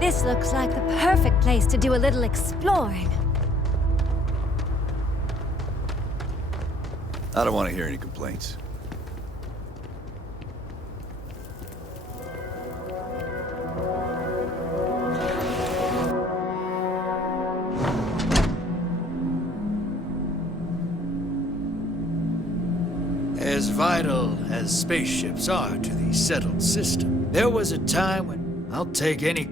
This looks like the perfect place to do a little exploring. I don't want to hear any complaints. As vital as spaceships are to the settled system, there was a time when I'll take any...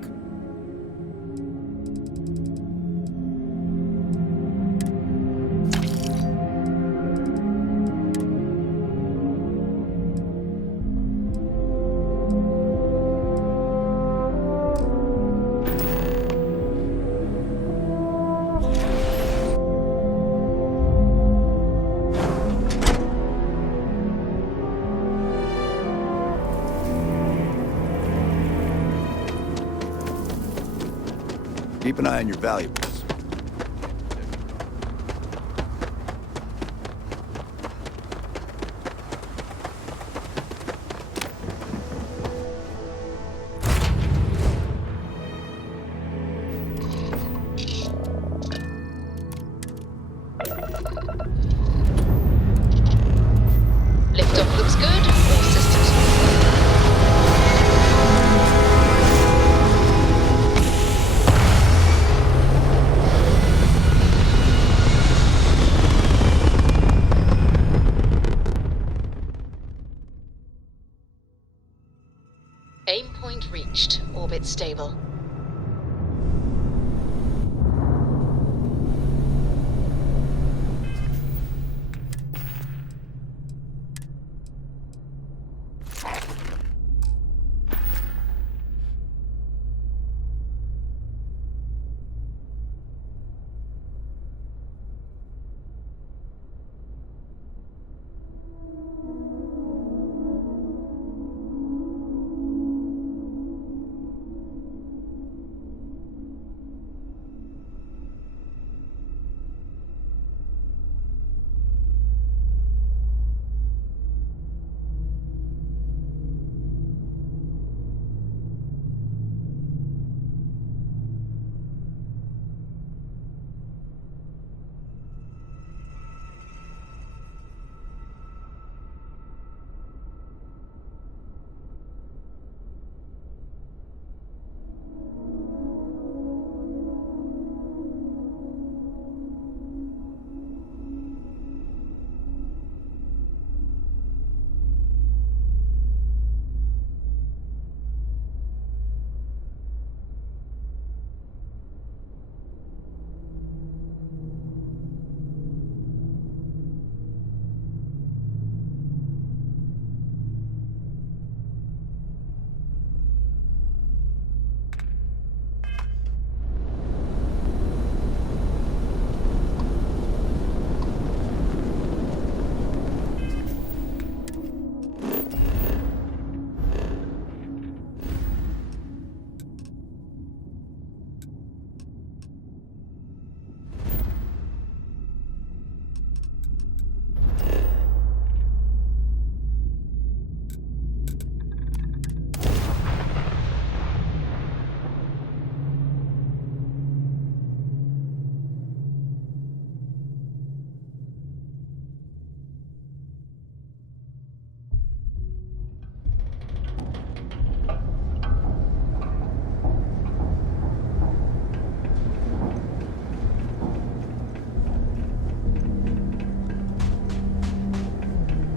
Keep an eye on your valuables. Liftoff looks good. All systems. Aim point reached. Orbit stable.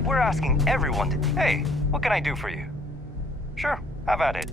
We're asking everyone to... Hey, what can I do for you? Sure, have at it.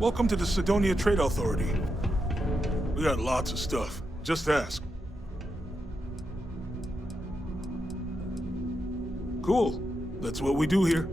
Welcome to the Sidonia Trade Authority. We got lots of stuff. Just ask. Cool. That's what we do here.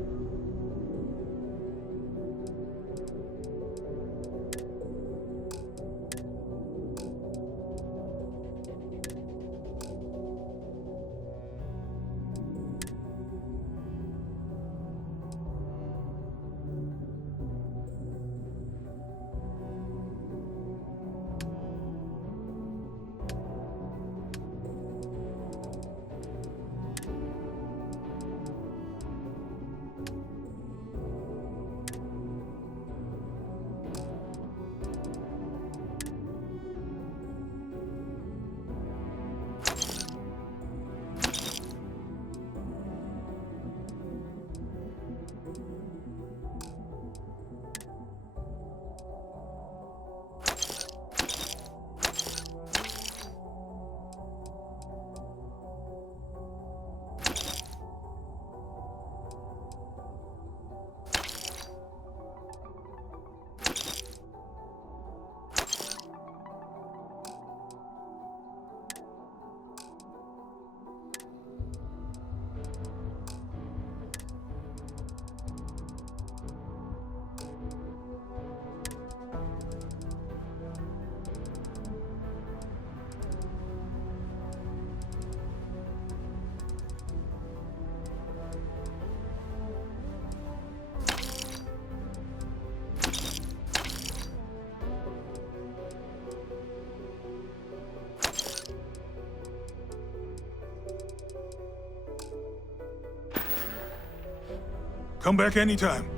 Come back anytime.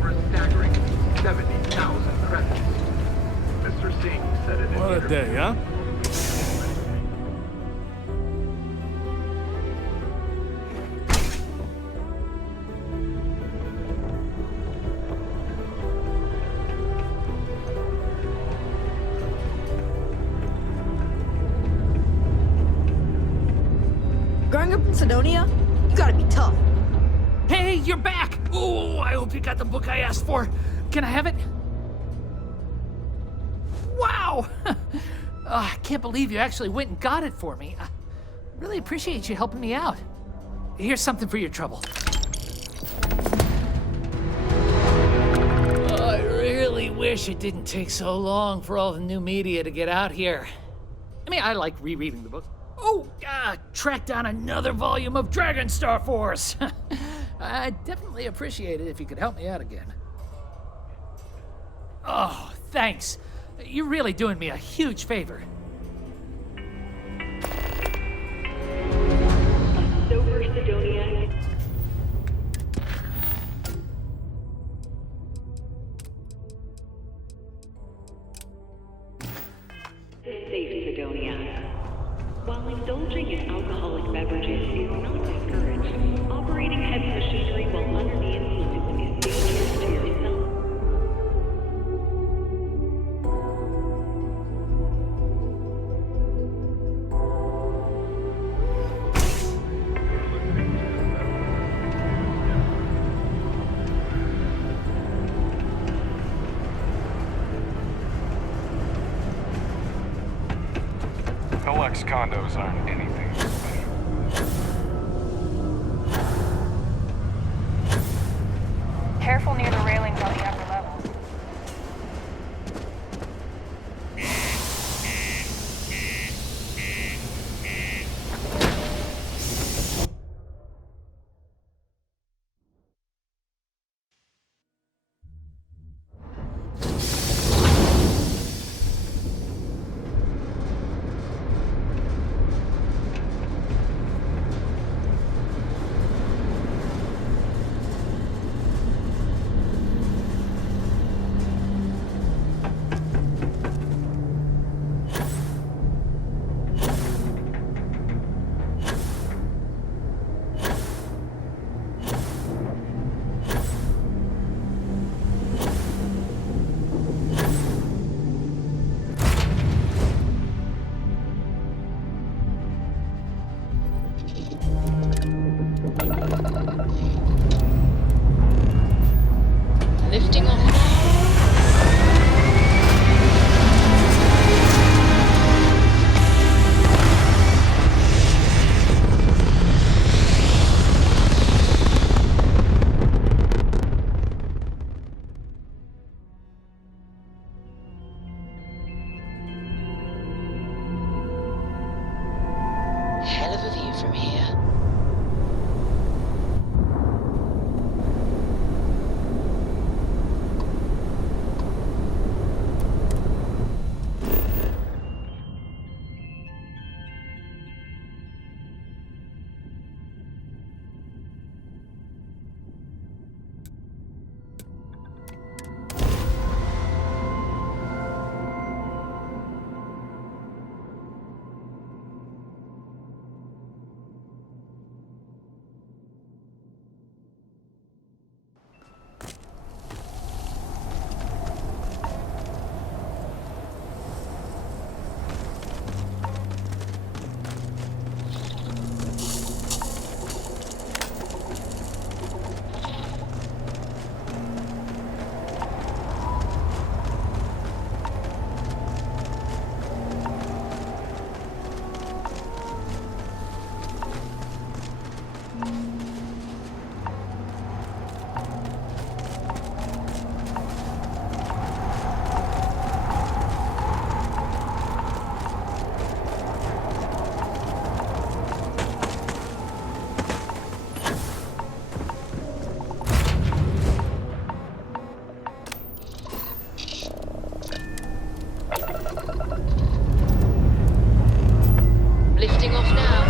For a staggering 70,000 credits. Mr. Singh said it in What a day, huh? Growing up in Sidonia, you gotta be tough. Hey, you're back! Oh, I hope you got the book I asked for. Can I have it? Wow! I can't believe you actually went and got it for me. I really appreciate you helping me out. Here's something for your trouble. I really wish it didn't take so long for all the new media to get out here. I mean, I like rereading the book. Oh, track down another volume of Dragon Star Force. I'd definitely appreciate it if you could help me out again. Oh, thanks. You're really doing me a huge favor. Silver Sidonia. Safe Sidonia. While indulging in alcoholic beverages is not discouraged, operating heavy machinery while under the influence is dangerous to yourself. Deluxe condos aren't anything. Careful near the railings on the upper levels. Lifting off now. Hell of a view from here. Lifting off now.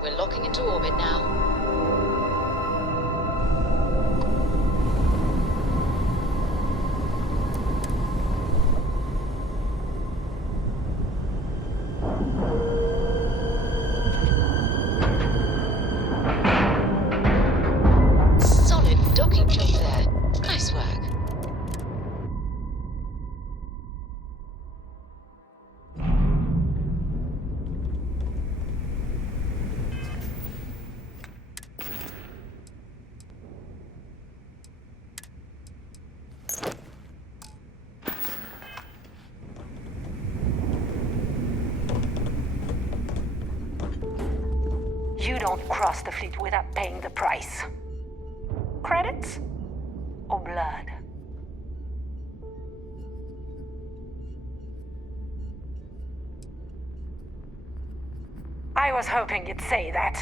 We're locking into orbit now. Solid docking job there. Nice work. You don't cross the fleet without paying the price. Credits? Or blood? I was hoping you'd say that.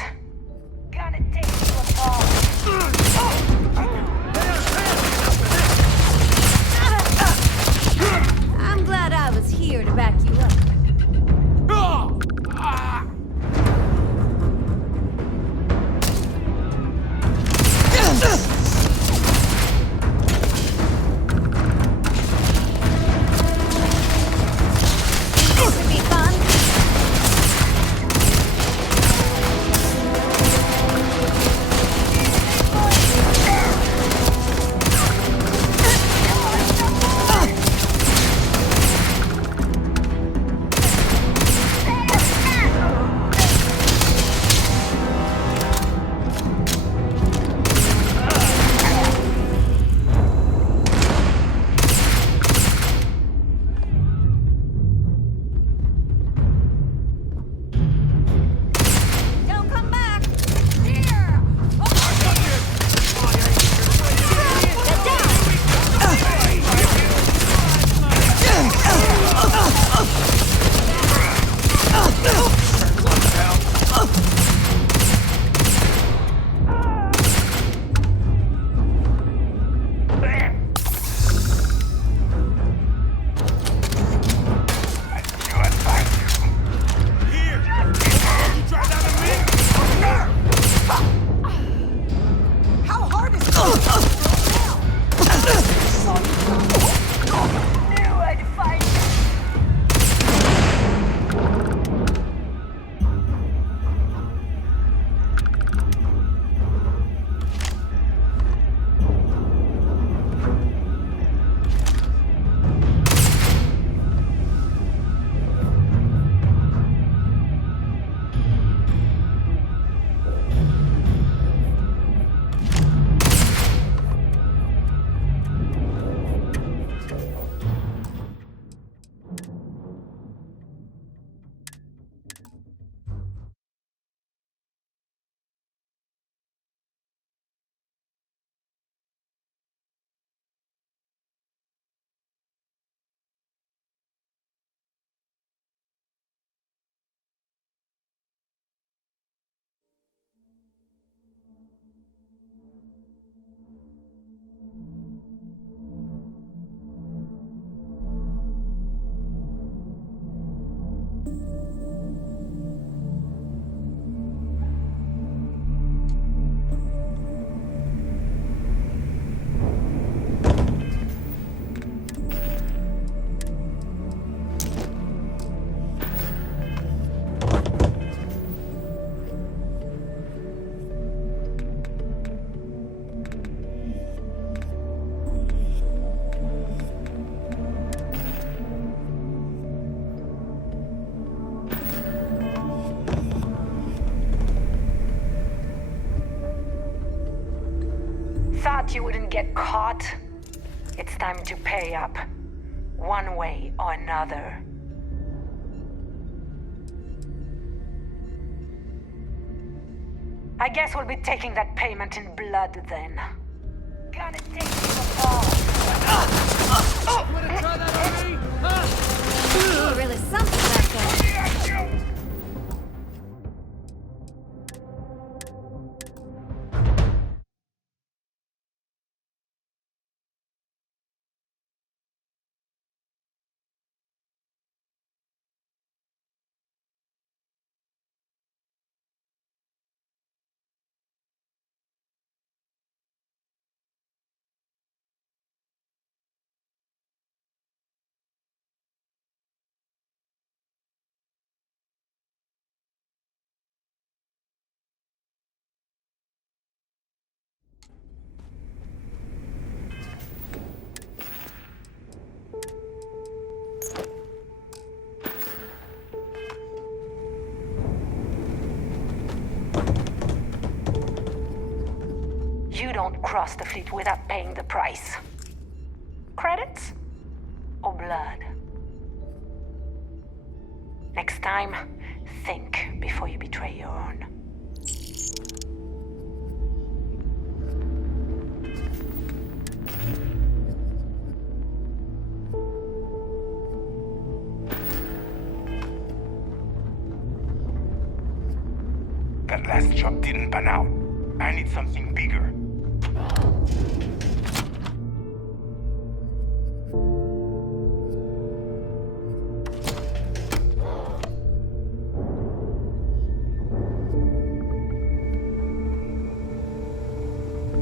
Gonna take you apart. I'm glad I was here to back you up. Could be fun. thought you wouldn't get caught? It's time to pay up, one way or another. I guess we'll be taking that payment in blood then. Gonna take you apart. Wanna try that on me? Ooh, really something back there. You don't cross the fleet without paying the price. Credits or blood? Next time, think before you betray your own. That last job didn't pan out. I need something bigger.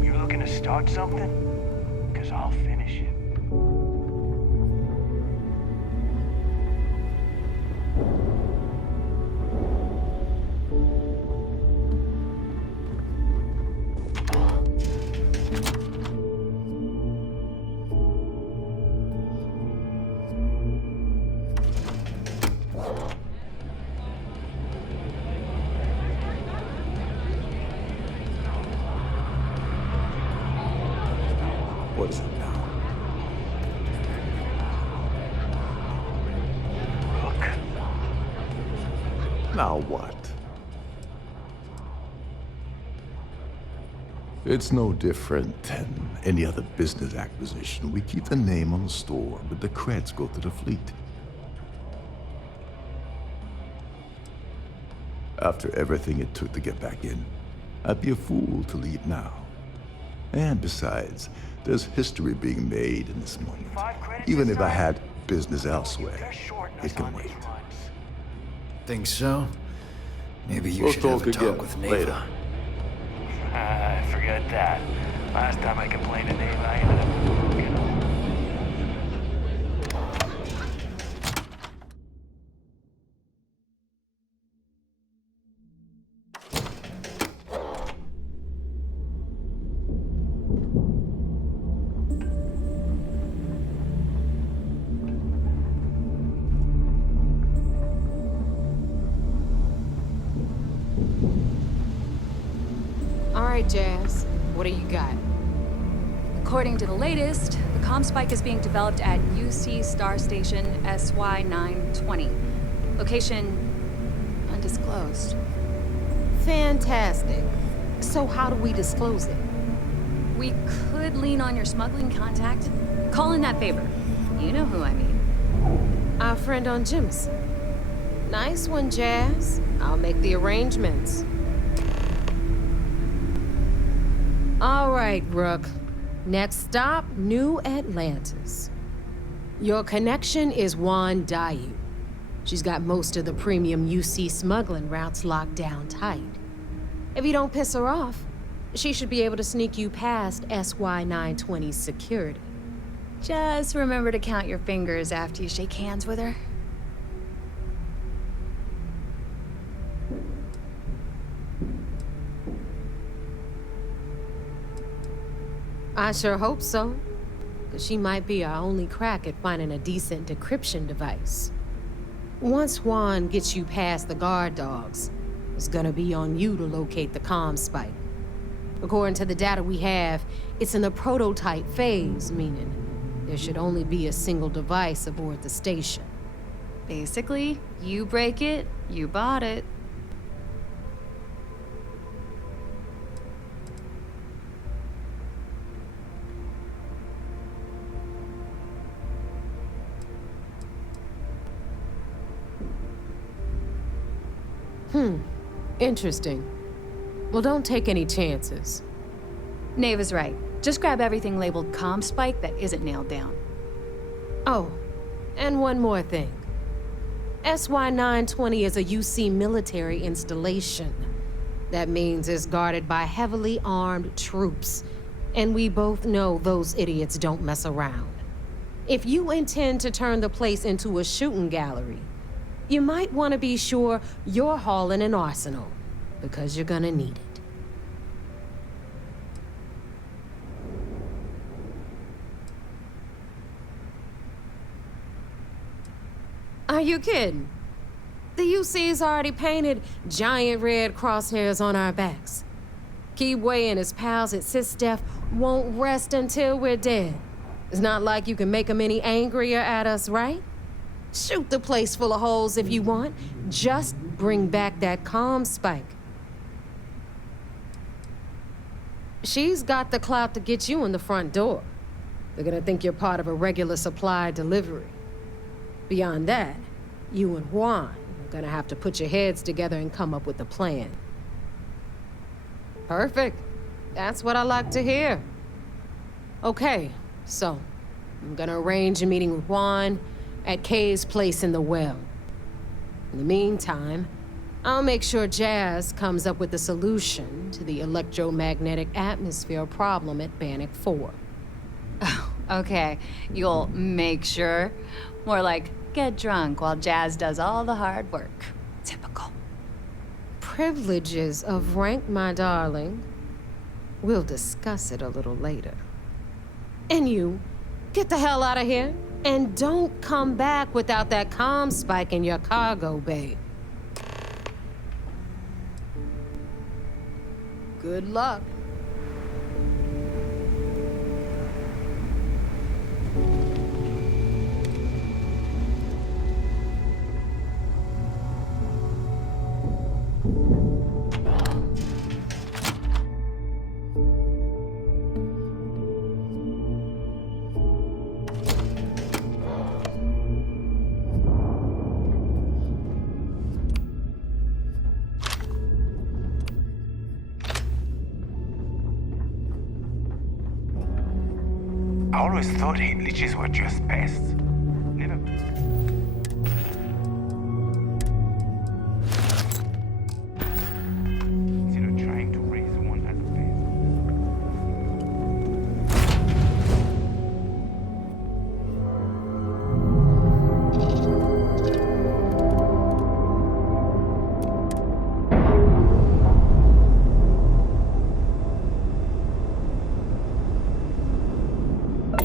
You looking to start something? 'Cause I'll finish it. What is it now? Look. Now what? It's no different than any other business acquisition. We keep the name on the store, but the creds go to the fleet. After everything it took to get back in, I'd be a fool to leave now. And besides, there's history being made in this moment. Even if I had business elsewhere, it can wait. Think so? Maybe you We'll should have talk a talk again with later. Neva. Forget that. Last time I complained to Dave, I ended up, you know. All right, Jazz. What do you got? According to the latest, the comm spike is being developed at UC Star Station SY-920. Location undisclosed. Fantastic. So how do we disclose it? We could lean on your smuggling contact. Call in that favor. You know who I mean. Our friend on Jim's. Nice one, Jazz. I'll make the arrangements. All right, Rook. Next stop, New Atlantis. Your connection is Juan Dayu. She's got most of the premium UC smuggling routes locked down tight. If you don't piss her off, she should be able to sneak you past SY-920's security. Just remember to count your fingers after you shake hands with her. I sure hope so. Because she might be our only crack at finding a decent decryption device. Once Juan gets you past the guard dogs, it's gonna be on you to locate the comm spike. According to the data we have, it's in the prototype phase, meaning there should only be a single device aboard the station. Basically, you break it, you bought it. Interesting. Well, don't take any chances. Nave is right. Just grab everything labeled CommSpike that isn't nailed down. Oh, and one more thing. SY-920 is a UC military installation. That means it's guarded by heavily armed troops. And we both know those idiots don't mess around. If you intend to turn the place into a shooting gallery, you might want to be sure you're hauling an arsenal, because you're gonna need it. Are you kidding? The UC's already painted giant red crosshairs on our backs. Keyway and his pals at SysDef won't rest until we're dead. It's not like you can make them any angrier at us, right? Shoot the place full of holes if you want. Just bring back that CommSpike. She's got the clout to get you in the front door. They're gonna think you're part of a regular supply delivery. Beyond that, you and Juan are gonna have to put your heads together and come up with a plan. Perfect. That's what I like to hear. Okay, so I'm gonna arrange a meeting with Juan at Kay's place in the well. In the meantime, I'll make sure Jazz comes up with a solution to the electromagnetic atmosphere problem at Bannock 4. Oh, okay. You'll make sure. More like, get drunk while Jazz does all the hard work. Typical. Privileges of rank, my darling. We'll discuss it a little later. And you, get the hell out of here. And don't come back without that CommSpike in your cargo bay. Good luck. I always thought heat leeches were just pests. Never. Consider trying to raise one as a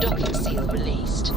Docking seal released.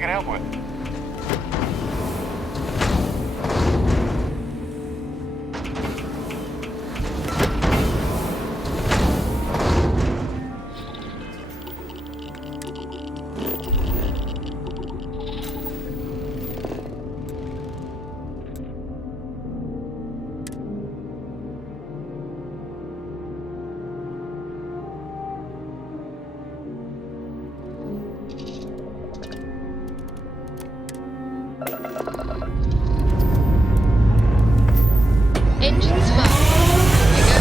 I can help with? Engines fire. Here we go.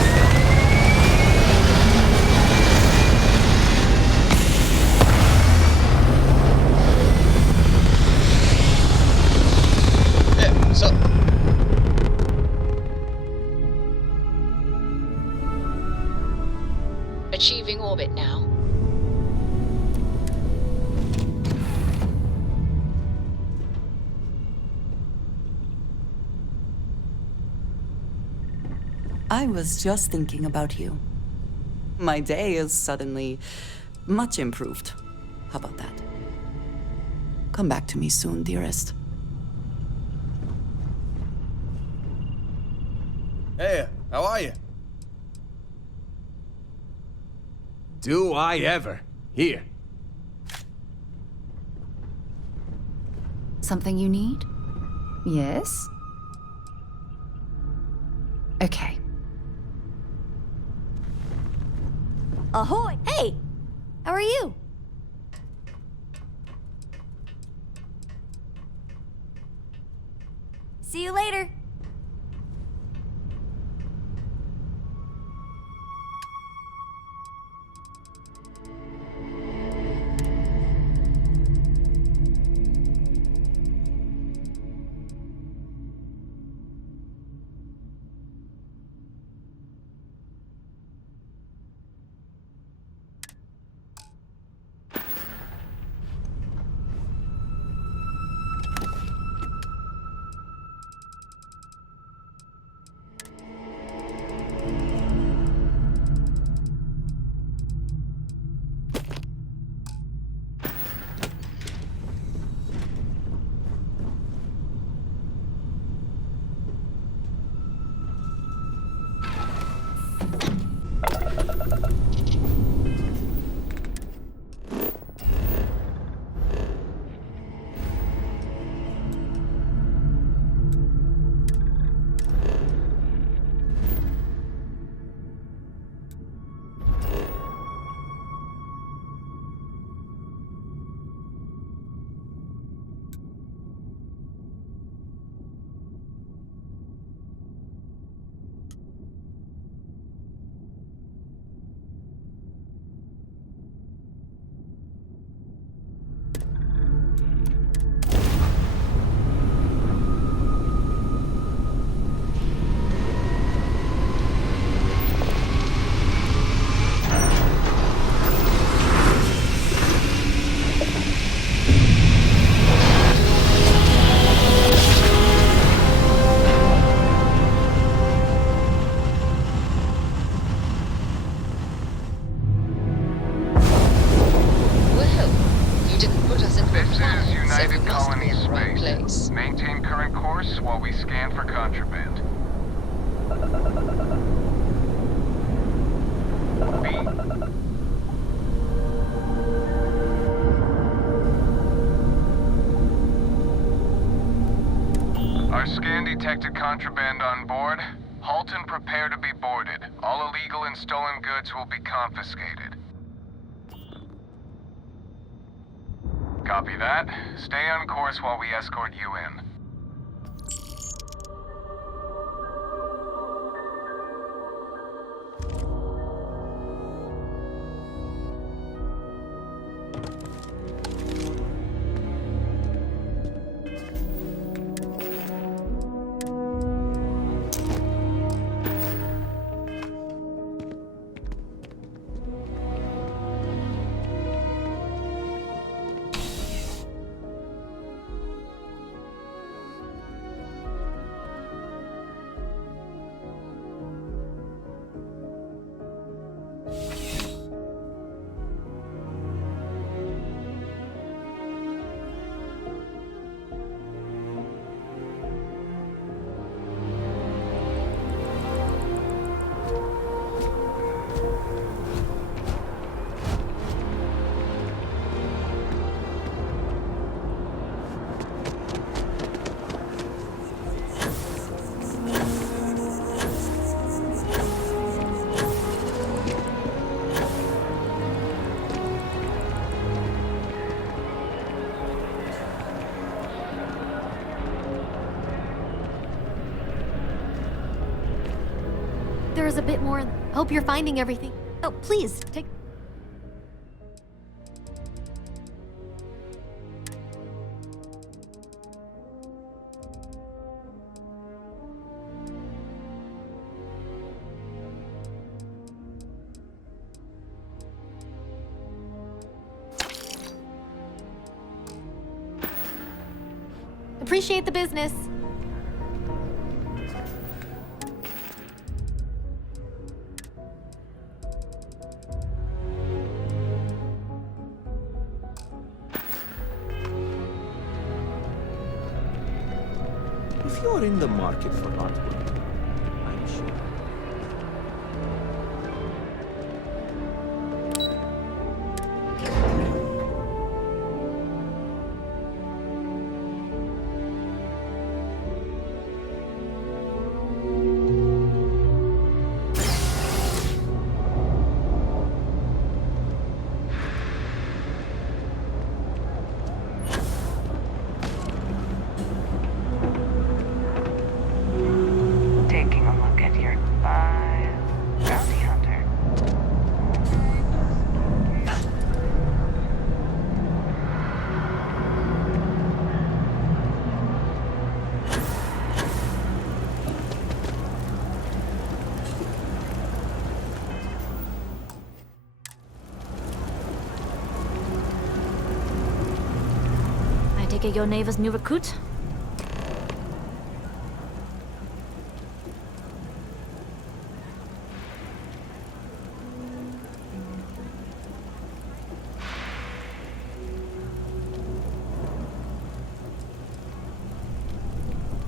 What's up? Achieving orbit now. I was just thinking about you. My day is suddenly much improved. How about that? Come back to me soon, dearest. Hey, how are you? Do I ever. Here. Something you need? Yes? Okay. Ahoy! Hey! How are you? See you later. Maintain current course while we scan for contraband. Our scan detected contraband on board. Halt and prepare to be boarded. All illegal and stolen goods will be confiscated. Copy that. Stay on course while we escort you in. there is a bit more. Hope you're finding everything. Oh, please, take... Appreciate the business. If you're in the market for artwork, I'm sure. Taking a look at your file, bounty hunter. I take it you're Neva's new recruit?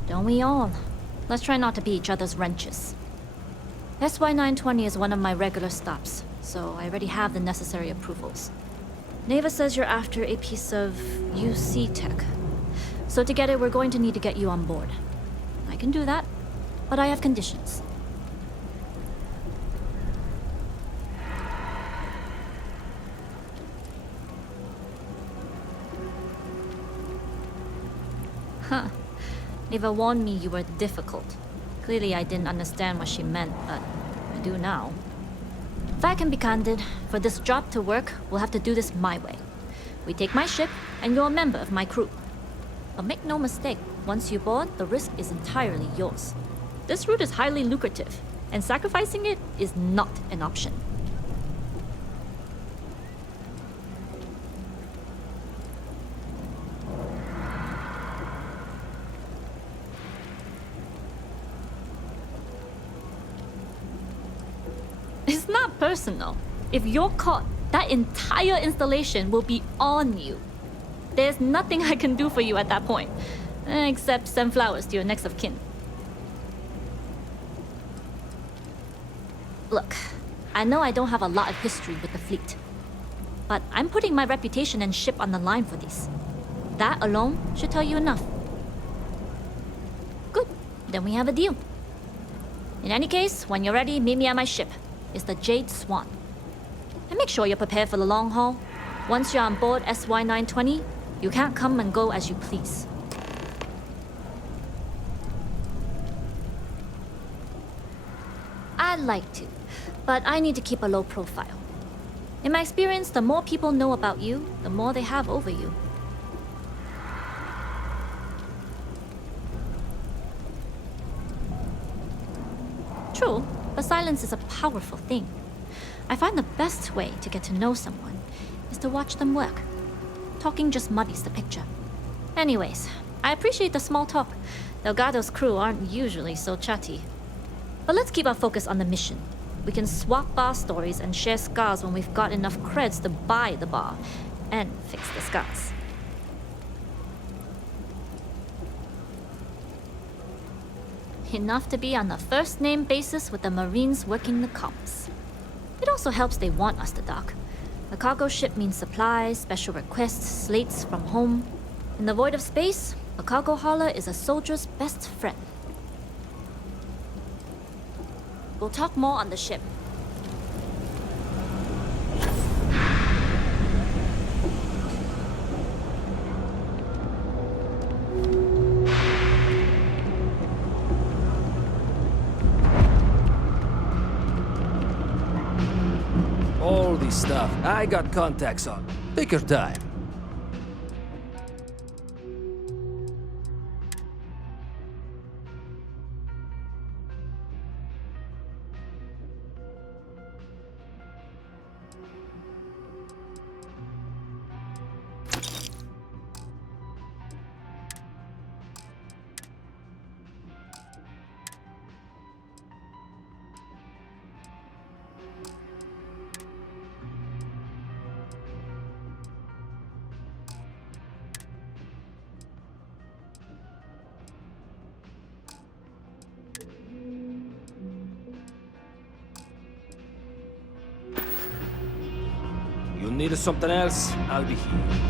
Don't we all? Let's try not to be each other's wrenches. SY920 is one of my regular stops, so I already have the necessary approvals. Neva says you're after a piece of UC tech. So to get it, we're going to need to get you on board. I can do that, but I have conditions. Huh. Neva warned me you were difficult. Clearly I didn't understand what she meant, but I do now. If I can be candid, for this job to work, we'll have to do this my way. We take my ship, and you're a member of my crew. But make no mistake, once you board, the risk is entirely yours. This route is highly lucrative, and sacrificing it is not an option. It's not personal. If you're caught, that entire installation will be on you. There's nothing I can do for you at that point, except send flowers to your next of kin. Look, I know I don't have a lot of history with the fleet, but I'm putting my reputation and ship on the line for this. That alone should tell you enough. Good, then we have a deal. In any case, when you're ready, meet me at my ship. It's the Jade Swan. And make sure you're prepared for the long haul. Once you're on board SY920, you can't come and go as you please. I'd like to, but I need to keep a low profile. In my experience, the more people know about you, the more they have over you. True, but silence is a powerful thing. I find the best way to get to know someone is to watch them work. Talking just muddies the picture. Anyways, I appreciate the small talk. Delgado's crew aren't usually so chatty. But let's keep our focus on the mission. We can swap bar stories and share scars when we've got enough creds to buy the bar and fix the scars. Enough to be on the first-name basis with the Marines working the comms. It also helps they want us to dock. A cargo ship means supplies, special requests, slates from home. In the void of space, a cargo hauler is a soldier's best friend. We'll talk more on the ship. risky stuff. I got contacts on. Take your time. You need something else? I'll be here.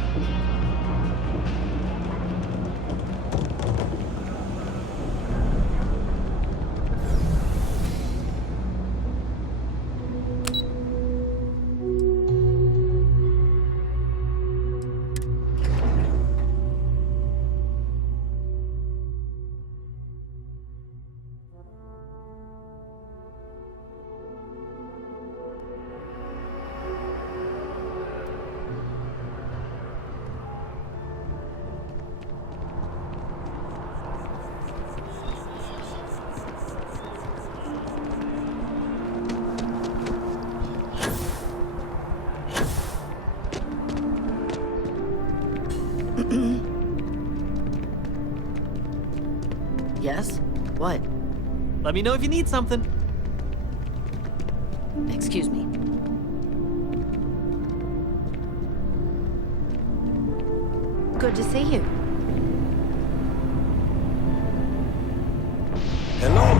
Yes? What? Let me know if you need something. Excuse me. Good to see you. Hello?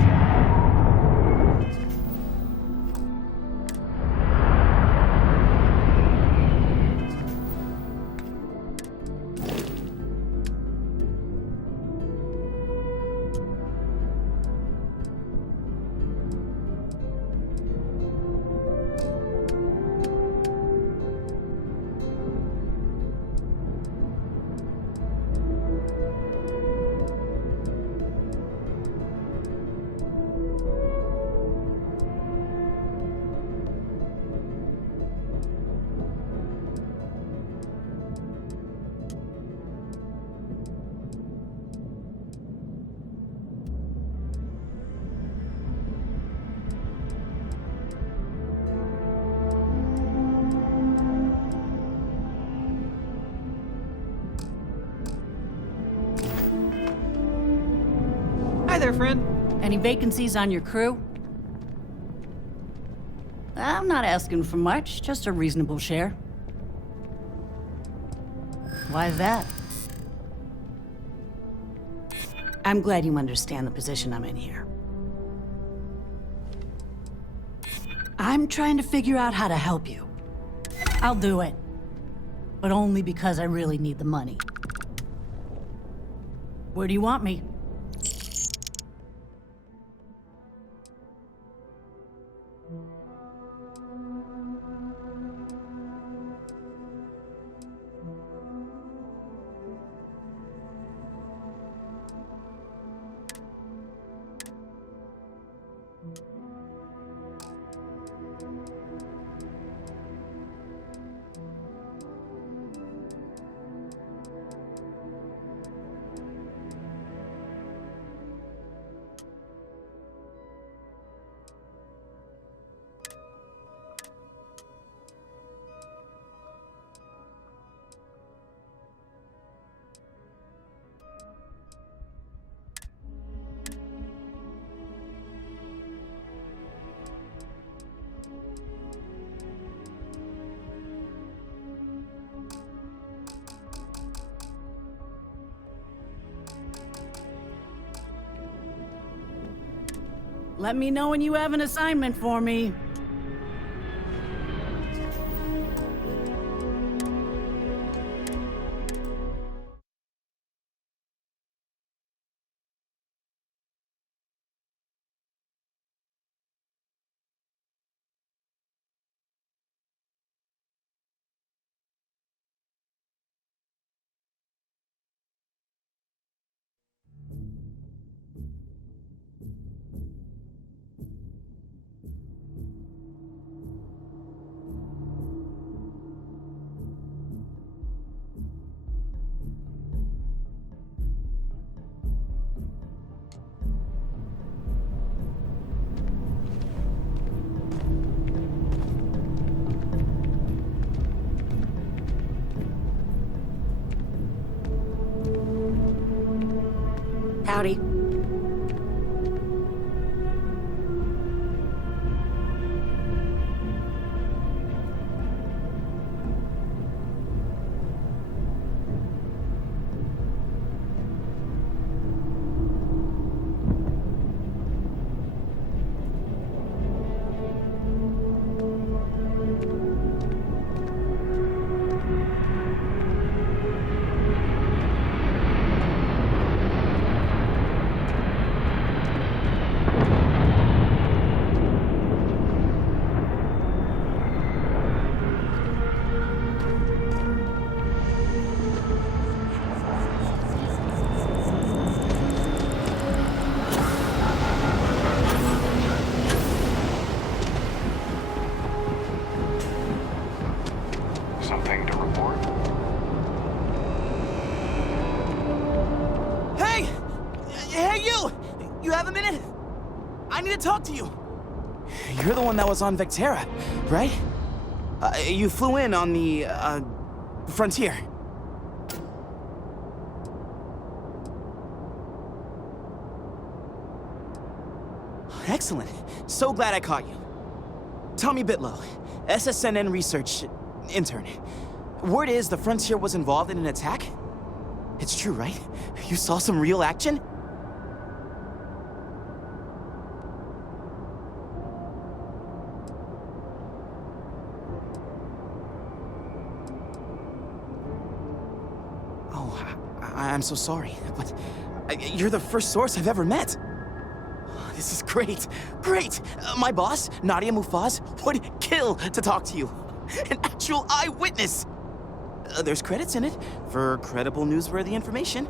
Hi there, friend. Any vacancies on your crew? I'm not asking for much, just a reasonable share. Why is that? I'm glad you understand the position I'm in here. I'm trying to figure out how to help you. I'll do it. But only because I really need the money. Where do you want me? Let me know when you have an assignment for me. Rowdy. Something to report? Hey! Hey, you! You have a minute? I need to talk to you. You're the one that was on Vectera, right? You flew in on the, Frontier. Excellent. So glad I caught you. Tommy Bitlow, SSNN research intern. Word is the Frontier was involved in an attack? It's true, right? You saw some real action? Oh, I'm so sorry, but you're the first source I've ever met. This is great. Great! My boss, Nadia Mufaz, would kill to talk to you. An actual eyewitness! There's credits in it for credible, newsworthy information.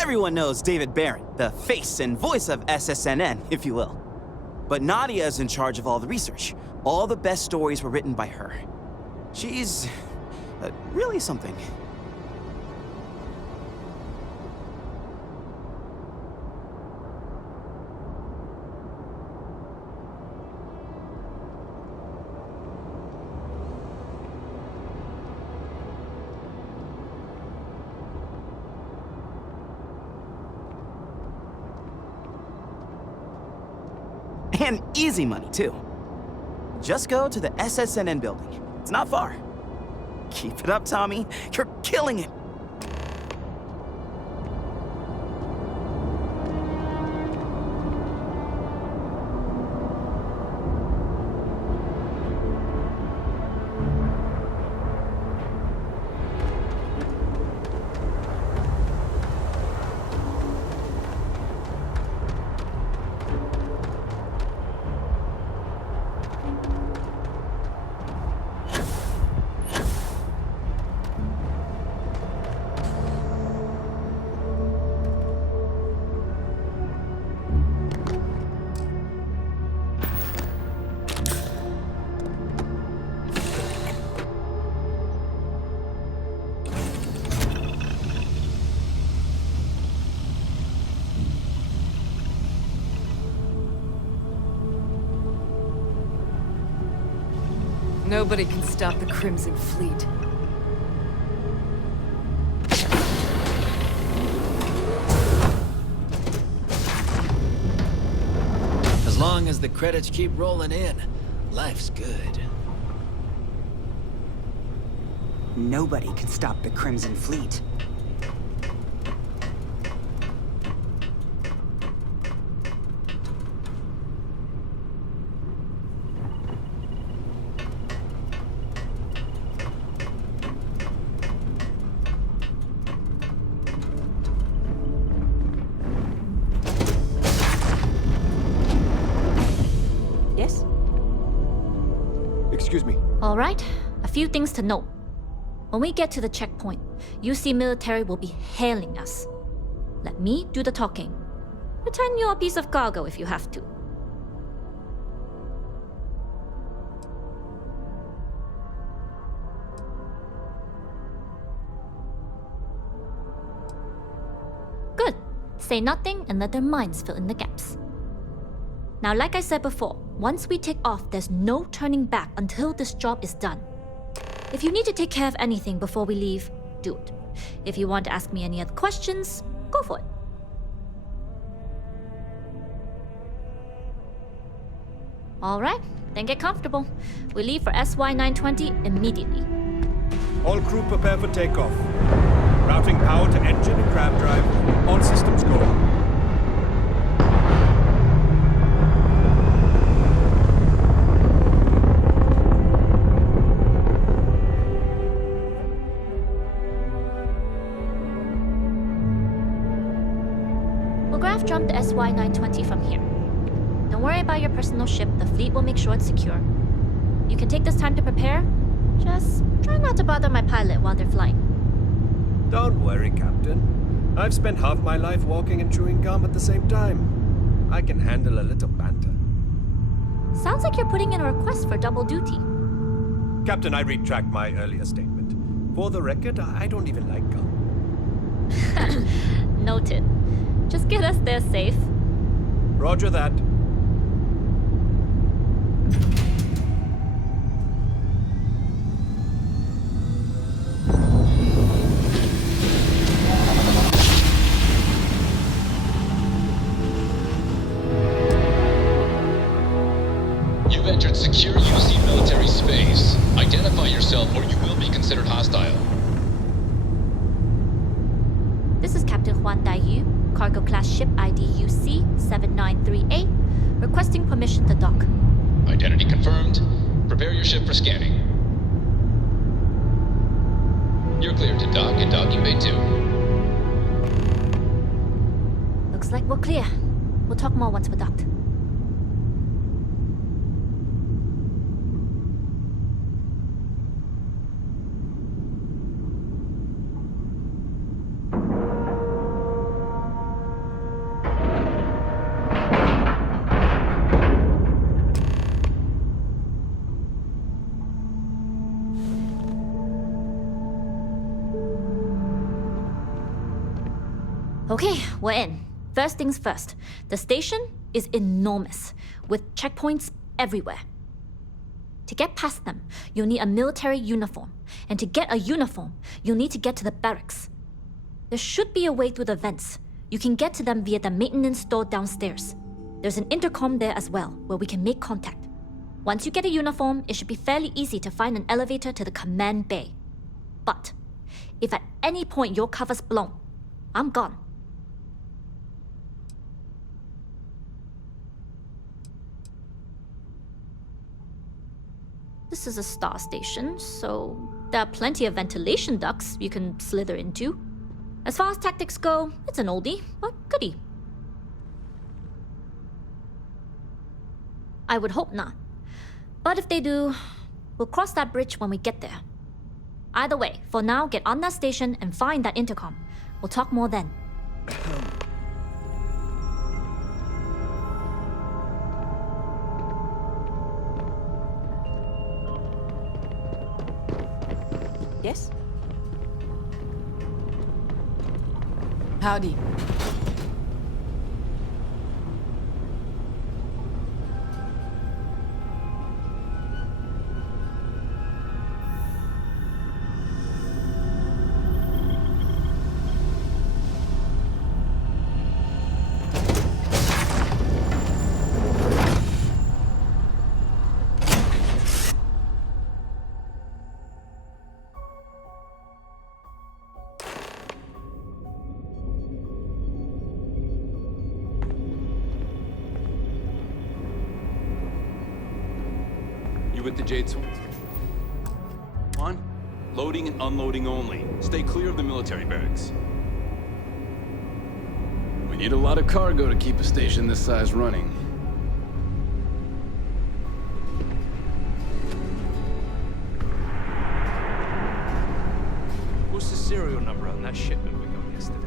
Everyone knows David Barron, the face and voice of SSNN, if you will. But Nadia is in charge of all the research. All the best stories were written by her. She's really something. And easy money, too. Just go to the SSNN building. It's not far. Keep it up, Tommy. You're killing it. Nobody can stop the Crimson Fleet. As long as the credits keep rolling in, life's good. Nobody can stop the Crimson Fleet. Yes? Excuse me. All right, a few things to note. When we get to the checkpoint, UC military will be hailing us. Let me do the talking. Pretend you're a piece of cargo if you have to. Good. Say nothing and let their minds fill in the gaps. Now, like I said before, once we take off, there's no turning back until this job is done. If you need to take care of anything before we leave, do it. If you want to ask me any other questions, go for it. All right, then get comfortable. We leave for SY-920 immediately. All crew prepare for takeoff. Routing power to engine and crab drive. All systems go. We'll graph jump the SY-920 from here. Don't worry about your personal ship. The fleet will make sure it's secure. You can take this time to prepare. Just try not to bother my pilot while they're flying. Don't worry, Captain. I've spent half my life walking and chewing gum at the same time. I can handle a little banter. Sounds like you're putting in a request for double duty. Captain, I retract my earlier statement. For the record, I don't even like gum. Noted. Just get us there safe. Roger that. You've entered secure UC military space. Identify yourself or you will be considered hostile. This is Captain Huan Daiyu, cargo class ship ID UC-7938, requesting permission to dock. Identity confirmed. Prepare your ship for scanning. You're cleared to dock in docking bay 2. Looks like we're clear. We'll talk more once we're docked. Okay, we're in. First things first. The station is enormous, with checkpoints everywhere. To get past them, you'll need a military uniform. And to get a uniform, you'll need to get to the barracks. There should be a way through the vents. You can get to them via the maintenance store downstairs. There's an intercom there as well, where we can make contact. Once you get a uniform, it should be fairly easy to find an elevator to the command bay. But if at any point your cover's blown, I'm gone. This is a star station, so there are plenty of ventilation ducts you can slither into. As far as tactics go, it's an oldie, but goodie. I would hope not. But if they do, we'll cross that bridge when we get there. Either way, for now, get on that station and find that intercom. We'll talk more then. Yes? Howdy. You with the Jade Sword? On. Loading and unloading only. Stay clear of the military barracks. We need a lot of cargo to keep a station this size running. What's the serial number on that shipment we got yesterday?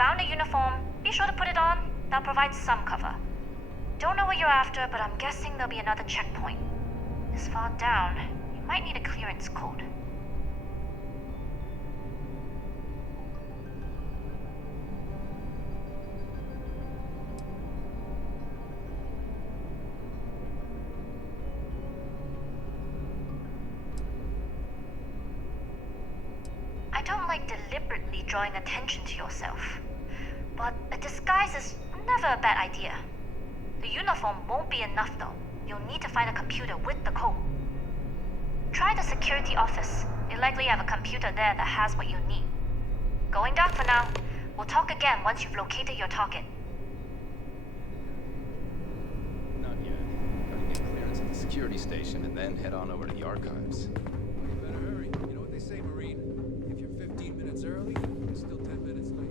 found a uniform, be sure to put it on. That'll provide some cover. Don't know what you're after, but I'm guessing there'll be another checkpoint. This far down, you might need a clearance code. I don't like deliberately drawing attention to yourself, but a disguise is never a bad idea. The uniform won't be enough though. You'll need to find a computer with the code. Try the security office. They likely have a computer there that has what you need. Going down for now. We'll talk again once you've located your target. Not yet. Gotta get clearance at the security station and then head on over to the archives. You better hurry. You know what they say, Marine? If you're 15 minutes early, you're still 10 minutes late.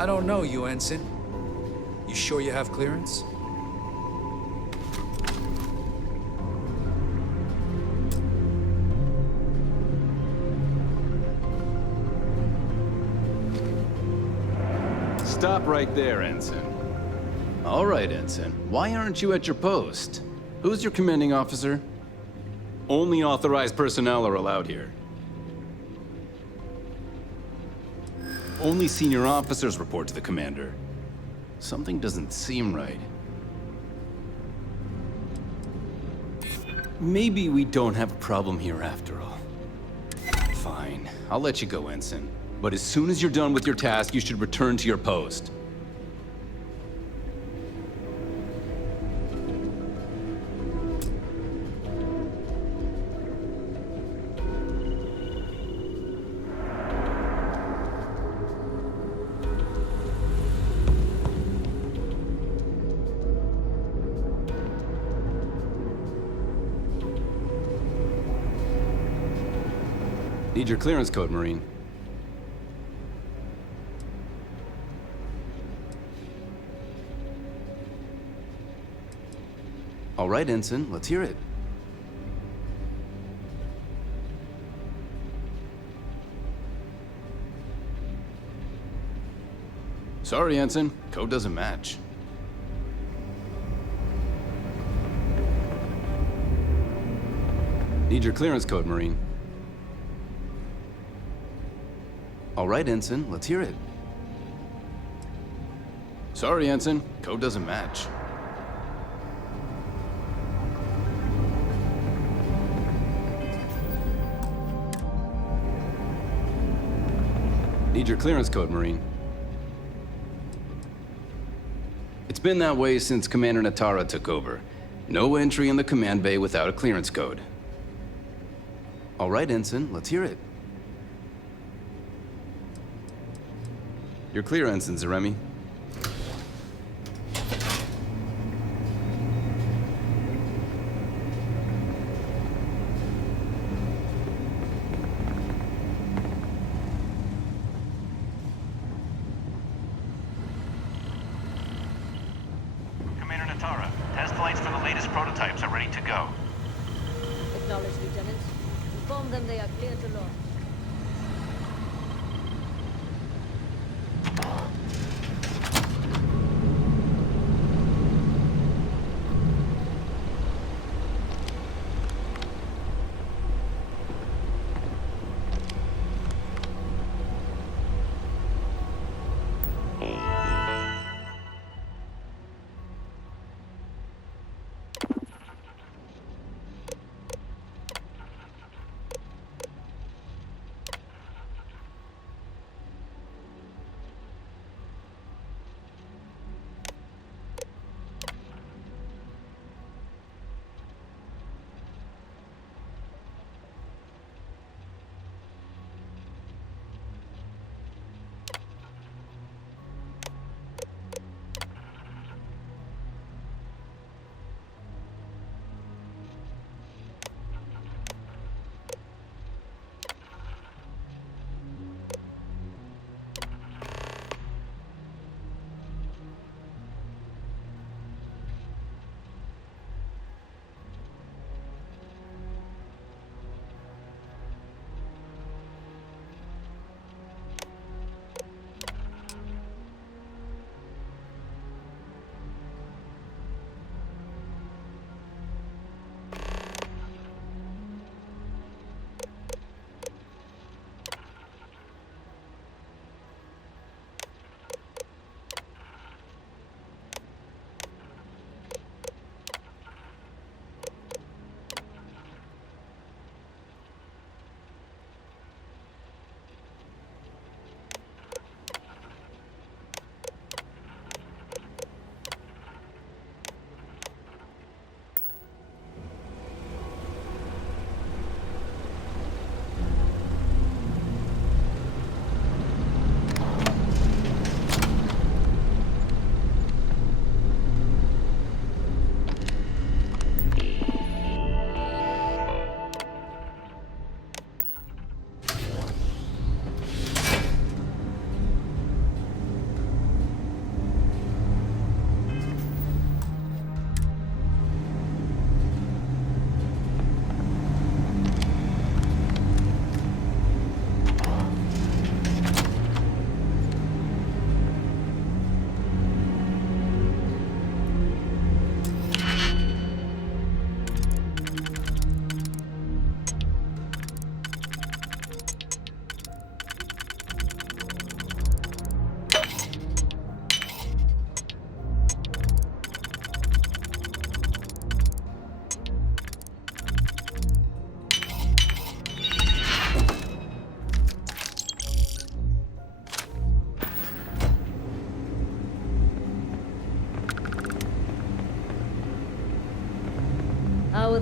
I don't know you, Ensign. You sure you have clearance? Stop right there, Ensign. All right, Ensign. Why aren't you at your post? Who's your commanding officer? Only authorized personnel are allowed here. Only senior officers report to the commander. Something doesn't seem right. Maybe we don't have a problem here after all. Fine, I'll let you go, Ensign. But as soon as you're done with your task, you should return to your post. Need your clearance code, Marine. All right, Ensign, let's hear it. Sorry, Ensign. Code doesn't match. Need your clearance code, Marine. All right, Ensign, let's hear it. Sorry, Ensign. Code doesn't match. Need your clearance code, Marine. It's been that way since Commander Natara took over. No entry in the command bay without a clearance code. All right, Ensign, let's hear it. You're clear, Ensign Zaremi. Commander Natara, test flights for the latest prototypes are ready to go. Acknowledged, Lieutenant. Inform them they are clear to launch.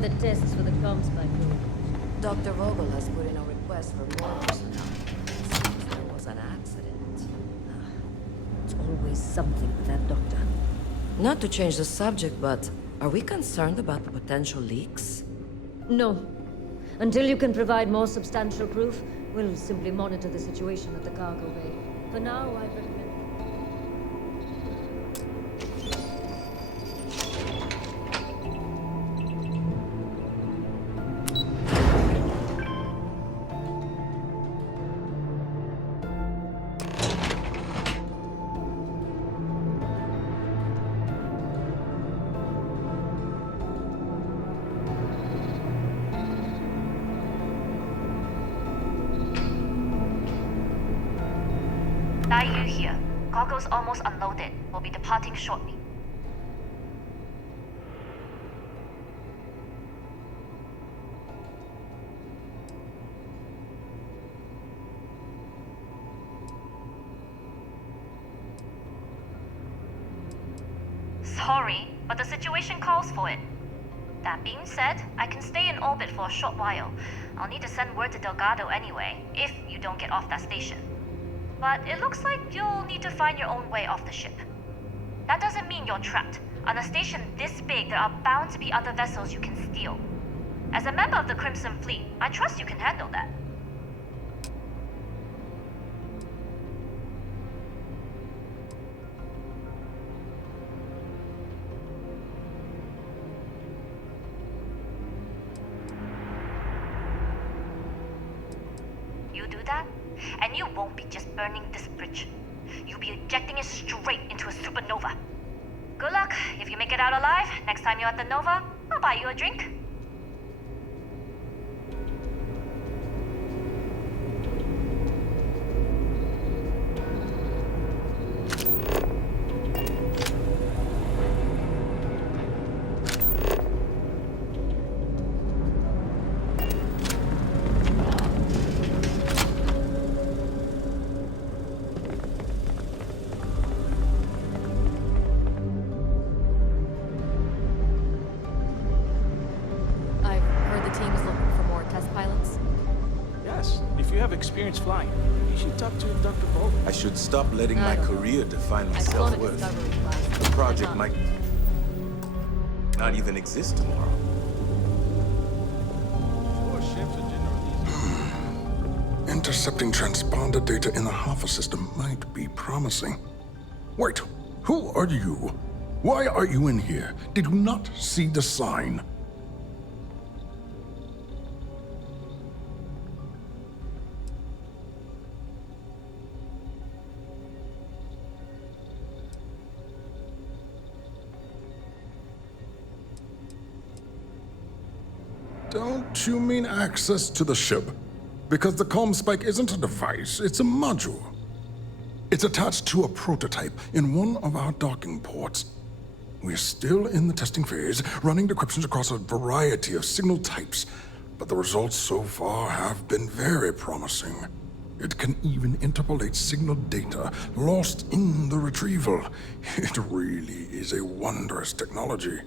the tests for the comms back home. Dr. Vogel has put in a request for more personnel. Seems there was an accident. It's always something with that doctor. Not to change the subject, but are we concerned about the potential leaks? No. Until you can provide more substantial proof, we'll simply monitor the situation at the cargo bay. For now, I recommend... Daiyu here. Cargo's almost unloaded. We'll be departing shortly. Sorry, but the situation calls for it. That being said, I can stay in orbit for a short while. I'll need to send word to Delgado anyway, if you don't get off that station. But it looks like you'll need to find your own way off the ship. That doesn't mean you're trapped. On a station this big, there are bound to be other vessels you can steal. As a member of the Crimson Fleet, I trust you can handle that. You do that, and you won't be just burning this bridge. You'll be ejecting it straight into a supernova. Good luck. If you make it out alive, next time you're at the Nova, I'll buy you a drink. Experience flying. You should talk to Dr. Vogel. I should stop letting my career define my self-worth. The project might not even exist tomorrow. Intercepting transponder data in the Alpha system might be promising. Wait, who are you? Why are you in here? Did you not see the sign? Don't you mean access to the ship? Because the comm spike isn't a device, it's a module. It's attached to a prototype in one of our docking ports. We're still in the testing phase, running decryptions across a variety of signal types, but the results so far have been very promising. It can even interpolate signal data lost in the retrieval. It really is a wondrous technology.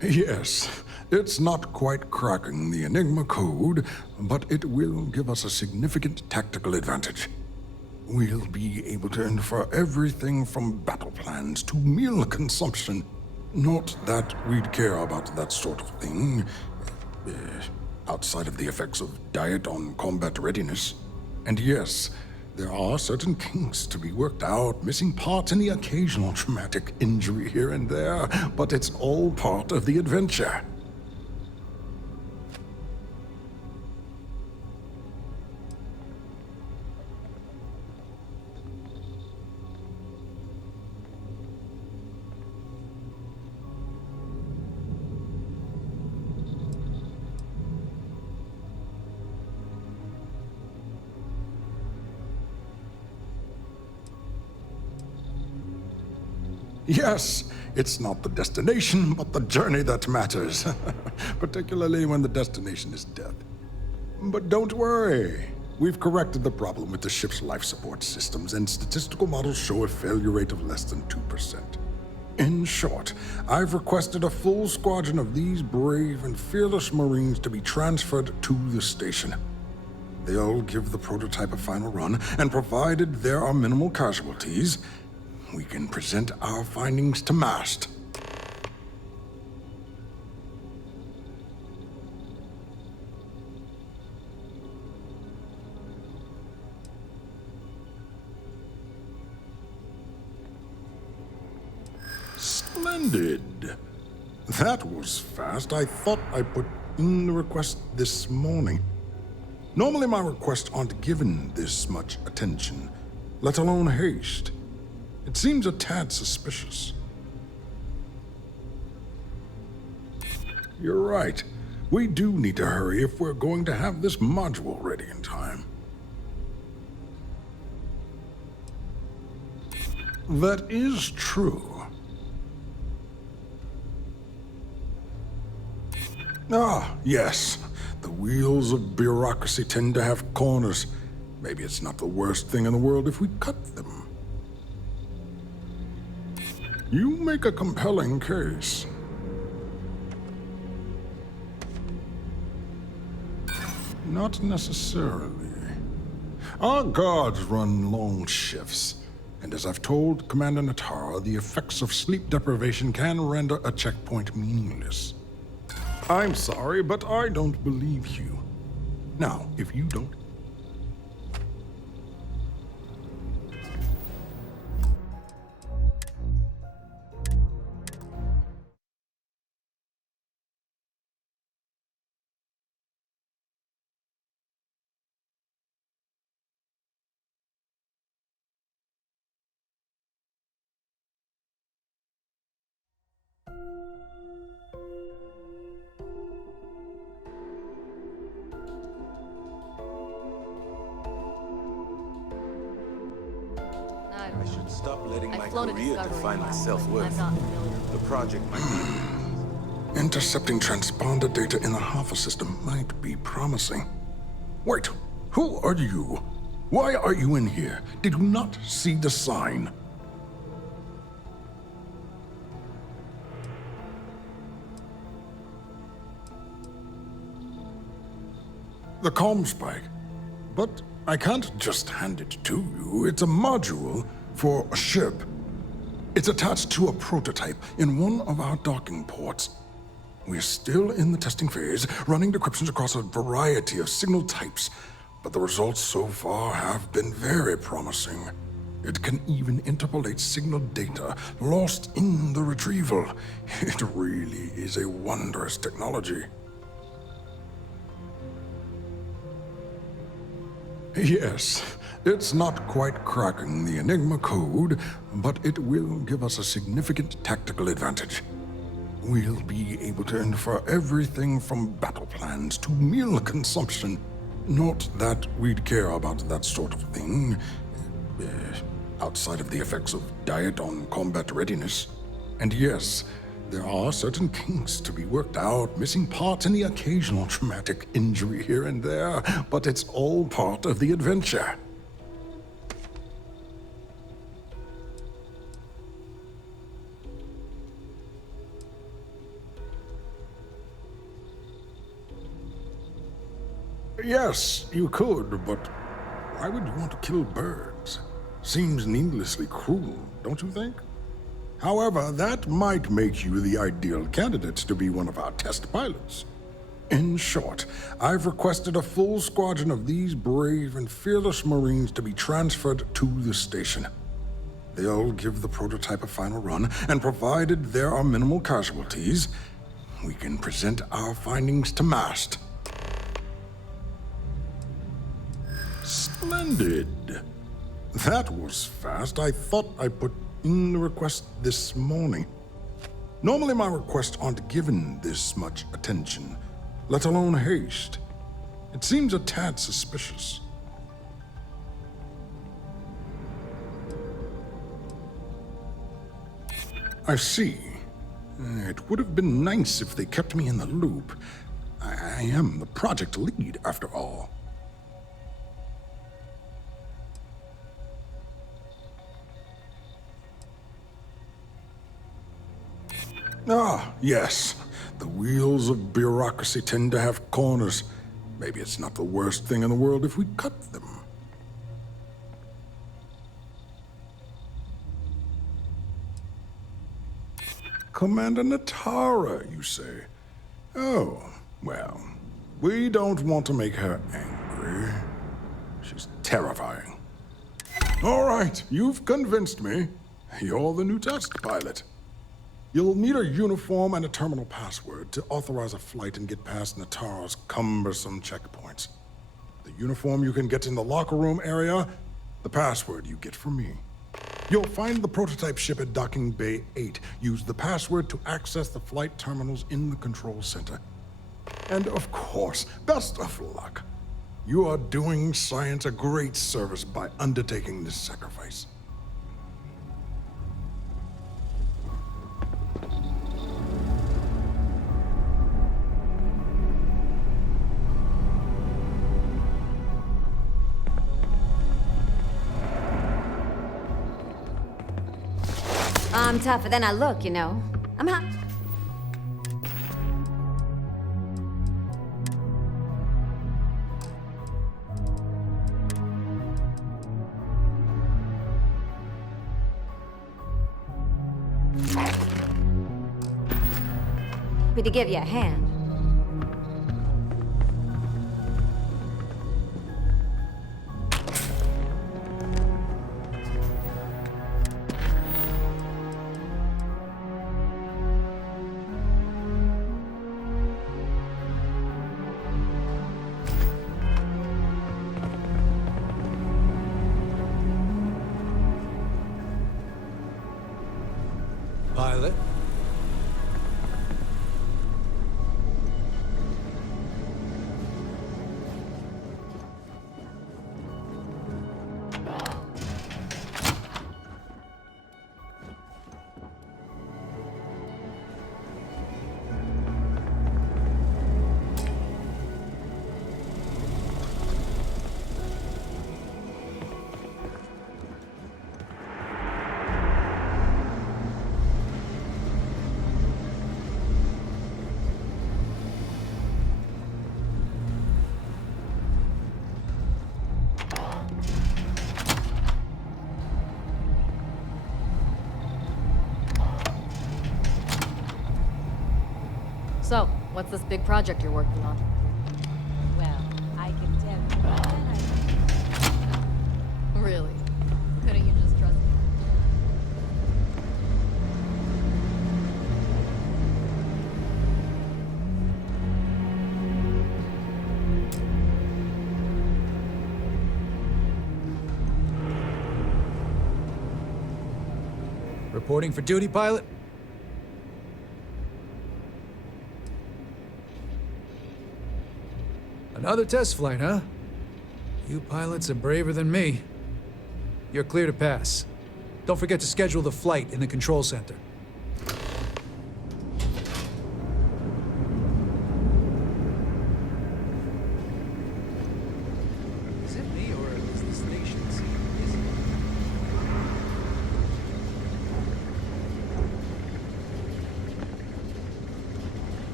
Yes, it's not quite cracking the Enigma code, but it will give us a significant tactical advantage. We'll be able to infer everything from battle plans to meal consumption. Not that we'd care about that sort of thing, outside of the effects of diet on combat readiness. And yes, there are certain kinks to be worked out, missing parts and the occasional traumatic injury here and there, but it's all part of the adventure. Yes, it's not the destination, but the journey that matters. Particularly when the destination is death. But don't worry. We've corrected the problem with the ship's life support systems, and statistical models show a failure rate of less than 2%. In short, I've requested a full squadron of these brave and fearless Marines to be transferred to the station. They'll give the prototype a final run, and provided there are minimal casualties, we can present our findings to MAST. Splendid. That was fast. I thought I put in the request this morning. Normally my requests aren't given this much attention, let alone haste. It seems a tad suspicious. You're right. We do need to hurry if we're going to have this module ready in time. That is true. Ah, yes. The wheels of bureaucracy tend to have corners. Maybe it's not the worst thing in the world if we cut them. You make a compelling case. Not necessarily. Our guards run long shifts, and as I've told Commander Natara, the effects of sleep deprivation can render a checkpoint meaningless. I'm sorry, but I don't believe you. Now, if you don't... I should stop letting my career define my self-worth. The project might be... Intercepting transponder data in the Hoffa system might be promising. Wait, who are you? Why are you in here? Did you not see the sign? The comm spike. But I can't just hand it to you. It's a module for a ship. It's attached to a prototype in one of our docking ports. We're still in the testing phase, running decryptions across a variety of signal types, but the results so far have been very promising. It can even interpolate signal data lost in the retrieval. It really is a wondrous technology. Yes, it's not quite cracking the Enigma code, but it will give us a significant tactical advantage. We'll be able to infer everything from battle plans to meal consumption. Not that we'd care about that sort of thing, outside of the effects of diet on combat readiness. And yes, there are certain kinks to be worked out, missing parts and the occasional traumatic injury here and there, but it's all part of the adventure. Yes, you could, but why would you want to kill birds? Seems needlessly cruel, don't you think? However, that might make you the ideal candidate to be one of our test pilots. In short, I've requested a full squadron of these brave and fearless Marines to be transferred to the station. They'll give the prototype a final run, and provided there are minimal casualties, we can present our findings to MAST. Splendid. That was fast. I thought I put in the request this morning. Normally my requests aren't given this much attention, let alone haste. It seems a tad suspicious. I see. It would have been nice if they kept me in the loop. I am the project lead, after all. Ah, yes. The wheels of bureaucracy tend to have corners. Maybe it's not the worst thing in the world if we cut them. Commander Natara, you say? Oh, well, we don't want to make her angry. She's terrifying. All right, you've convinced me. You're the new test pilot. You'll need a uniform and a terminal password to authorize a flight and get past Natara's cumbersome checkpoints. The uniform you can get in the locker room area, the password you get from me. You'll find the prototype ship at Docking Bay 8. Use the password to access the flight terminals in the control center. And of course, best of luck. You are doing science a great service by undertaking this sacrifice. I'm tougher than I look, you know. I'm hot. Happy to give you a hand. Pilot? So, what's this big project you're working on? Well, I can tell you. Really? Couldn't you just trust me? Reporting for duty, pilot? Another test flight, huh? You pilots are braver than me. You're clear to pass. Don't forget to schedule the flight in the control center. Is it me or is the station busy?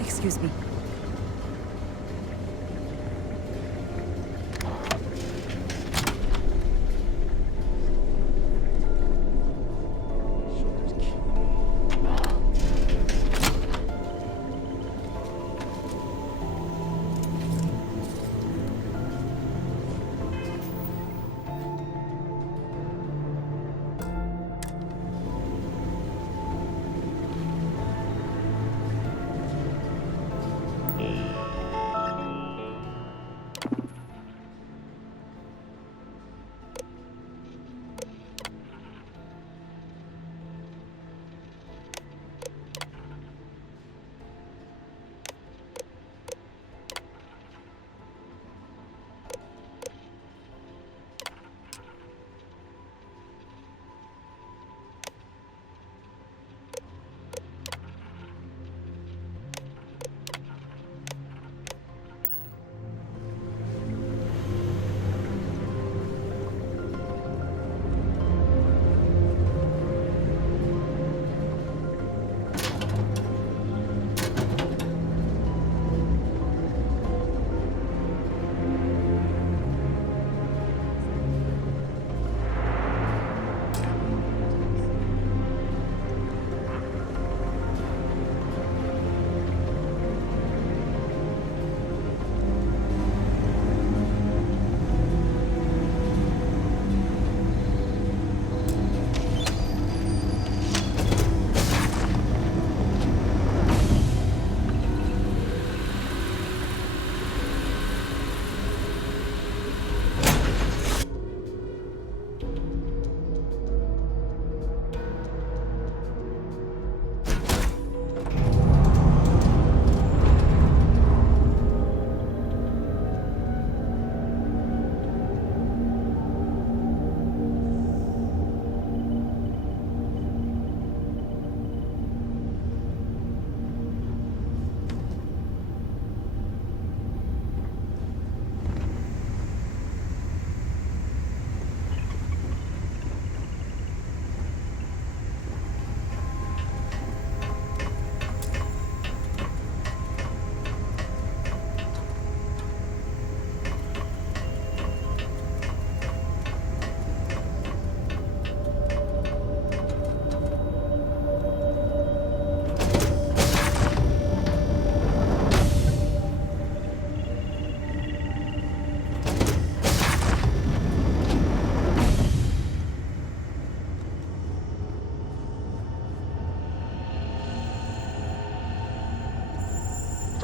Excuse me.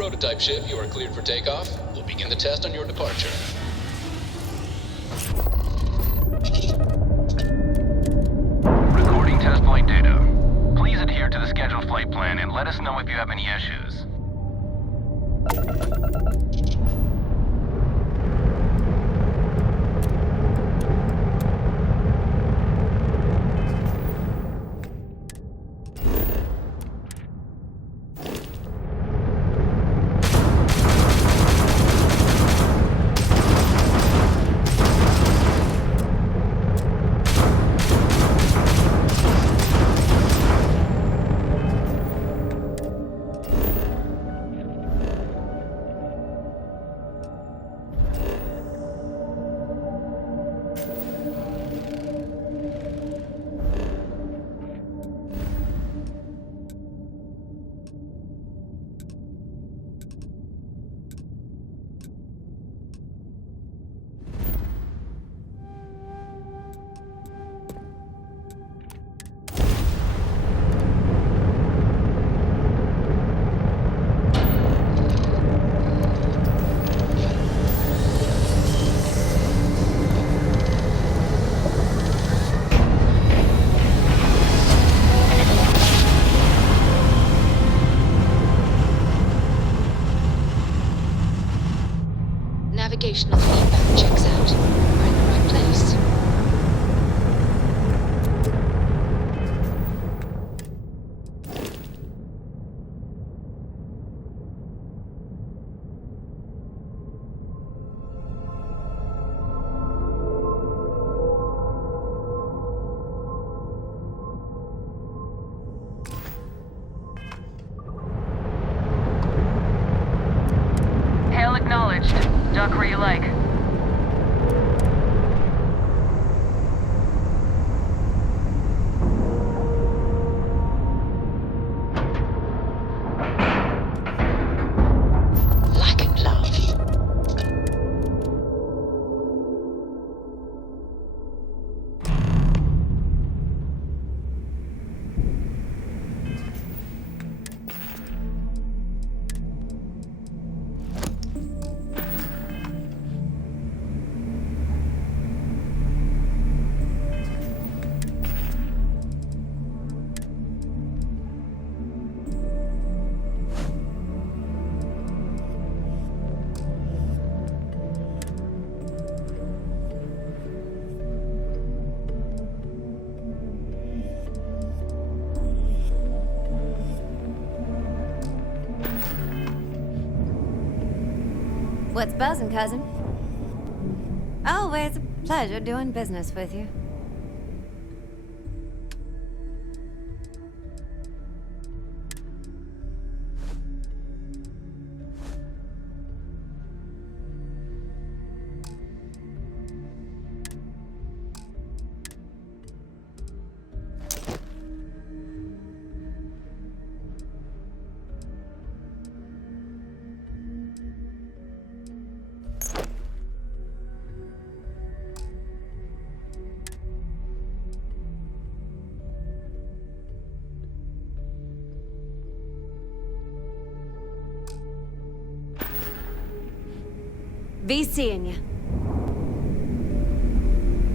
prototype ship, you are cleared for takeoff. We'll begin the test on your departure. Recording test flight data. Please adhere to the scheduled flight plan and let us know if you have any issues. Navigational feedback checks out. We're in the right place. Hail acknowledged. Duck where you like. Like a glove. What's buzzing, cousin? Always a pleasure doing business with you. Be seeing you.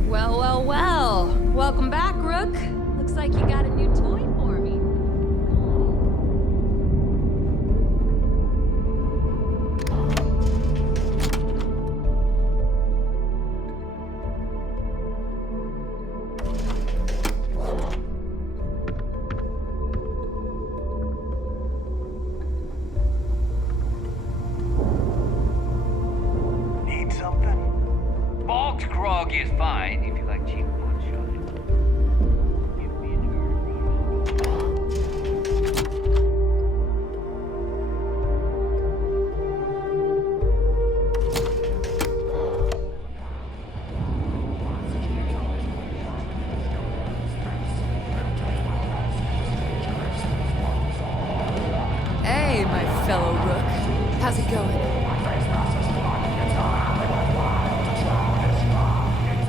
Well, well, well. Welcome back, Rook. Looks like you got a new toy for me. Need something? Bogged grog is fine if you like cheap moonshine. Hey, my fellow Rook. How's it going?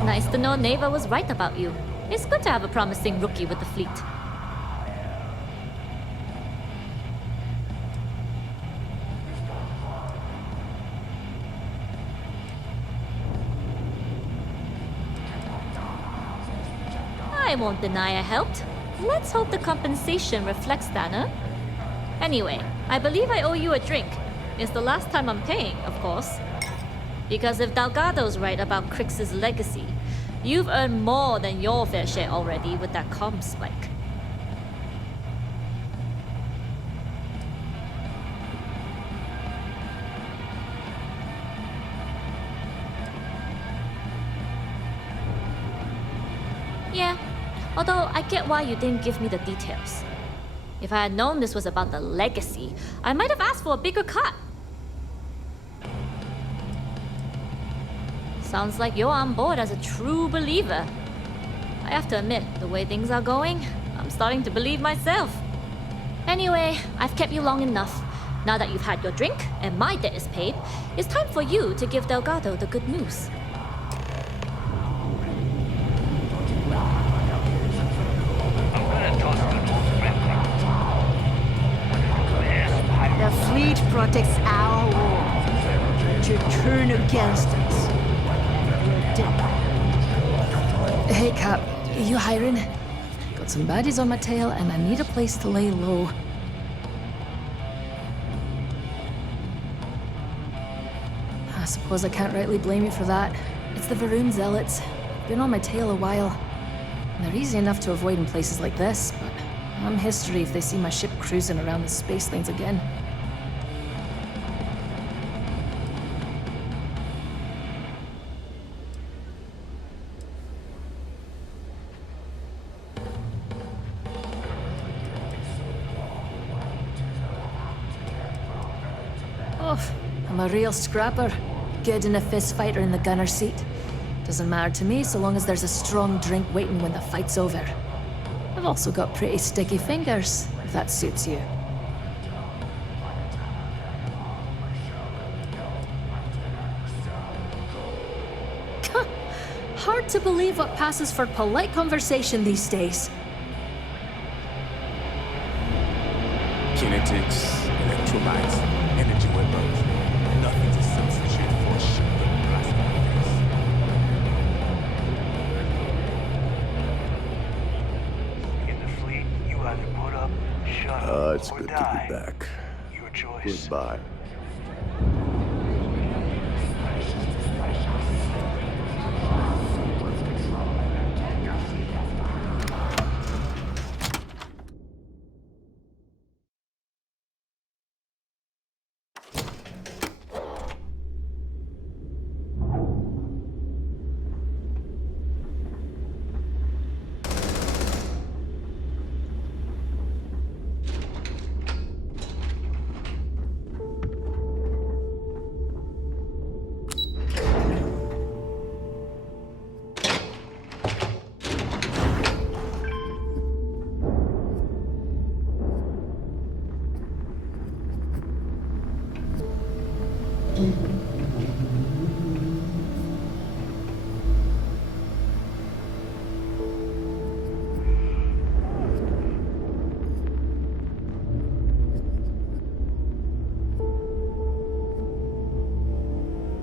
Nice to know Neva was right about you. It's good to have a promising rookie with the fleet. I won't deny I helped. Let's hope the compensation reflects that, huh? Anyway, I believe I owe you a drink. It's the last time I'm paying, of course. Because if Delgado's right about Crix's legacy, you've earned more than your fair share already with that comm spike. Yeah, although I get why you didn't give me the details. If I had known this was about the legacy, I might have asked for a bigger cut. Sounds like you're on board as a true believer. I have to admit, the way things are going, I'm starting to believe myself. Anyway, I've kept you long enough. Now that you've had your drink and my debt is paid, it's time for you to give Delgado the good news. The fleet protects our war. To turn against us, we're dead. Hey, Cap, you hiring? Got some baddies on my tail, and I need a place to lay low. I suppose I can't rightly blame you for that. It's the Varun Zealots. Been on my tail a while. And they're easy enough to avoid in places like this, but I'm history if they see my ship cruising around the space lanes again. I'm a real scrapper. Good in a fist fight or in the gunner seat. Doesn't matter to me so long as there's a strong drink waiting when the fight's over. I've also got pretty sticky fingers, if that suits you. Hard to believe what passes for polite conversation these days. Kinetics, electrolytes, energy weapons. Nothing to substitute for a shotgun blast in the face. In the fleet, you either put up, shut up, It's or good die. to be back. Your choice. Goodbye.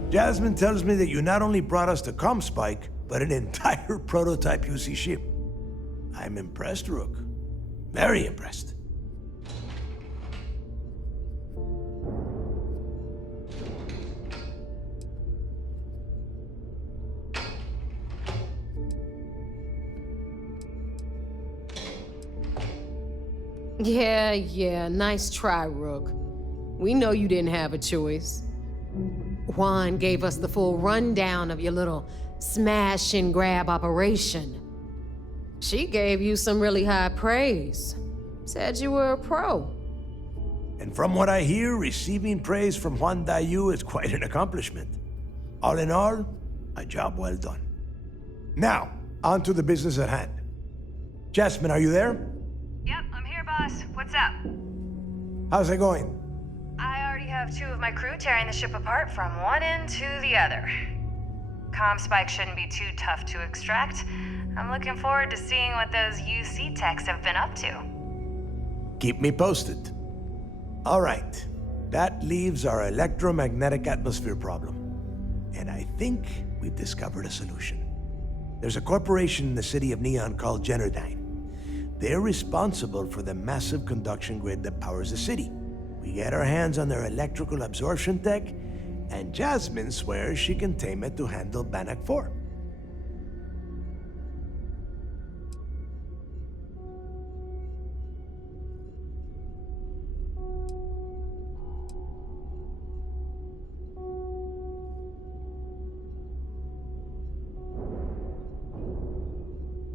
Jasmine tells me that you not only brought us the comm spike, but an entire prototype UC ship. I'm impressed, Rook. Very impressed. Yeah, nice try, Rook. We know you didn't have a choice. Juan gave us the full rundown of your little smash and grab operation. She gave you some really high praise. Said you were a pro. And from what I hear, receiving praise from Juan Dayu is quite an accomplishment. All in all, a job well done. Now, on to the business at hand. Jasmine, are you there? Yep, I'm here, boss. What's up? How's it going? I already have 2 of my crew tearing the ship apart from one end to the other. Comm spike shouldn't be too tough to extract. I'm looking forward to seeing what those UC techs have been up to. Keep me posted. All right, that leaves our electromagnetic atmosphere problem. And I think we've discovered a solution. There's a corporation in the city of Neon called Generdyne. They're responsible for the massive conduction grid that powers the city. We get our hands on their electrical absorption tech, and Jasmine swears she can tame it to handle Bannock 4.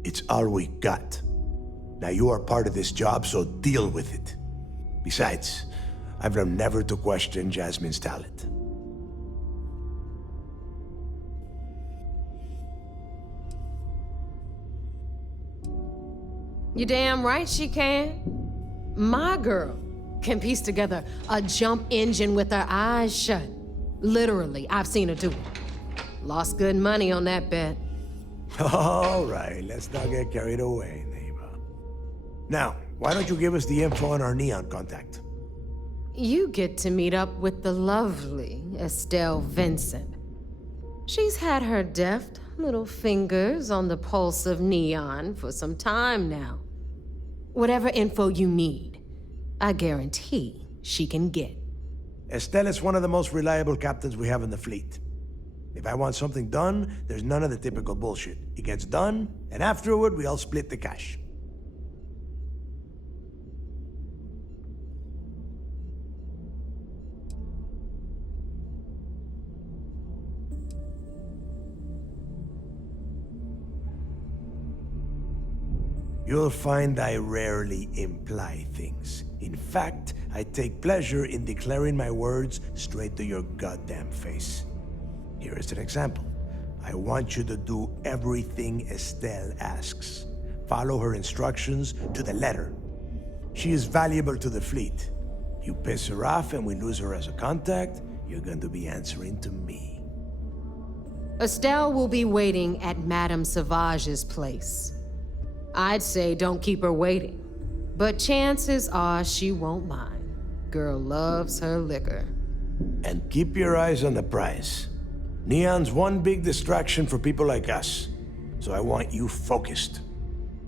It's all we got. Now you are part of this job, so deal with it. Besides, I've learned never to question Jasmine's talent. You damn right she can. My girl can piece together a jump engine with her eyes shut. Literally, I've seen her do it. Lost good money on that bet. All right, let's not get carried away, neighbor. Now, why don't you give us the info on our Neon contact? You get to meet up with the lovely Estelle Vincent. She's had her deft little fingers on the pulse of Neon for some time now. Whatever info you need, I guarantee she can get. Estelle is one of the most reliable captains we have in the fleet. If I want something done, there's none of the typical bullshit. It gets done, and afterward, we all split the cash. You'll find I rarely imply things. In fact, I take pleasure in declaring my words straight to your goddamn face. Here is an example. I want you to do everything Estelle asks. Follow her instructions to the letter. She is valuable to the fleet. You piss her off and we lose her as a contact, you're going to be answering to me. Estelle will be waiting at Madame Sauvage's place. I'd say don't keep her waiting, but chances are she won't mind. Girl loves her liquor. And keep your eyes on the prize. Neon's one big distraction for people like us, so I want you focused.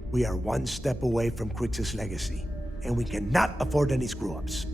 We are one step away from Crix's legacy, and we cannot afford any screw-ups.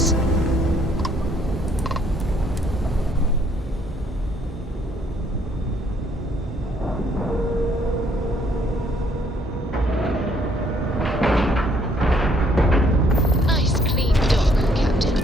us. Nice clean dock, Captain.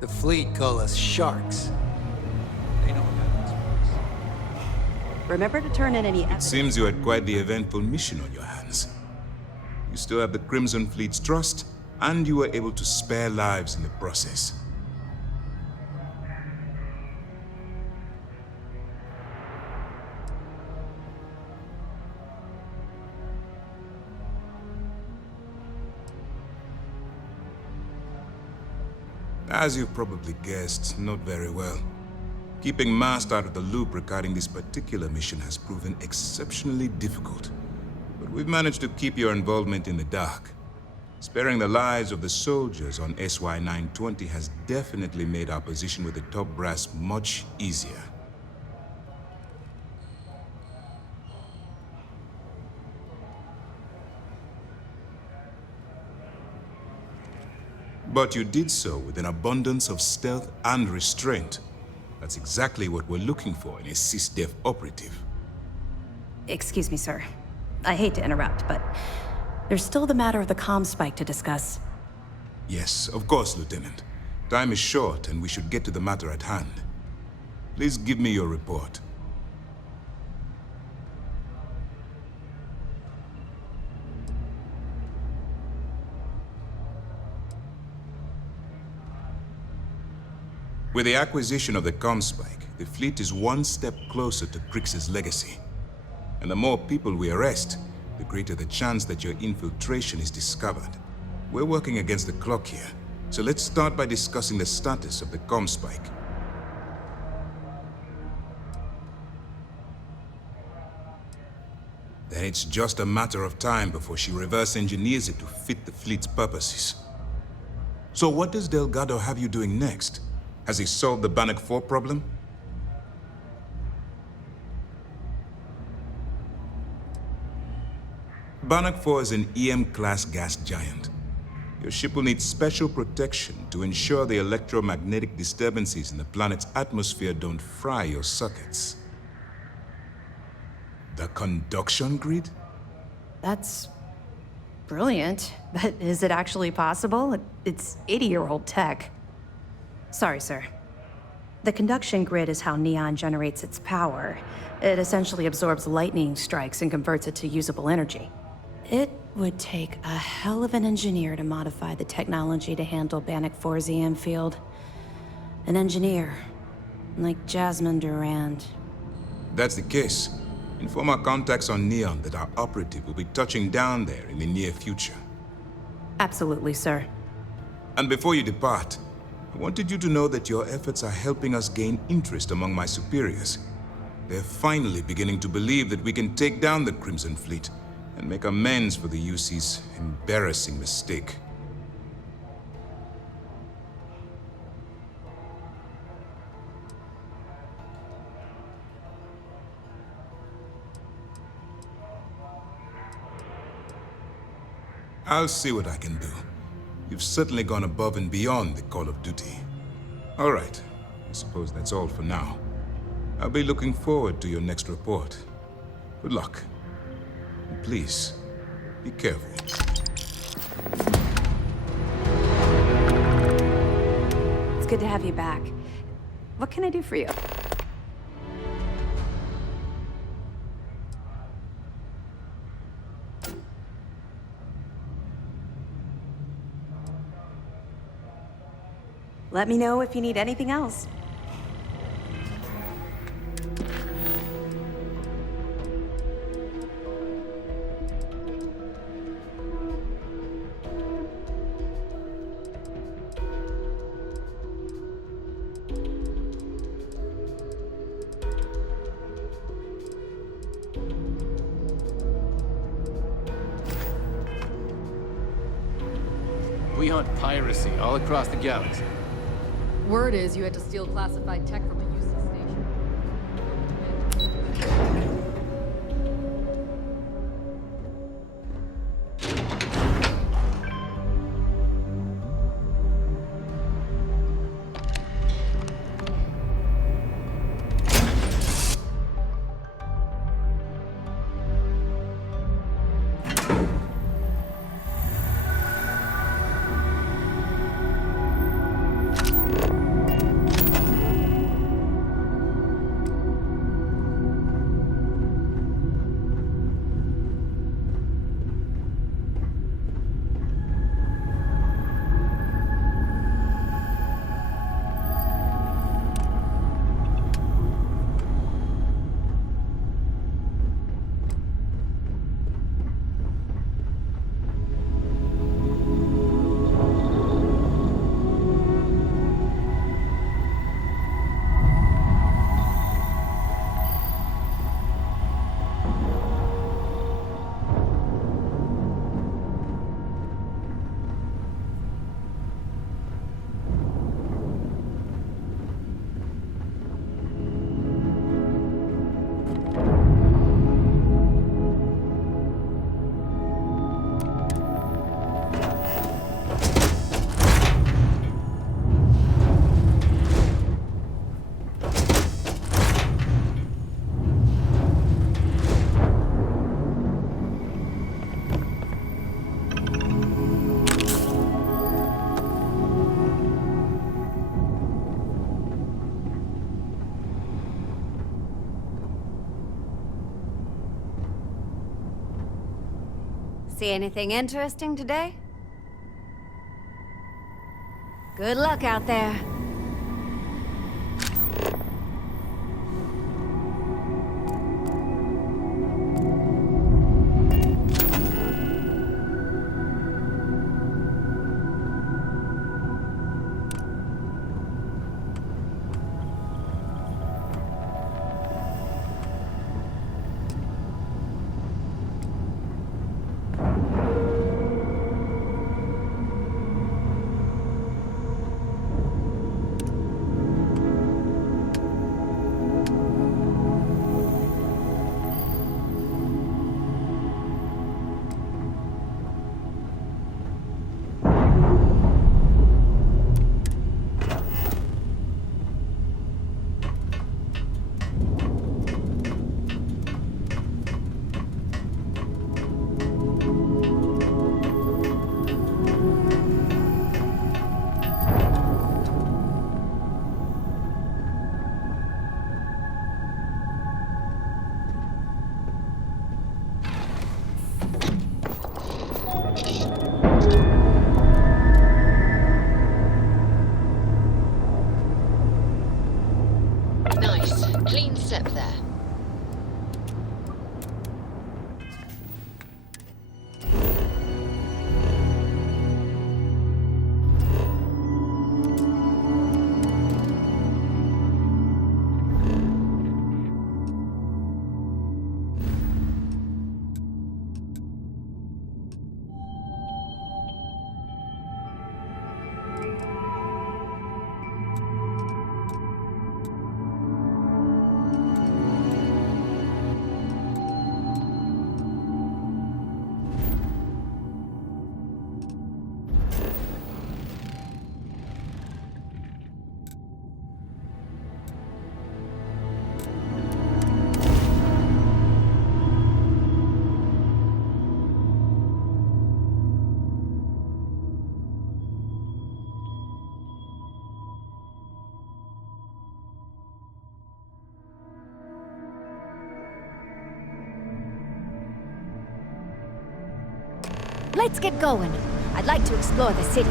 The fleet call us sharks. They know what happens. Remember to turn in any It seems you had quite the eventful mission on your hands. You still have the Crimson Fleet's trust, and you were able to spare lives in the process. As you've probably guessed, not very well. Keeping Mast out of the loop regarding this particular mission has proven exceptionally difficult. But we've managed to keep your involvement in the dark. Sparing the lives of the soldiers on SY-920 has definitely made our position with the top brass much easier. But you did so with an abundance of stealth and restraint. That's exactly what we're looking for in a SysDef operative. Excuse me, sir. I hate to interrupt, but there's still the matter of the comm spike to discuss. Yes, of course, Lieutenant. Time is short, and we should get to the matter at hand. Please give me your report. With the acquisition of the comm spike, the fleet is one step closer to Crix's legacy. And the more people we arrest, the greater the chance that your infiltration is discovered. We're working against the clock here, so let's start by discussing the status of the comm spike. Then it's just a matter of time before she reverse engineers it to fit the fleet's purposes. So what does Delgado have you doing next? Has he solved the Bannock 4 problem? Bannock 4 is an EM-class gas giant. Your ship will need special protection to ensure the electromagnetic disturbances in the planet's atmosphere don't fry your circuits. The conduction grid? That's brilliant, but is it actually possible? It's 80-year-old tech. Sorry, sir. The conduction grid is how Neon generates its power. It essentially absorbs lightning strikes and converts it to usable energy. It would take a hell of an engineer to modify the technology to handle Bannock 4's EM field. An engineer, like Jasmine Durand. That's the case. Inform our contacts on Neon that our operative will be touching down there in the near future. Absolutely, sir. And before you depart, I wanted you to know that your efforts are helping us gain interest among my superiors. They're finally beginning to believe that we can take down the Crimson Fleet and make amends for the UC's embarrassing mistake. I'll see what I can do. You've certainly gone above and beyond the call of duty. All right, I suppose that's all for now. I'll be looking forward to your next report. Good luck. And please, be careful. It's good to have you back. What can I do for you? Let me know if you need anything else. We hunt piracy all across the galaxy. Word is you had to steal classified tech from a UC station. See anything interesting today? Good luck out there. Nice. Clean step there. Let's get going. I'd like to explore the city.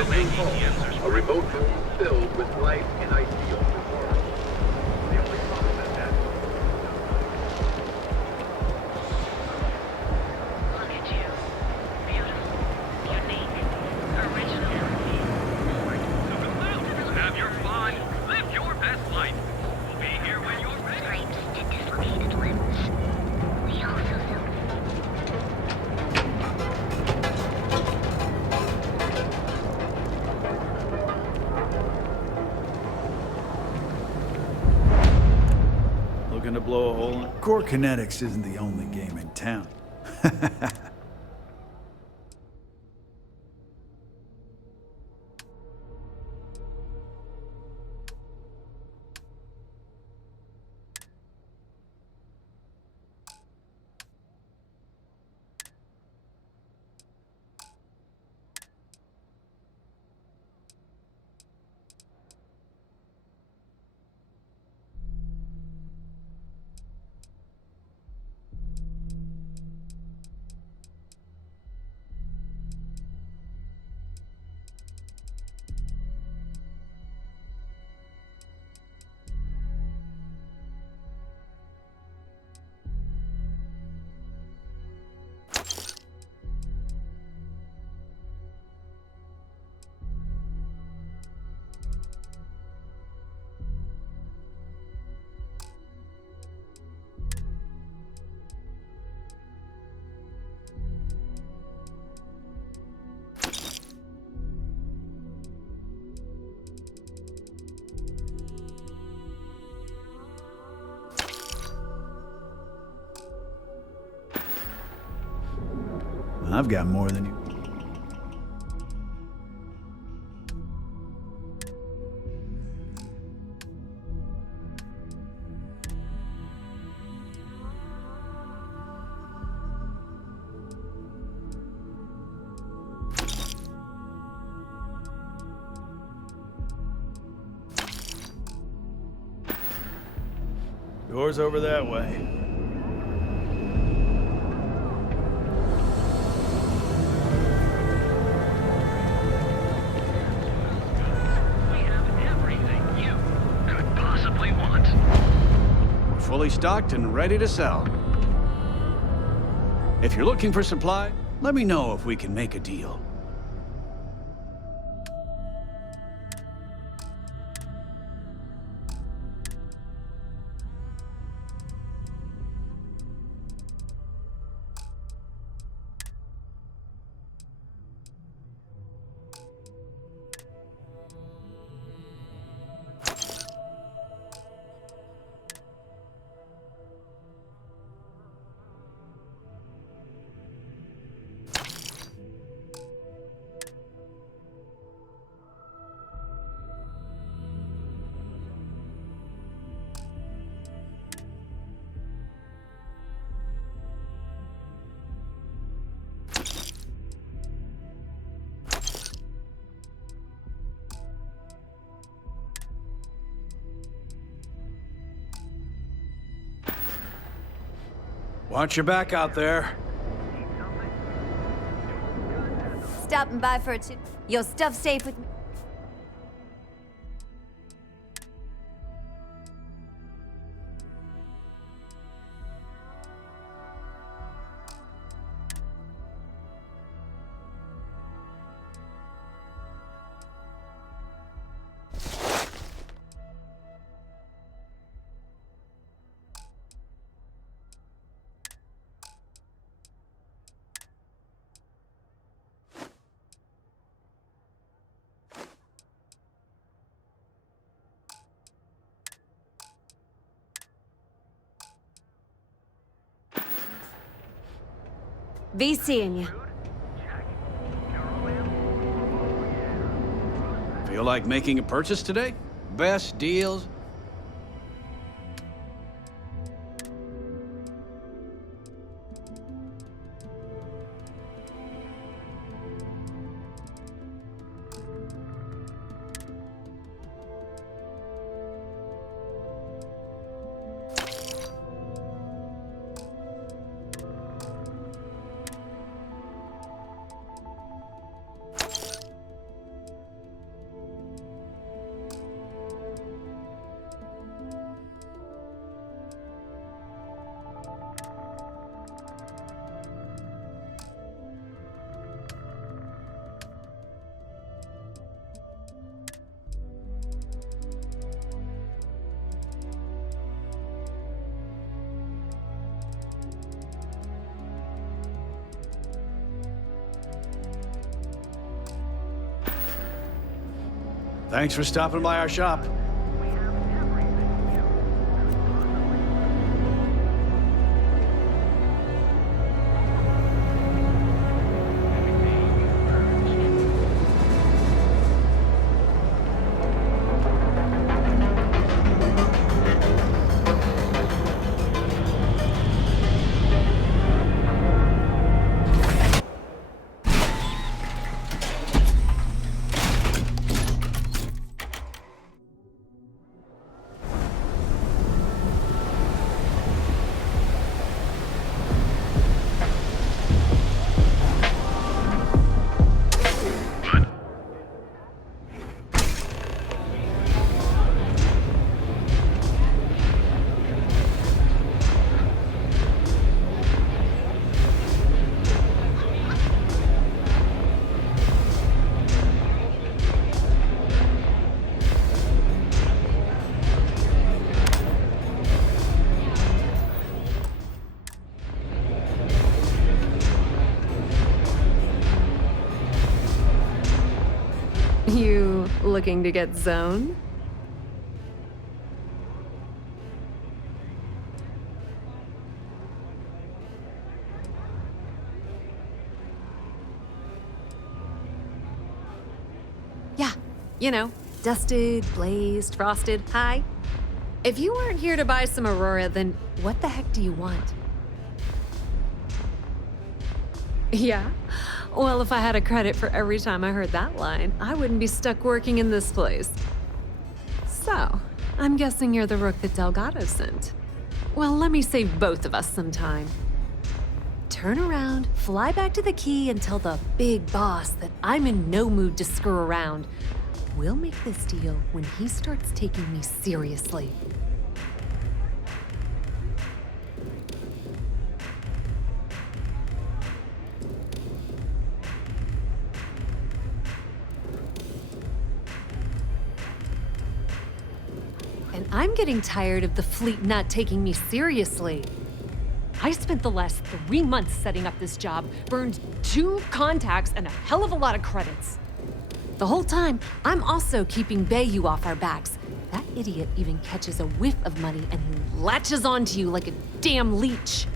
your new home, a remote room filled with life and ideals for work. The only problem is that Look at you. Beautiful, unique, original. have your fun, live your best life. We'll be here when you're ready. Scrapes and dislocated limbs. We all feel them. Looking to blow a hole in? Core Kinetics isn't the only game in town. I've got more than you. Door's over that way. Fully stocked and ready to sell. If you're looking for supply, let me know if we can make a deal. Watch your back out there. Stopping by for your stuff safe with me? Be seeing you. Feel like making a purchase today? Best deals? Thanks for stopping by our shop. You looking to get zoned? Yeah, you know, dusted, blazed, frosted, hi. If you weren't here to buy some Aurora, then what the heck do you want? Yeah? Well, if I had a credit for every time I heard that line, I wouldn't be stuck working in this place. So, I'm guessing you're the rook that Delgado sent. Well, let me save both of us some time. Turn around, fly back to the key, and tell the big boss that I'm in no mood to screw around. We'll make this deal when he starts taking me seriously. And I'm getting tired of the fleet not taking me seriously. I spent the last 3 months setting up this job, burned 2 contacts and a hell of a lot of credits. The whole time, I'm also keeping Bayou off our backs. That idiot even catches a whiff of money and he latches onto you like a damn leech.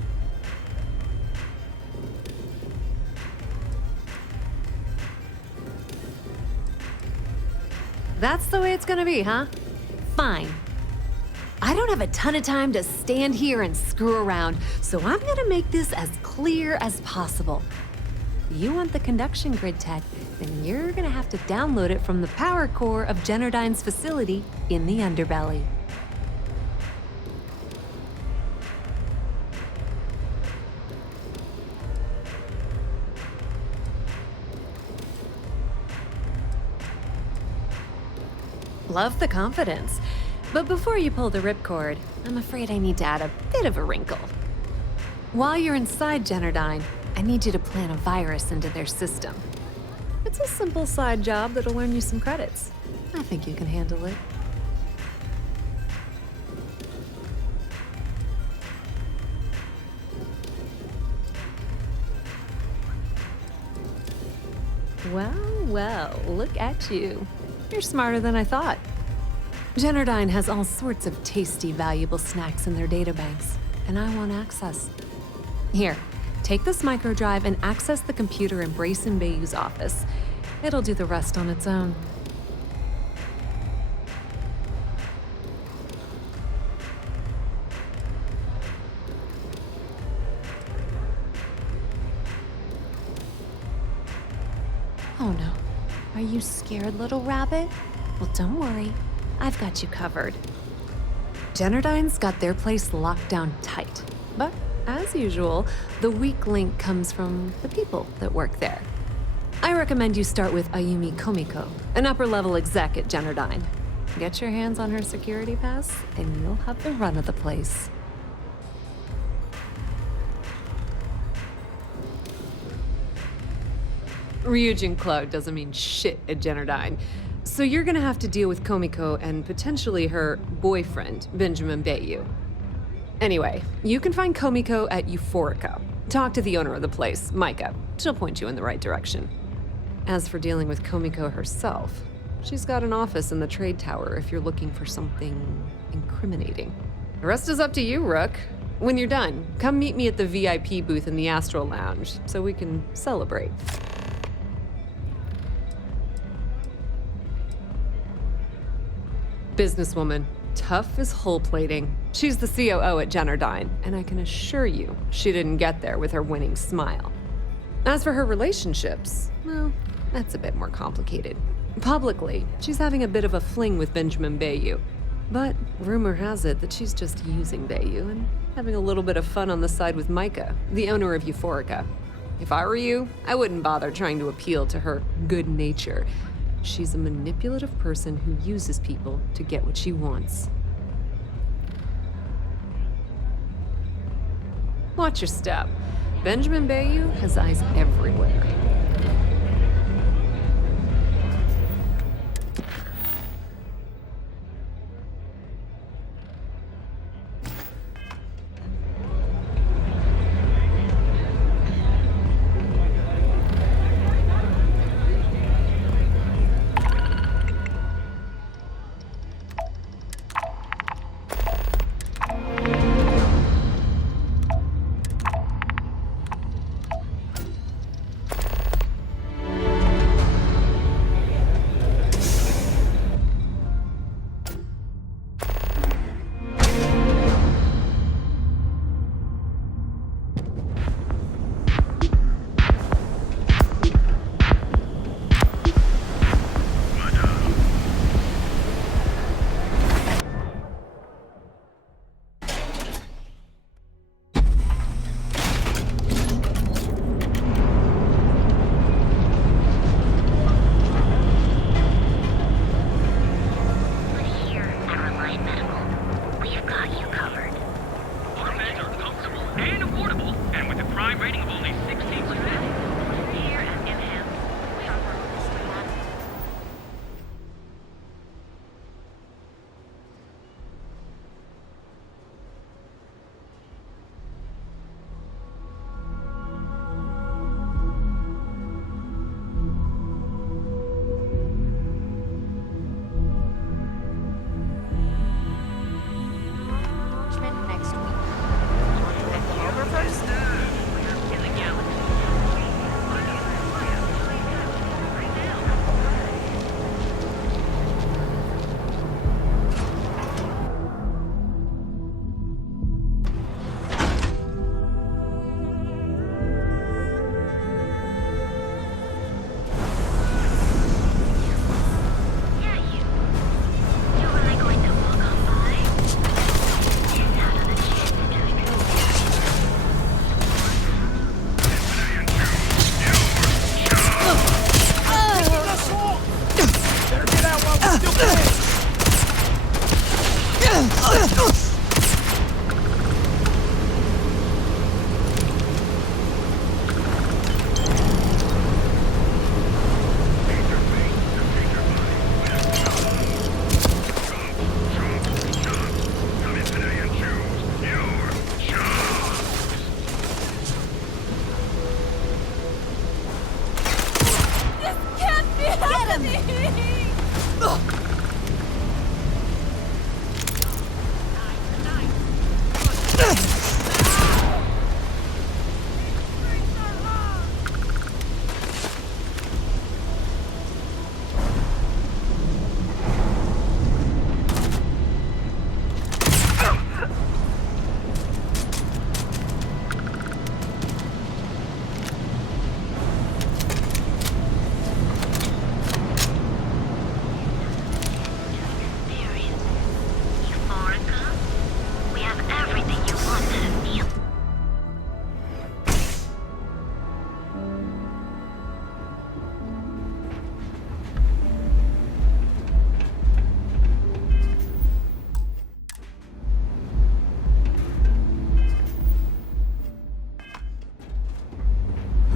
That's the way it's gonna be, huh? Fine. I don't have a ton of time to stand here and screw around, so I'm gonna make this as clear as possible. You want the conduction grid tech, then you're gonna have to download it from the power core of Generdyne's facility in the underbelly. Love the confidence. But before you pull the ripcord, I'm afraid I need to add a bit of a wrinkle. While you're inside Generdyne, I need you to plant a virus into their system. It's a simple side job that'll earn you some credits. I think you can handle it. Well, look at you. You're smarter than I thought. Generdyne has all sorts of tasty, valuable snacks in their databanks, and I want access. Here, take this microdrive and access the computer in Brayson Bayou's office. It'll do the rest on its own. Oh no. Are you scared, little rabbit? Well, don't worry. I've got you covered. Generdyne's got their place locked down tight. But, as usual, the weak link comes from the people that work there. I recommend you start with Ayumi Komiko, an upper-level exec at Generdyne. Get your hands on her security pass, and you'll have the run of the place. Ryujin Cloud doesn't mean shit at Generdyne. So you're gonna have to deal with Komiko and potentially her boyfriend, Benjamin Bayou. Anyway, you can find Komiko at Euphorica. Talk to the owner of the place, Micah. She'll point you in the right direction. As for dealing with Komiko herself, She's got an office in the trade tower if you're looking for something incriminating. The rest is up to you, Rook. When you're done, come meet me at the VIP booth in the Astral Lounge so we can celebrate. Businesswoman, tough as hull plating. She's the COO at Jennerdyne, and I can assure you she didn't get there with her winning smile. As for her relationships, well, that's a bit more complicated. Publicly, she's having a bit of a fling with Benjamin Bayou. But rumor has it that she's just using Bayou and having a little bit of fun on the side with Micah, the owner of Euphorica. If I were you, I wouldn't bother trying to appeal to her good nature. She's a manipulative person who uses people to get what she wants. Watch your step. Benjamin Bayou has eyes everywhere.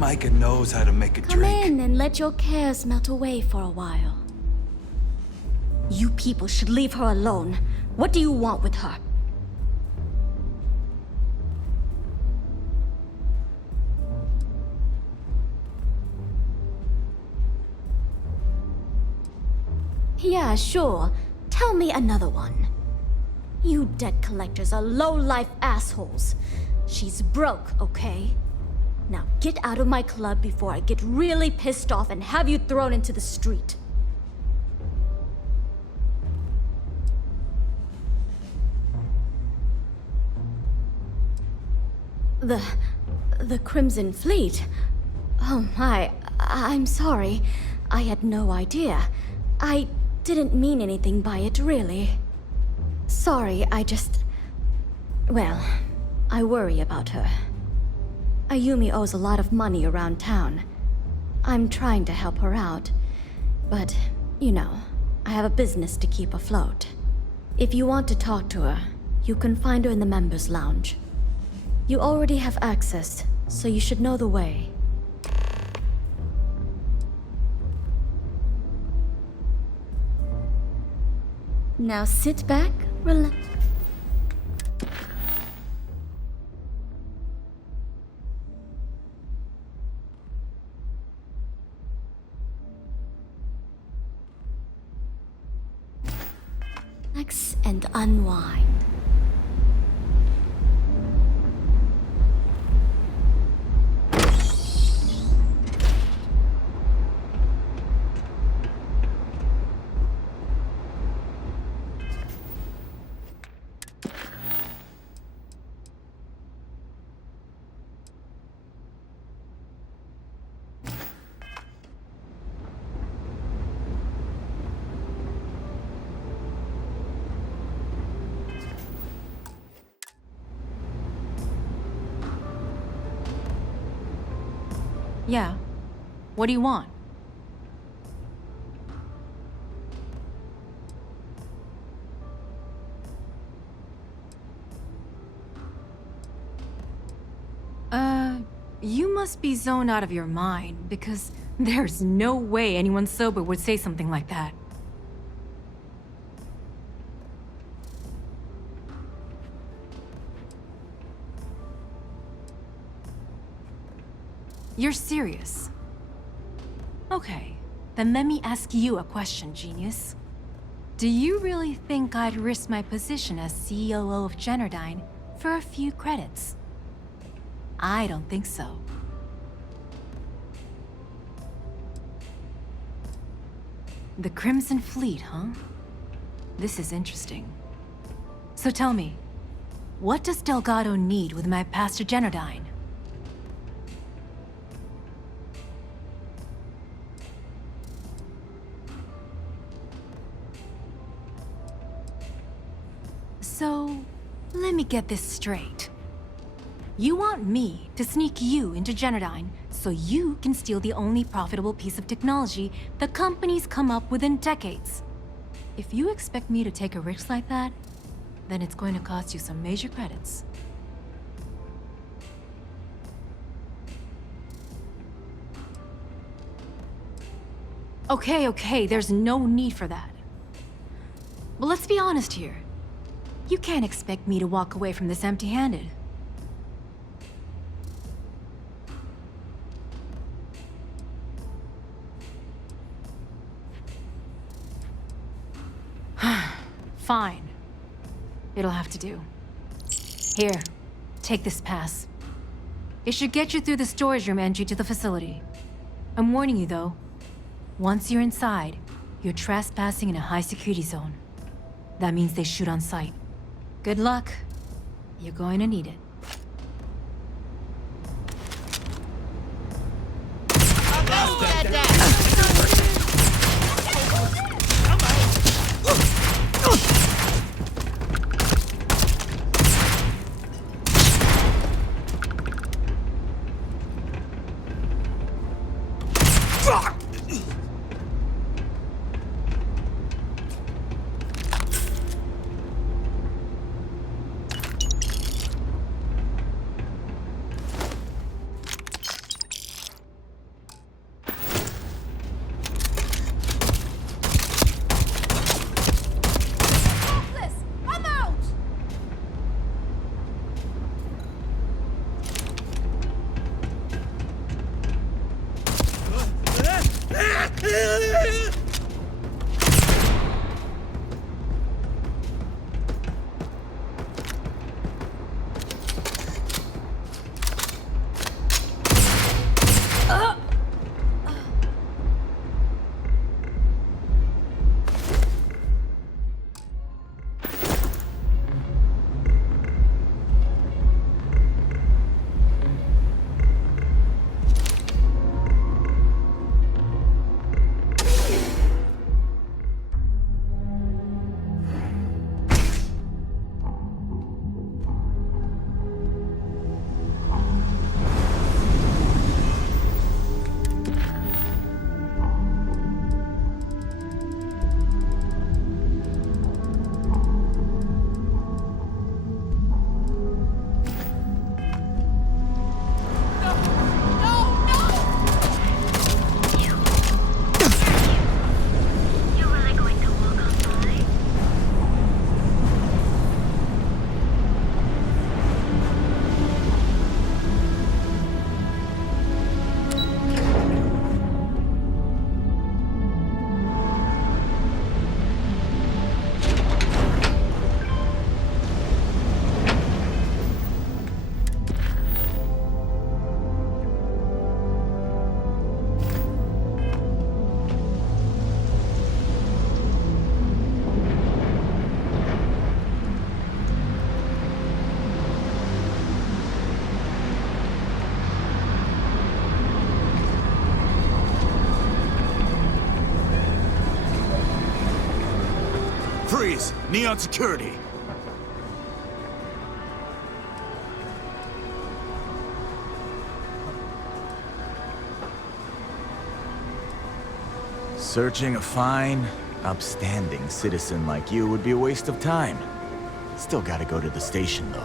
Micah knows how to make a Come drink. in and let your cares melt away for a while. You people should leave her alone. What do you want with her? Yeah, sure. Tell me another one. You debt collectors are low-life assholes. She's broke, okay? Now get out of my club before I get really pissed off and have you thrown into the street. The Crimson Fleet? Oh my, I'm sorry. I had no idea. I didn't mean anything by it, really. Sorry, well, I worry about her. Ayumi owes a lot of money around town. I'm trying to help her out. But, you know, I have a business to keep afloat. If you want to talk to her, you can find her in the members' lounge. You already have access, so you should know the way. Now sit back, relax. Relax and unwind. Yeah. What do you want? You must be zoned out of your mind, because there's no way anyone sober would say something like that. You're serious? Okay, then let me ask you a question, genius. Do you really think I'd risk my position as COO of Generdyne for a few credits? I don't think so. The Crimson Fleet, huh? This is interesting. So tell me, what does Delgado need with my past to Generdyne? So, let me get this straight. You want me to sneak you into Generdyne so you can steal the only profitable piece of technology the company's come up with in decades. If you expect me to take a risk like that, then it's going to cost you some major credits. Okay, there's no need for that. But let's be honest here. You can't expect me to walk away from this empty-handed. Fine. It'll have to do. Here, take this pass. It should get you through the storage room entry to the facility. I'm warning you though, once you're inside, you're trespassing in a high-security zone. That means they shoot on sight. Good luck. You're going to need it. Neon security. Searching a fine, upstanding citizen like you would be a waste of time. Still gotta go to the station, though.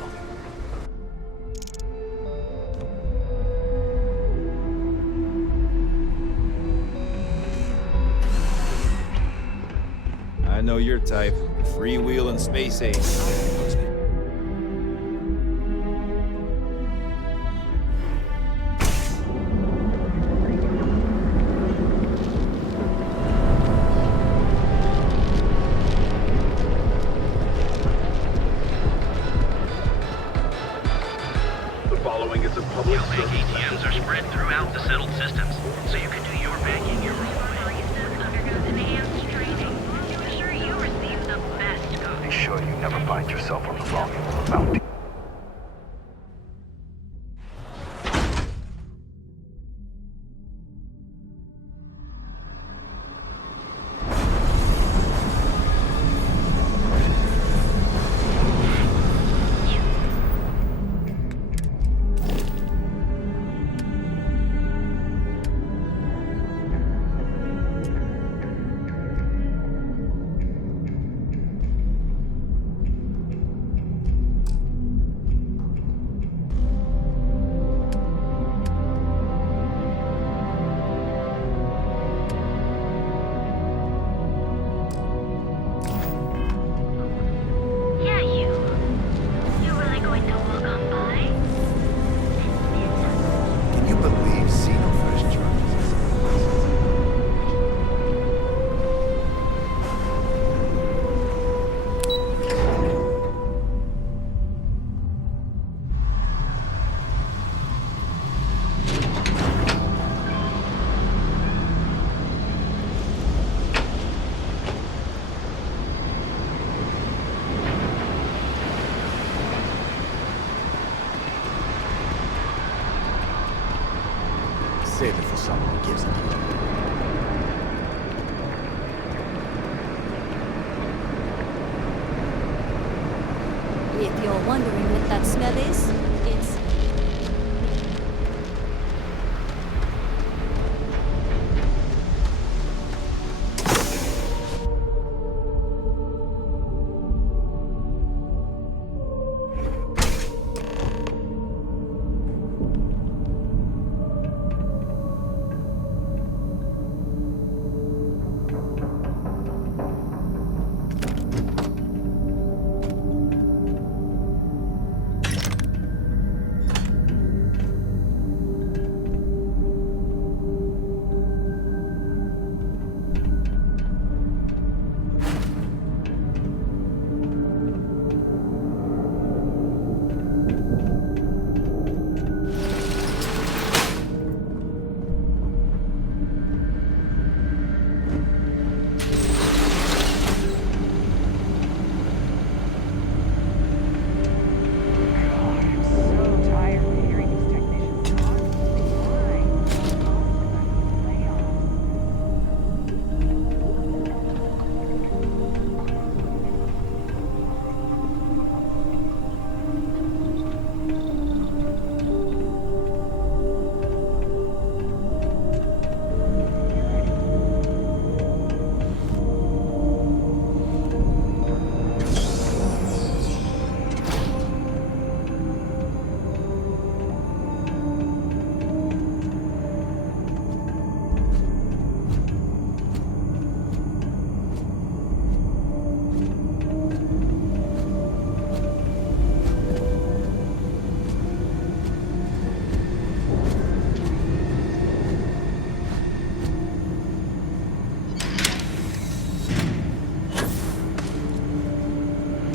I know your type. Freewheel and space ace. The following is a public Bank ATMs are spread throughout the settled systems, so you can do your banking your own way. To ensure you receive the best guide. Be sure you never find yourself on the wrong end of a bounty. Yeah, you. You really going to walk on by? Can you believe Xenofresh charges us? Save it for someone who gives it. If you're wondering what that smell is, it's...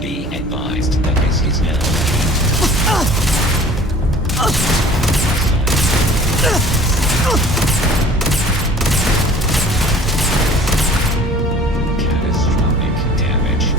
Be advised that this is now. Catastrophic damage.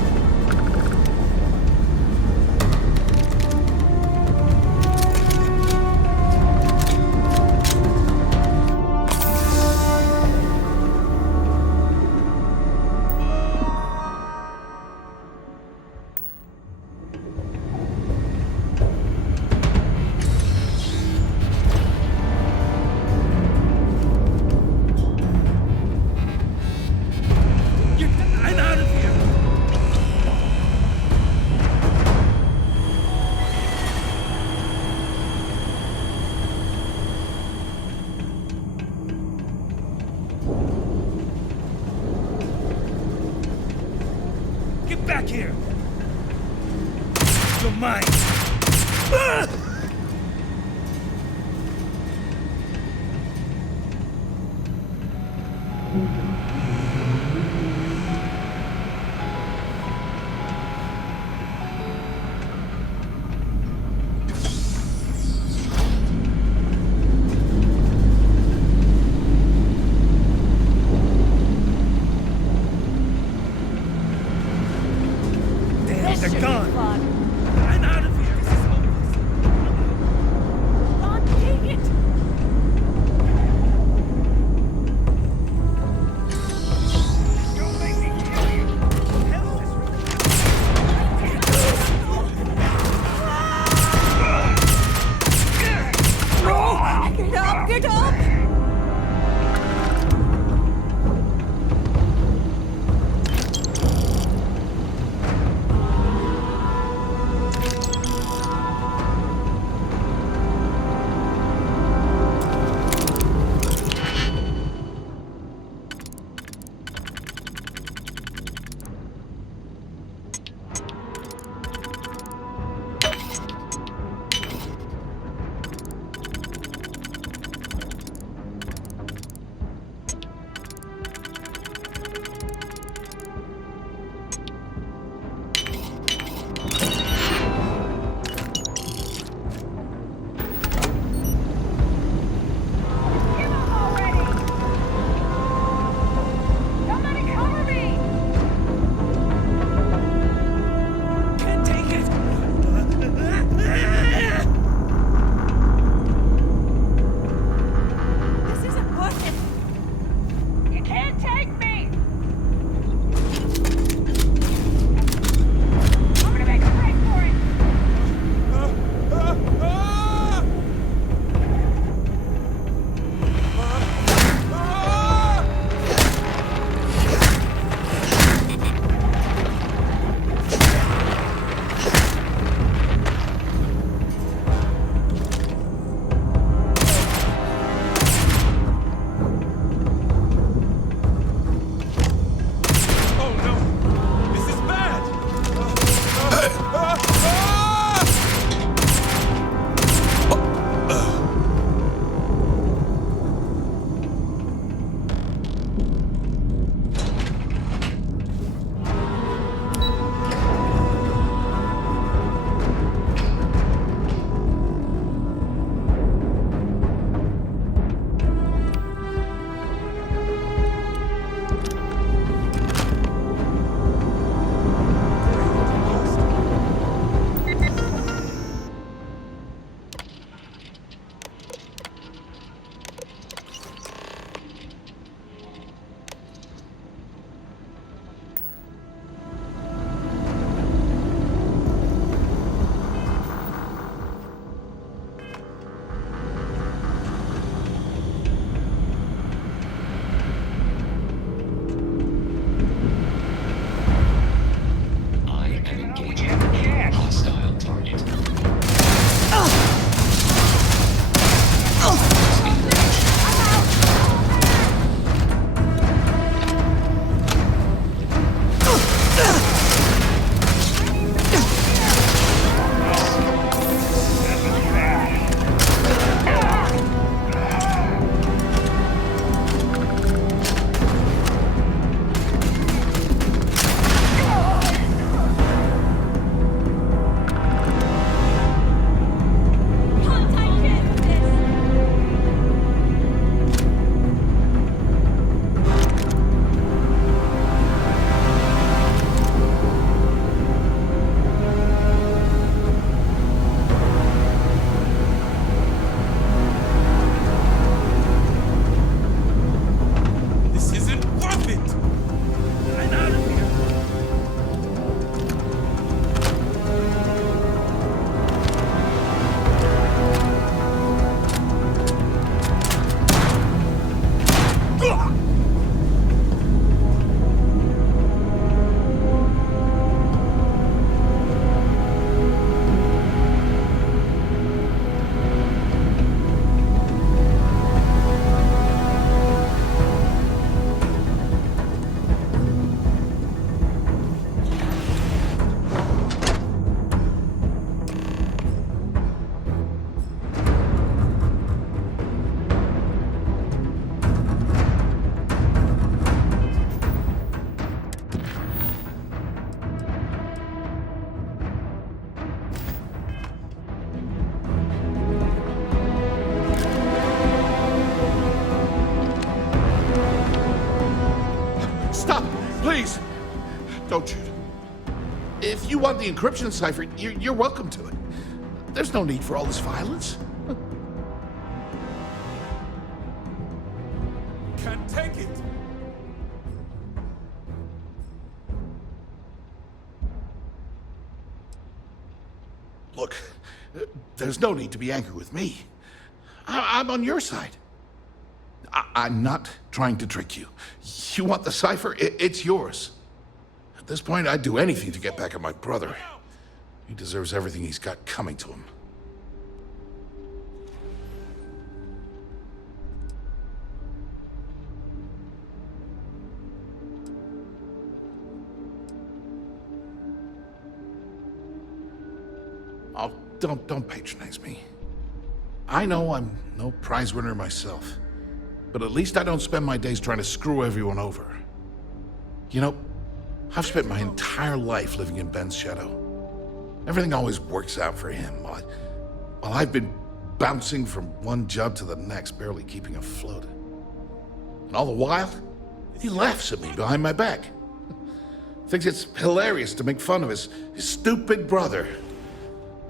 of mine! Damn, they're gone! I'm out of here! This is hopeless! God dang it! Don't make me kill you! Hell, this Get up! Get up! Don't shoot. If you want the encryption cipher, you're welcome to it. There's no need for all this violence. Can't take it! Look, there's no need to be angry with me. I'm on your side. I'm not trying to trick you. You want the cipher? It's yours. At this point, I'd do anything to get back at my brother. He deserves everything he's got coming to him. Oh, don't patronize me. I know I'm no prize winner myself, but at least I don't spend my days trying to screw everyone over. You know, I've spent my entire life living in Ben's shadow. Everything always works out for him, while I've been bouncing from one job to the next, barely keeping afloat. And all the while, he laughs at me behind my back. Thinks it's hilarious to make fun of his stupid brother.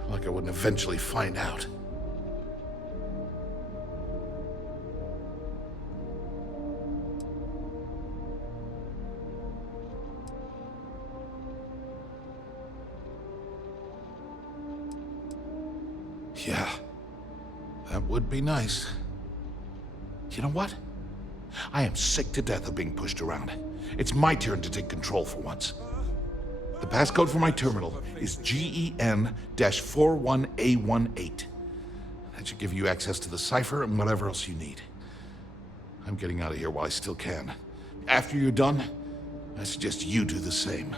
Like I wouldn't eventually find out. Yeah, that would be nice. You know what? I am sick to death of being pushed around. It's my turn to take control for once. The passcode for my terminal is GEN-41A18. That should give you access to the cipher and whatever else you need. I'm getting out of here while I still can. After you're done, I suggest you do the same.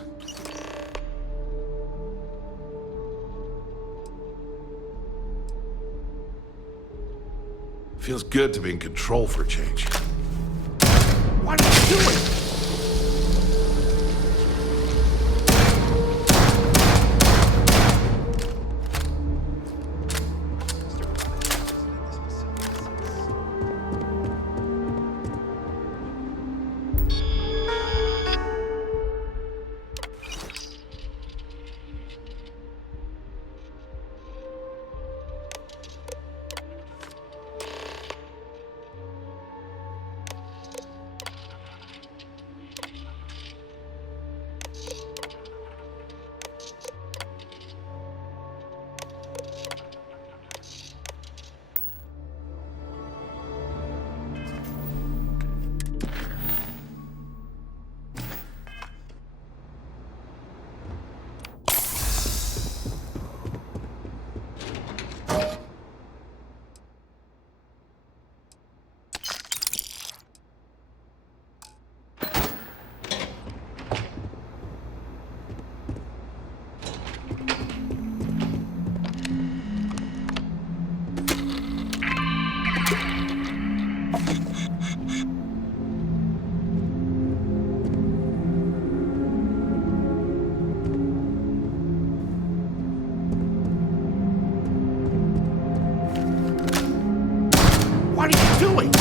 Feels good to be in control for a change. What are you doing? What are you doing?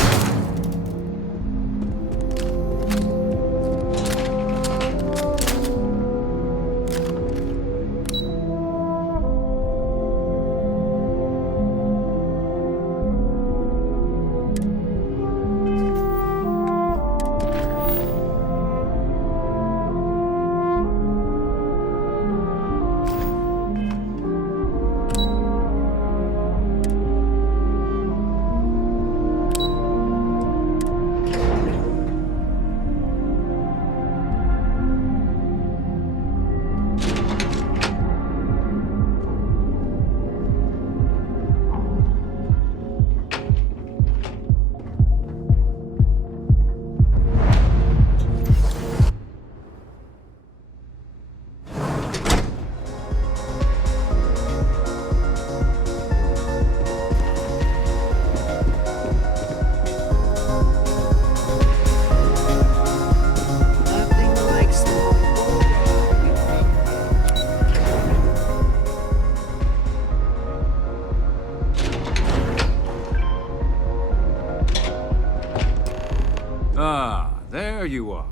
Ah, there you are.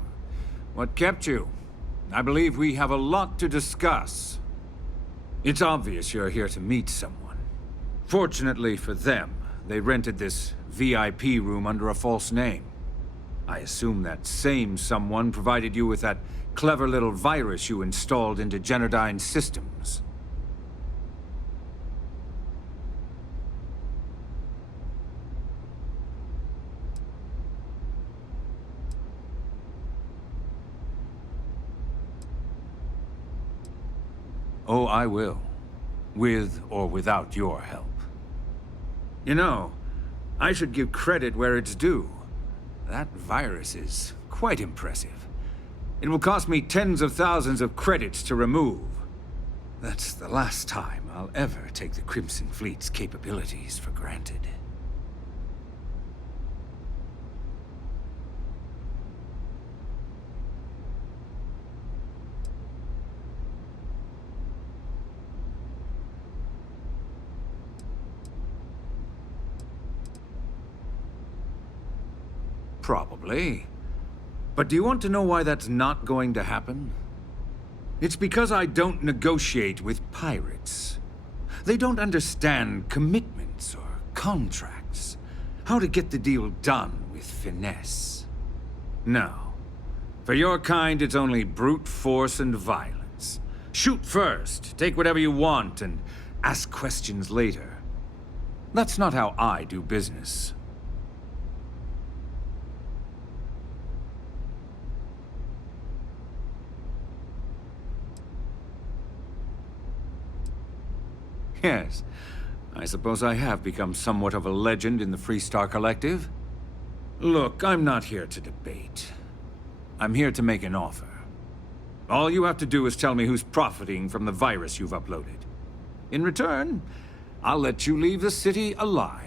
What kept you? I believe we have a lot to discuss. It's obvious you're here to meet someone. Fortunately for them, they rented this VIP room under a false name. I assume that same someone provided you with that clever little virus you installed into Genodyne's systems. Oh, I will. With or without your help. You know, I should give credit where it's due. That virus is quite impressive. It will cost me tens of thousands of credits to remove. That's the last time I'll ever take the Crimson Fleet's capabilities for granted. Probably. But do you want to know why that's not going to happen? It's because I don't negotiate with pirates. They don't understand commitments or contracts. How to get the deal done with finesse. No. For your kind, it's only brute force and violence. Shoot first, take whatever you want, and ask questions later. That's not how I do business. Yes, I suppose I have become somewhat of a legend in the Freestar Collective. Look, I'm not here to debate. I'm here to make an offer. All you have to do is tell me who's profiting from the virus you've uploaded. In return, I'll let you leave the city alive.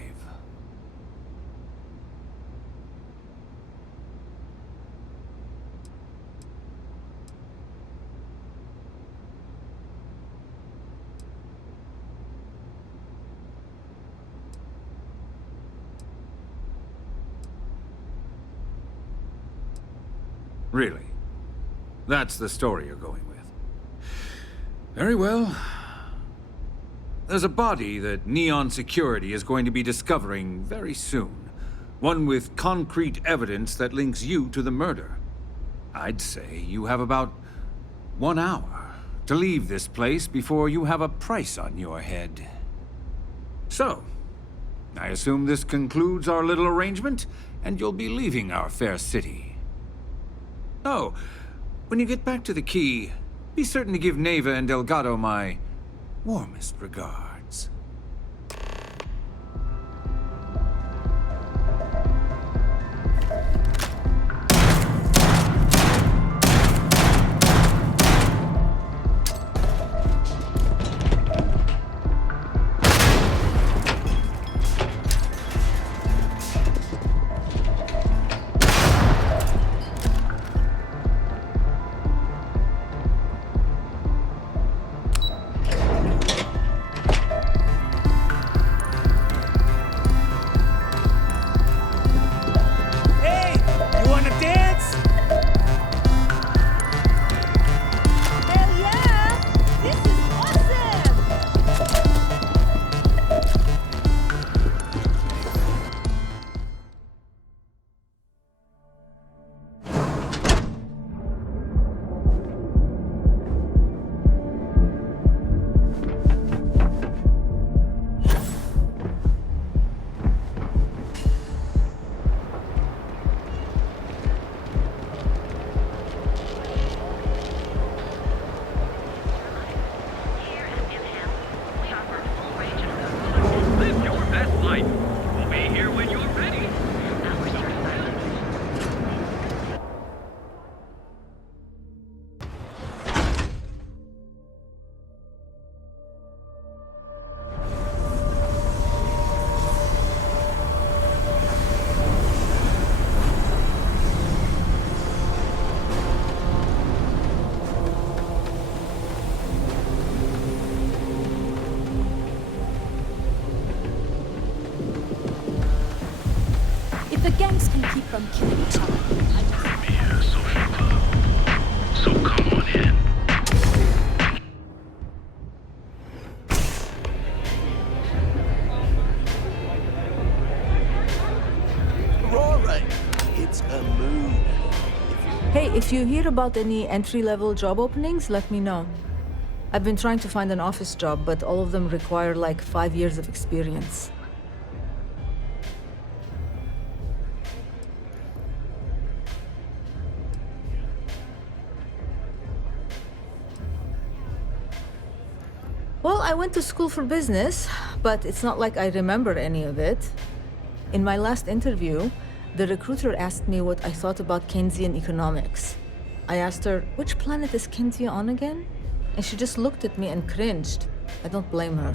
Really? That's the story you're going with. Very well. There's a body that Neon Security is going to be discovering very soon. One with concrete evidence that links you to the murder. I'd say you have about 1 hour to leave this place before you have a price on your head. So, I assume this concludes our little arrangement, and you'll be leaving our fair city. Oh, when you get back to the key, be certain to give Neva and Delgado my warmest regards. The gangs can keep from killing each other. Be a social club. So come on in. if you hear about any entry-level job openings, let me know. I've been trying to find an office job, but all of them require like 5 years of experience. Well, I went to school for business, but it's not like I remember any of it. In my last interview, the recruiter asked me what I thought about Keynesian economics. I asked her, which planet is Kenzie on again? And she just looked at me and cringed. I don't blame her.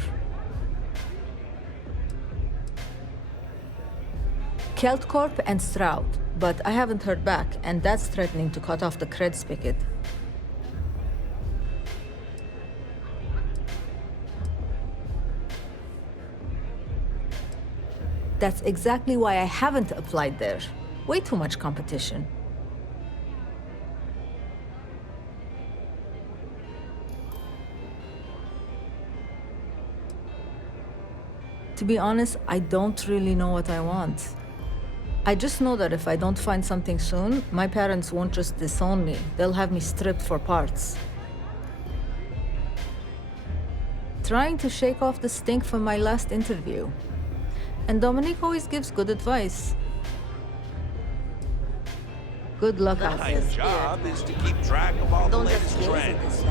Keltcorp and Stroud, but I haven't heard back, and that's threatening to cut off the cred spigot. That's exactly why I haven't applied there. Way too much competition. To be honest, I don't really know what I want. I just know that if I don't find something soon, my parents won't just disown me. They'll have me stripped for parts. Trying to shake off the stink from my last interview. And Dominique always gives good advice. Good luck out there. My job is to keep track of all the latest trends.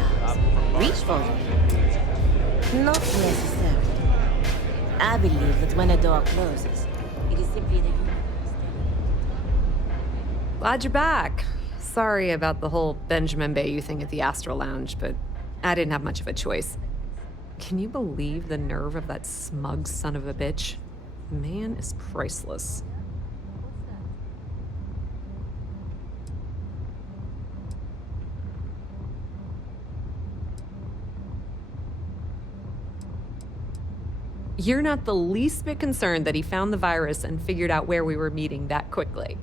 Reach for them. Not necessarily. I believe that when a door closes, it is simply the Glad you're back. Sorry about the whole Benjamin Bayou thing at the Astro Lounge, but I didn't have much of a choice. Can you believe the nerve of that smug son of a bitch? Man is priceless. You're not the least bit concerned that he found the virus and figured out where we were meeting that quickly.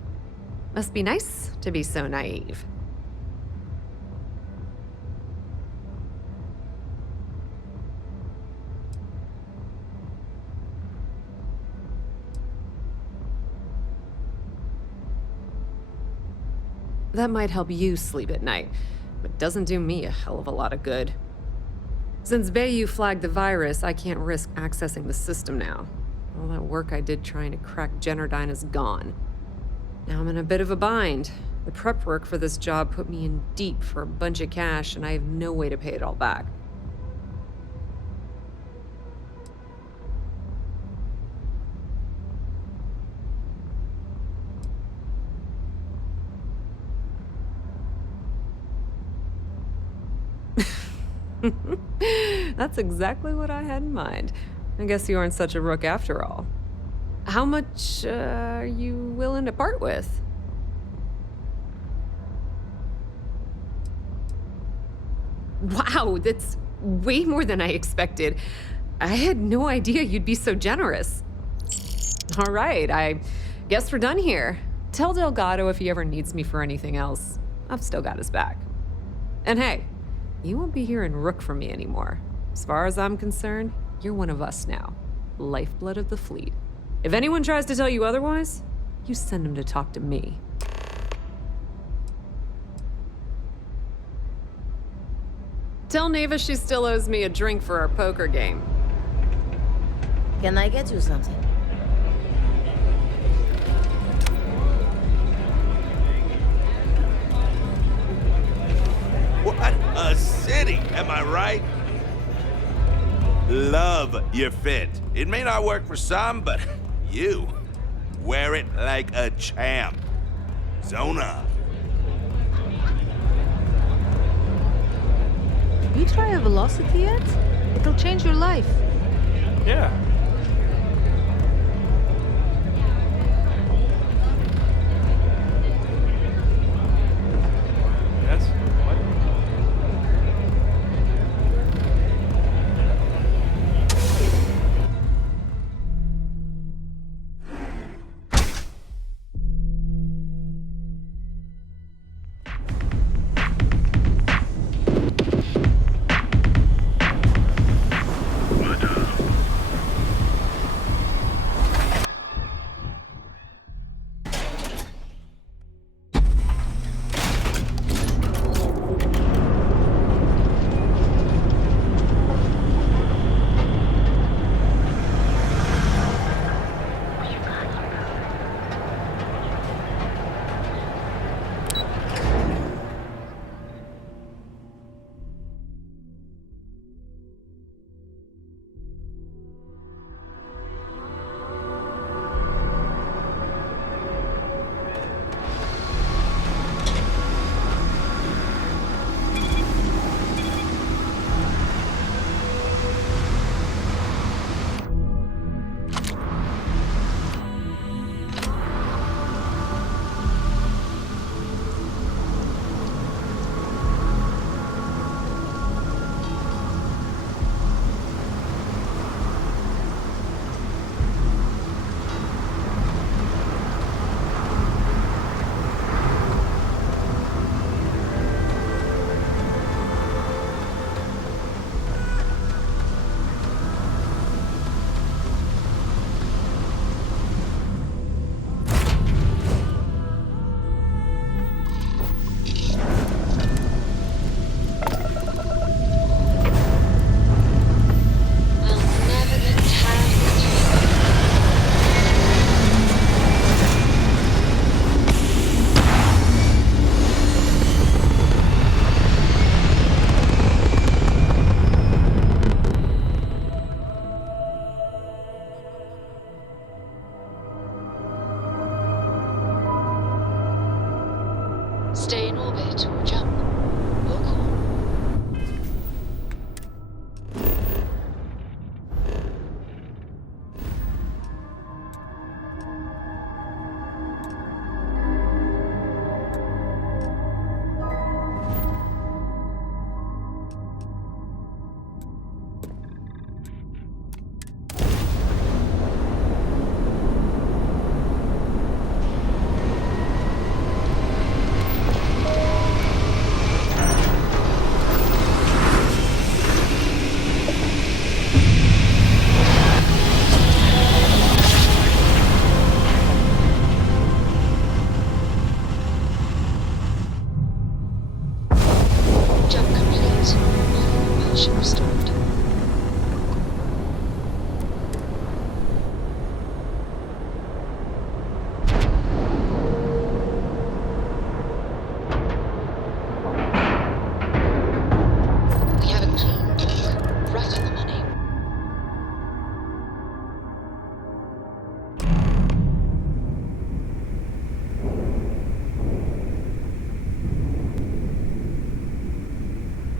Must be nice to be so naive. That might help you sleep at night, but doesn't do me a hell of a lot of good. Since Bayou flagged the virus, I can't risk accessing the system now. All that work I did trying to crack Generdyne is gone. Now I'm in a bit of a bind. The prep work for this job put me in deep for a bunch of cash, and I have no way to pay it all back. That's exactly what I had in mind. I guess you aren't such a rook after all. How much are you willing to part with? Wow, that's way more than I expected. I had no idea you'd be so generous. All right, I guess we're done here. Tell Delgado if he ever needs me for anything else. I've still got his back. And hey, you won't be hearing rook from me anymore. As far as I'm concerned, you're one of us now. Lifeblood of the fleet. If anyone tries to tell you otherwise, you send them to talk to me. Tell Neva she still owes me a drink for our poker game. Can I get you something? What a city, am I right? Love your fit. It may not work for some, but you wear it like a champ. Zone up. You try a velocity yet? It'll change your life. Yeah. That's what?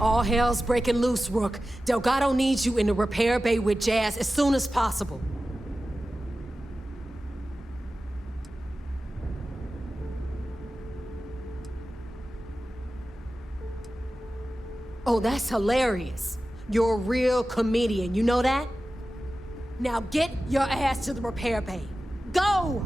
All hell's breaking loose, Rook. Delgado needs you in the repair bay with Jazz as soon as possible. Oh, that's hilarious. You're a real comedian, you know that? Now get your ass to the repair bay. Go!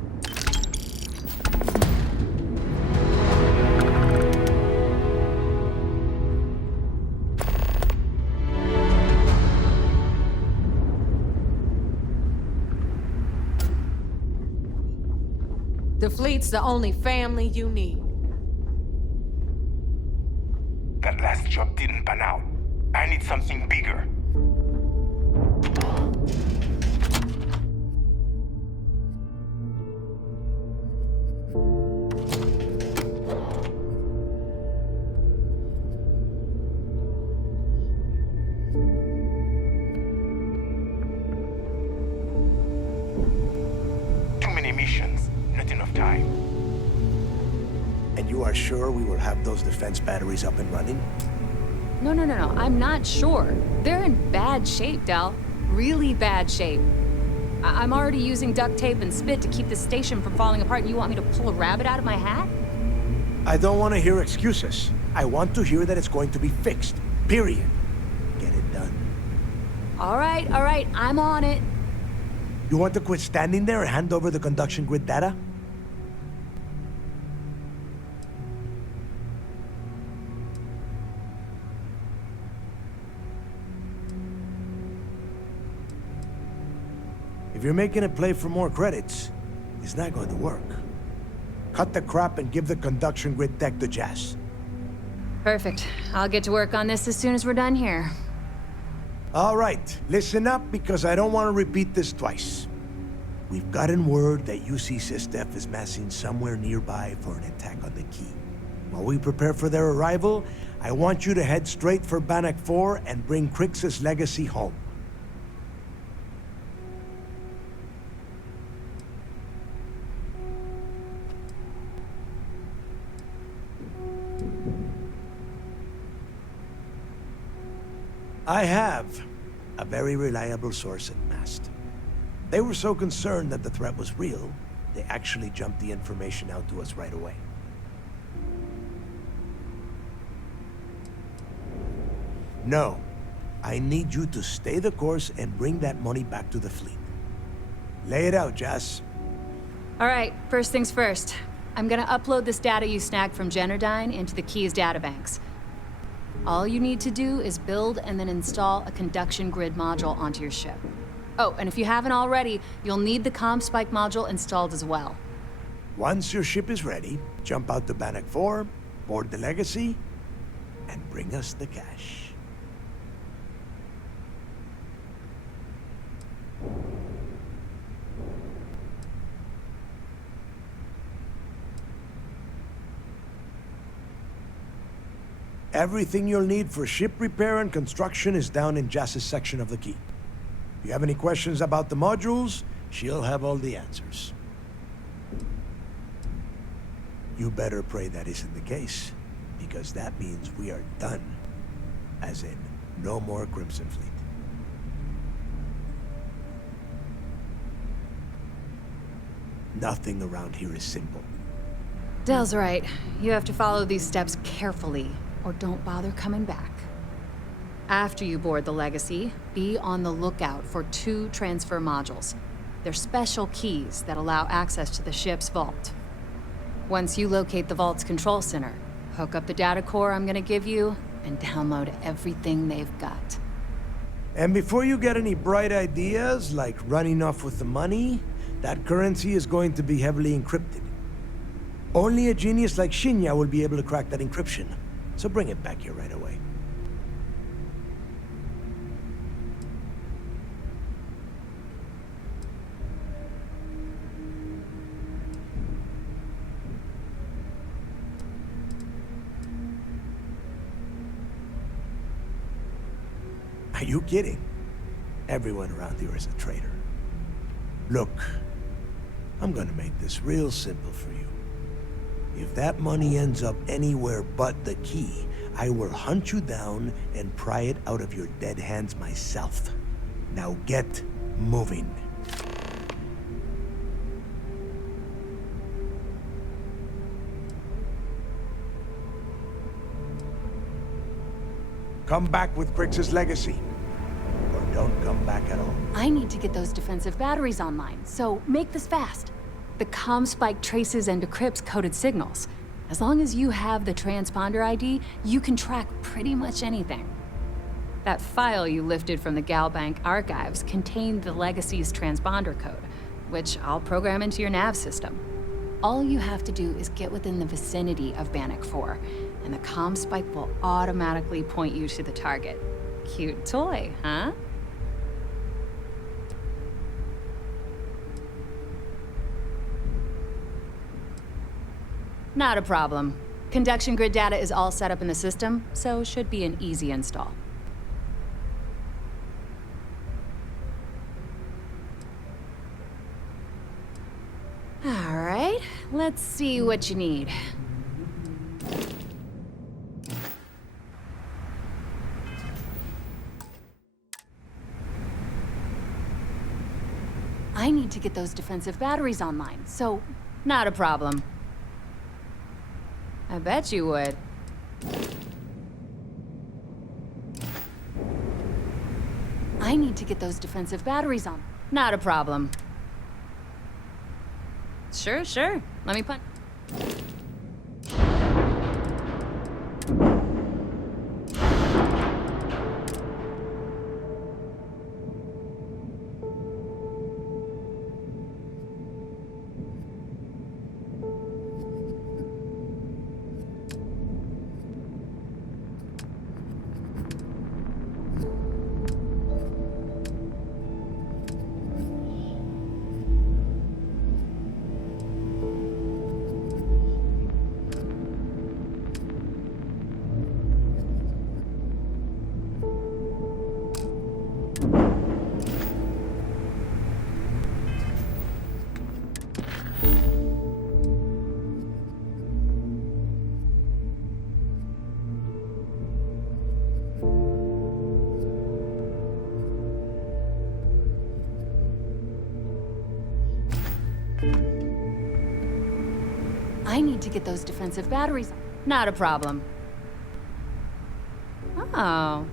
The fleet's the only family you need. That last job didn't pan out. I need something bigger. Too many missions, not enough time. And you are sure we will have those defense batteries up and running? No, I'm not sure. They're in bad shape, Del. Really bad shape. I'm already using duct tape and spit to keep the station from falling apart, and you want me to pull a rabbit out of my hat? I don't want to hear excuses. I want to hear that it's going to be fixed. Period. Get it done. All right, I'm on it. You want to quit standing there and hand over the conduction grid data? If you're making a play for more credits, it's not going to work. Cut the crap and give the conduction grid tech to Jazz. Perfect. I'll get to work on this as soon as we're done here. All right, listen up because I don't want to repeat this twice. We've gotten word that UC Systef is massing somewhere nearby for an attack on the key. While we prepare for their arrival, I want you to head straight for Bannock 4 and bring Crix's legacy home. I have a very reliable source at Mast. They were so concerned that the threat was real, they actually jumped the information out to us right away. No, I need you to stay the course and bring that money back to the fleet. Lay it out, Jazz. All right, first things first. I'm gonna upload this data you snagged from Generdyne into the Key's databanks. All you need to do is build and then install a conduction grid module onto your ship. Oh, and if you haven't already, you'll need the comm spike module installed as well. Once your ship is ready, jump out to Bannock 4, board the Legacy, and bring us the cash. Everything you'll need for ship repair and construction is down in Jazz's section of the Key. If you have any questions about the modules, she'll have all the answers. You better pray that isn't the case, because that means we are done. As in, no more Crimson Fleet. Nothing around here is simple. Del's right. You have to follow these steps carefully, or don't bother coming back. After you board the Legacy, be on the lookout for 2 transfer modules. They're special keys that allow access to the ship's vault. Once you locate the vault's control center, hook up the data core I'm gonna give you, and download everything they've got. And before you get any bright ideas, like running off with the money, that currency is going to be heavily encrypted. Only a genius like Shinya will be able to crack that encryption, so bring it back here right away. Are you kidding? Everyone around here is a traitor. Look, I'm gonna make this real simple for you. If that money ends up anywhere but the Key, I will hunt you down and pry it out of your dead hands myself. Now get moving. Come back with Crix's legacy. Or don't come back at all. I need to get those defensive batteries online, so make this fast. The comm spike traces and decrypts coded signals. As long as you have the transponder ID, you can track pretty much anything. That file you lifted from the Galbank archives contained the Legacy's transponder code, which I'll program into your nav system. All you have to do is get within the vicinity of Bannock 4, and the comm spike will automatically point you to the target. Cute toy, huh? Not a problem. Conduction grid data is all set up in the system, so should be an easy install. All right, let's see what you need. I need to get those defensive batteries online, so not a problem. I bet you would. I need to get those defensive batteries on. Not a problem. Sure. Let me put... I need to get those defensive batteries. Not a problem. Oh.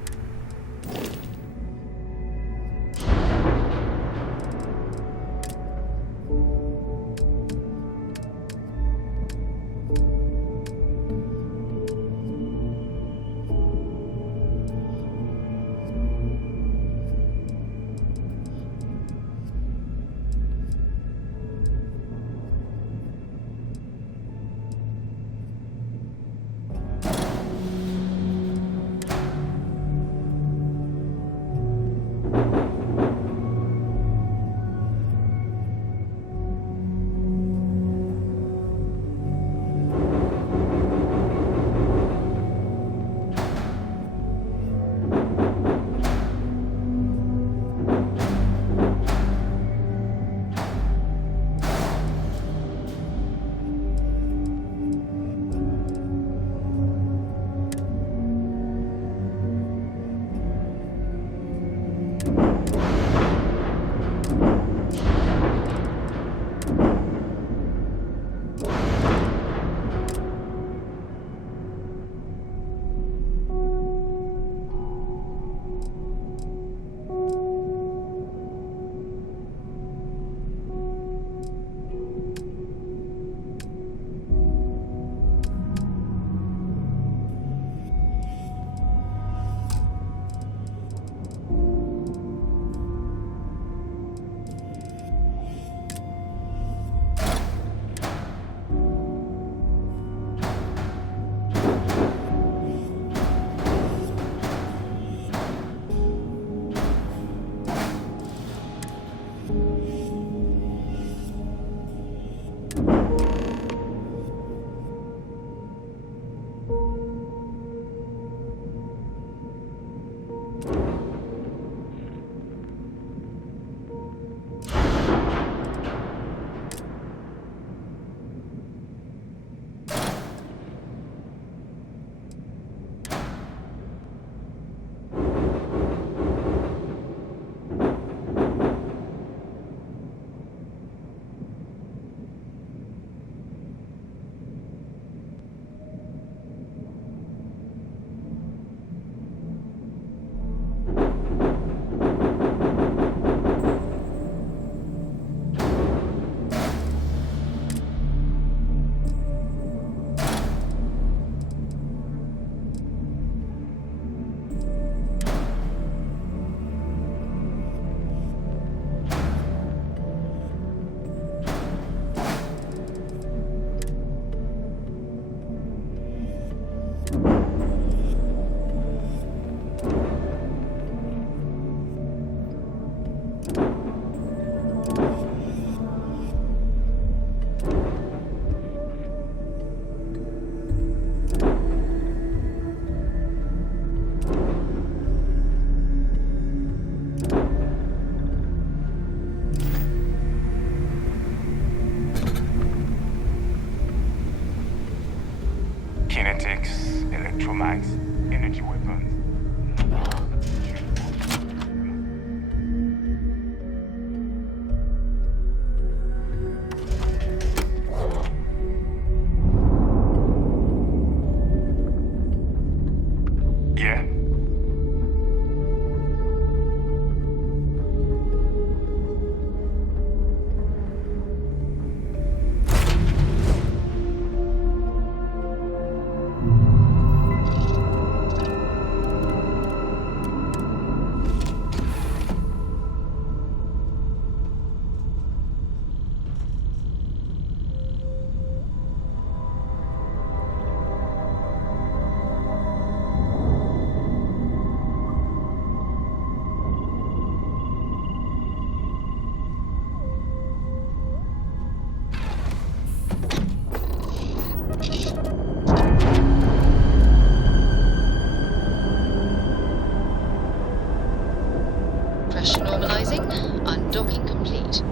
Processing. Undocking complete.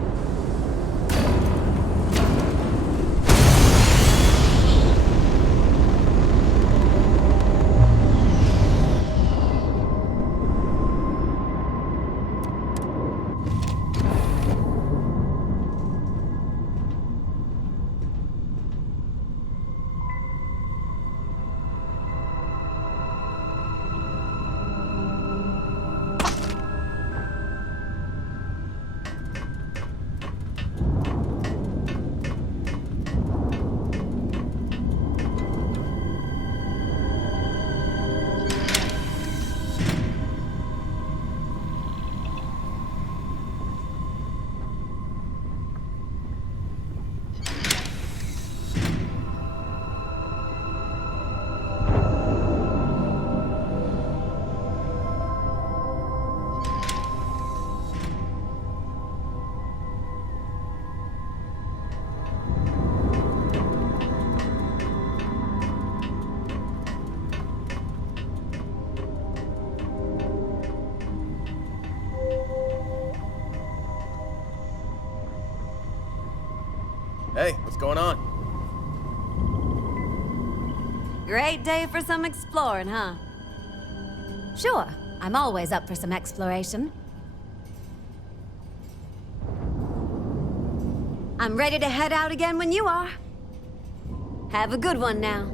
Hey, what's going on? Great day for some exploring, huh? Sure, I'm always up for some exploration. I'm ready to head out again when you are. Have a good one now.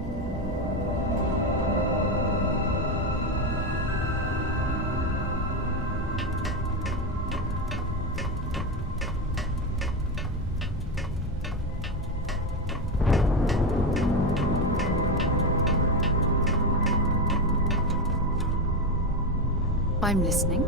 I'm listening.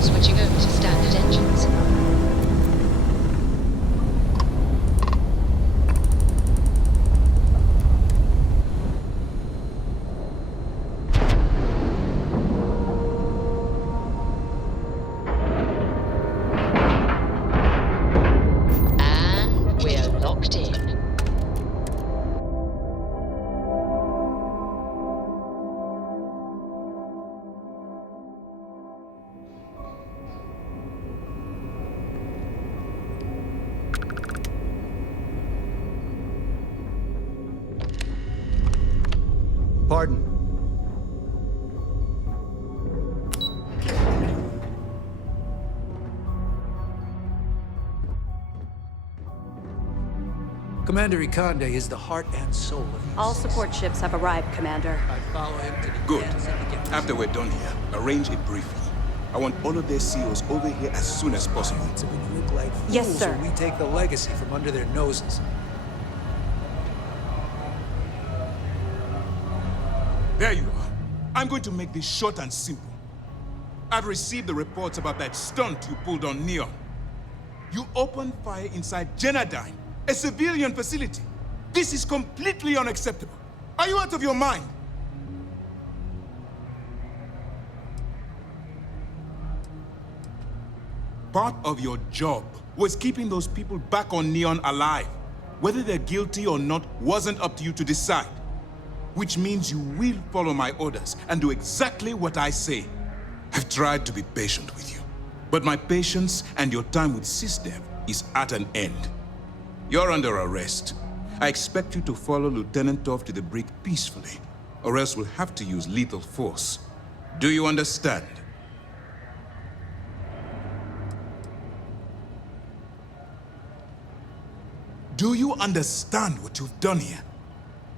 Switching over to standard engines. And we're locked in. Pardon. Commander Ikande is the heart and soul of All support ships have arrived, Commander. I follow him to the Good. ends of the galaxy. After we're done here, arrange a briefing. I want all of their CEOs over here as soon as possible. So we look like fools Yes, sir. when we take the legacy from under their noses. There you are. I'm going to make this short and simple. I've received the reports about that stunt you pulled on Neon. You opened fire inside Genadyne, a civilian facility. This is completely unacceptable. Are you out of your mind? Part of your job was keeping those people back on Neon alive. Whether they're guilty or not wasn't up to you to decide. Which means you will follow my orders and do exactly what I say. I've tried to be patient with you, but my patience and your time with SysDev is at an end. You're under arrest. I expect you to follow Lieutenant Toff to the brig peacefully, or else we'll have to use lethal force. Do you understand? Do you understand what you've done here?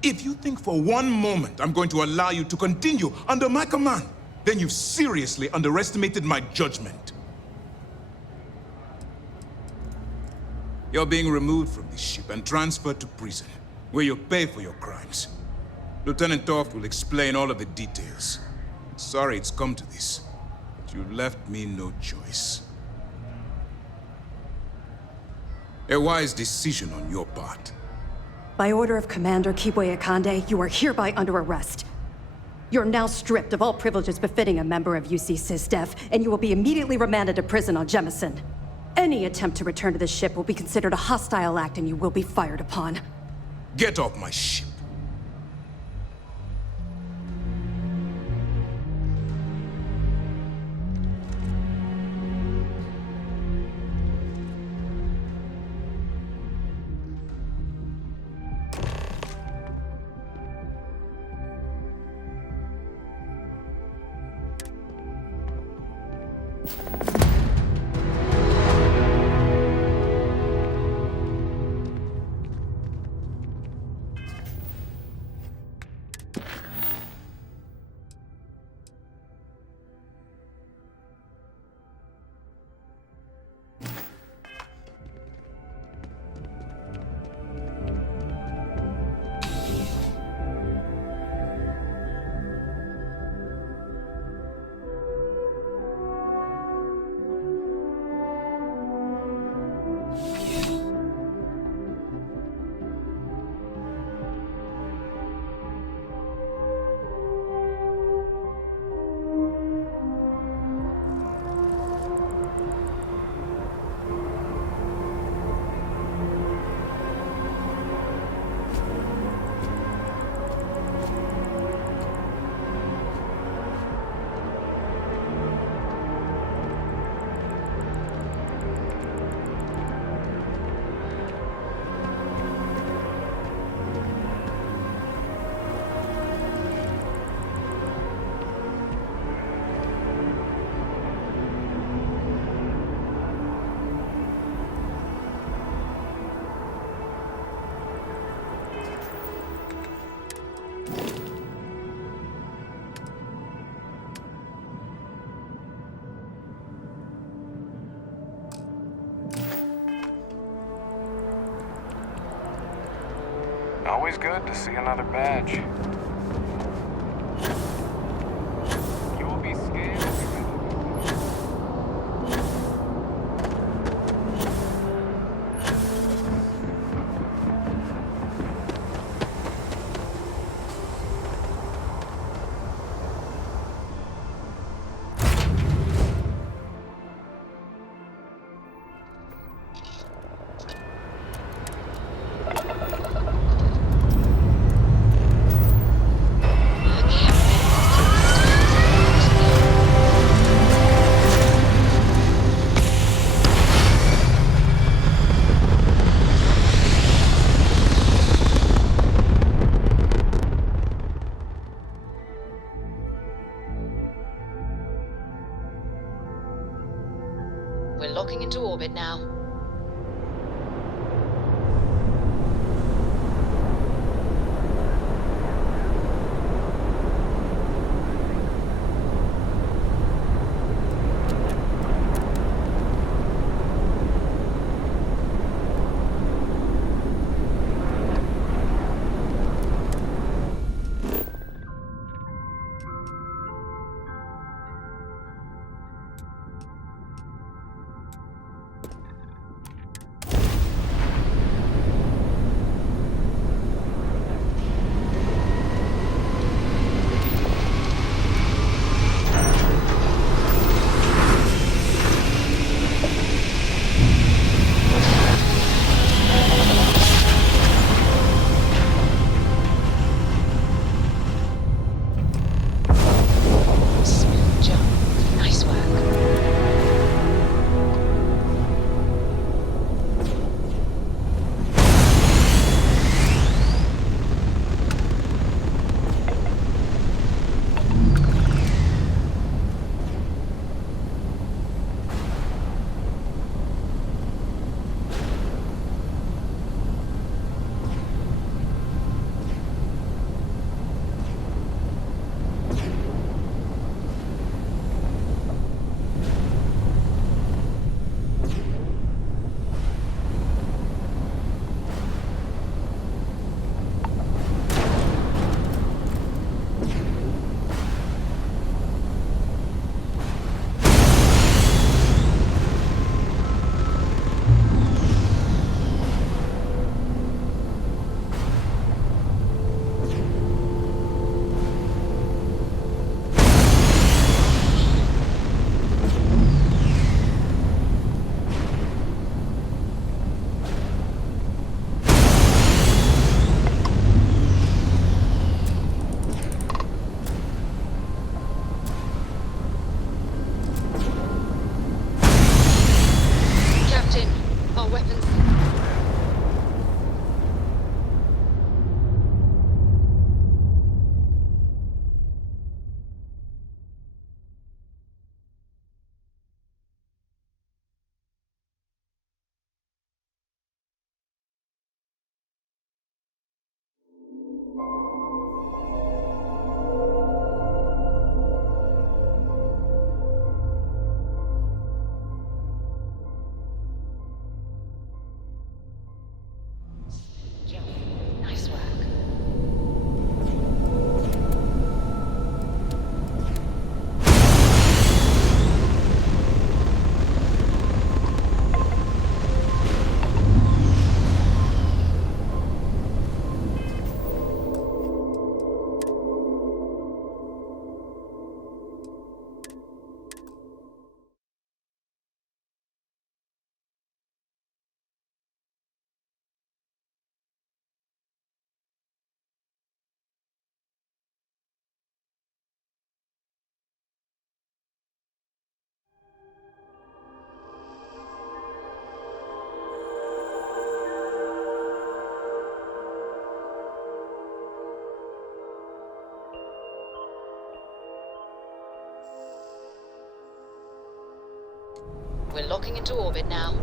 If you think for one moment I'm going to allow you to continue under my command, then you've seriously underestimated my judgment. You're being removed from this ship and transferred to prison, where you'll pay for your crimes. Lieutenant Toft will explain all of the details. Sorry it's come to this, but you left me no choice. A wise decision on your part. By order of Commander Kibwe Akande, you are hereby under arrest. You're now stripped of all privileges befitting a member of UC SysDef, and you will be immediately remanded to prison on Jemison. Any attempt to return to the ship will be considered a hostile act and you will be fired upon. Get off my ship. Always good to see another badge. You will be scanned. We're locking into orbit now. Nice work. We're locking into orbit now.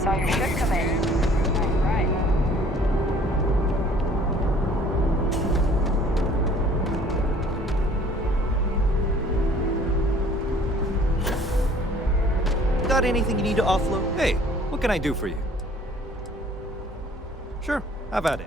Saw your ship come in. All right. Got anything you need to offload? Hey, what can I do for you? Sure, have at it.